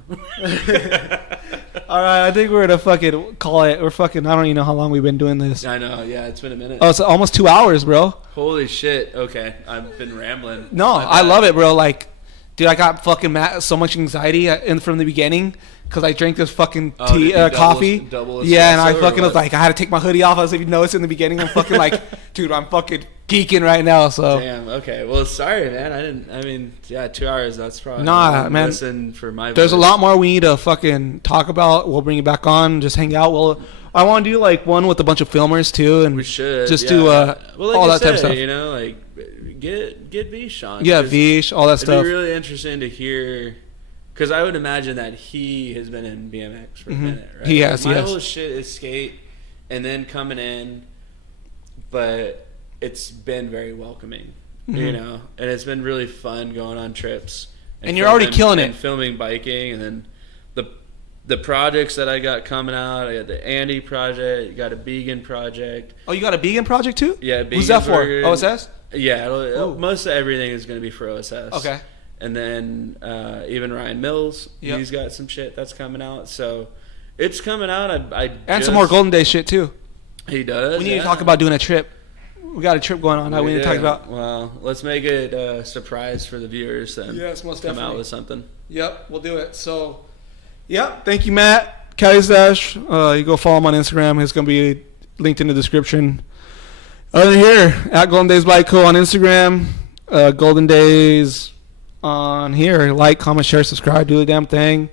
All right, I think we're gonna fucking call it. We're fucking. I don't even know how long we've been doing this. I know. Yeah, it's been a minute. Oh, it's almost 2 hours, bro. Holy shit. Okay, I've been rambling. No, I love it, bro. Like, dude, I got fucking so much anxiety from the beginning because I drank this fucking coffee. Double and I fucking was like, I had to take my hoodie off. As if you noticed in the beginning, I'm fucking like, dude, I'm fucking geeking right now. So damn. Okay. Well, sorry, man. 2 hours. That's probably man. Listen for my. There's a lot more we need to fucking talk about. We'll bring you back on. Just hang out. I want to do like one with a bunch of filmers too, and we should just do all that type of stuff. Like get Vish on. Yeah, Vish, all that stuff. It'd be really interesting to hear, because I would imagine that he has been in BMX for a minute, right? He has. My whole shit is skate, and then coming in, but it's been very welcoming, and it's been really fun going on trips. And you're already killing it. And filming biking, and then the projects that I got coming out. I got the Andy project. You got a vegan project. Oh, you got a vegan project too? Yeah. Who's that for? OSS? Yeah. Most of everything is going to be for OSS. Okay. And then even Ryan Mills, he's got some shit that's coming out. So it's coming out. And some more Golden Day shit too. He does. We need to talk about doing a trip. We got a trip going on that we need to talk about. Well, let's make it a surprise for the viewers then. Yes, most definitely. definitely. Come out with something. Yep, we'll do it. So, yep. Thank you, Matt. Caddystache. You go follow him on Instagram. It's going to be linked in the description. Other than here, at Golden Days Bike Co. on Instagram. Golden Days on here. Like, comment, share, subscribe. Do the damn thing.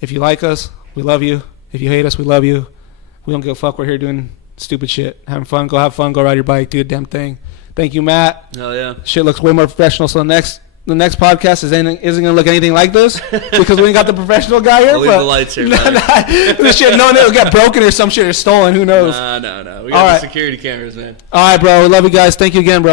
If you like us, we love you. If you hate us, we love you. We don't give a fuck. We're here doing stupid shit. Having fun. Go have fun. Go ride your bike. Do the damn thing. Thank you, Matt. Hell yeah. Shit looks way more professional. So the next podcast isn't going to look anything like this because we ain't got the professional guy here. I'll leave the lights here. This shit, it'll get broken or some shit or stolen. Who knows? No. We got the security cameras, man. All right, bro. We love you guys. Thank you again, bro.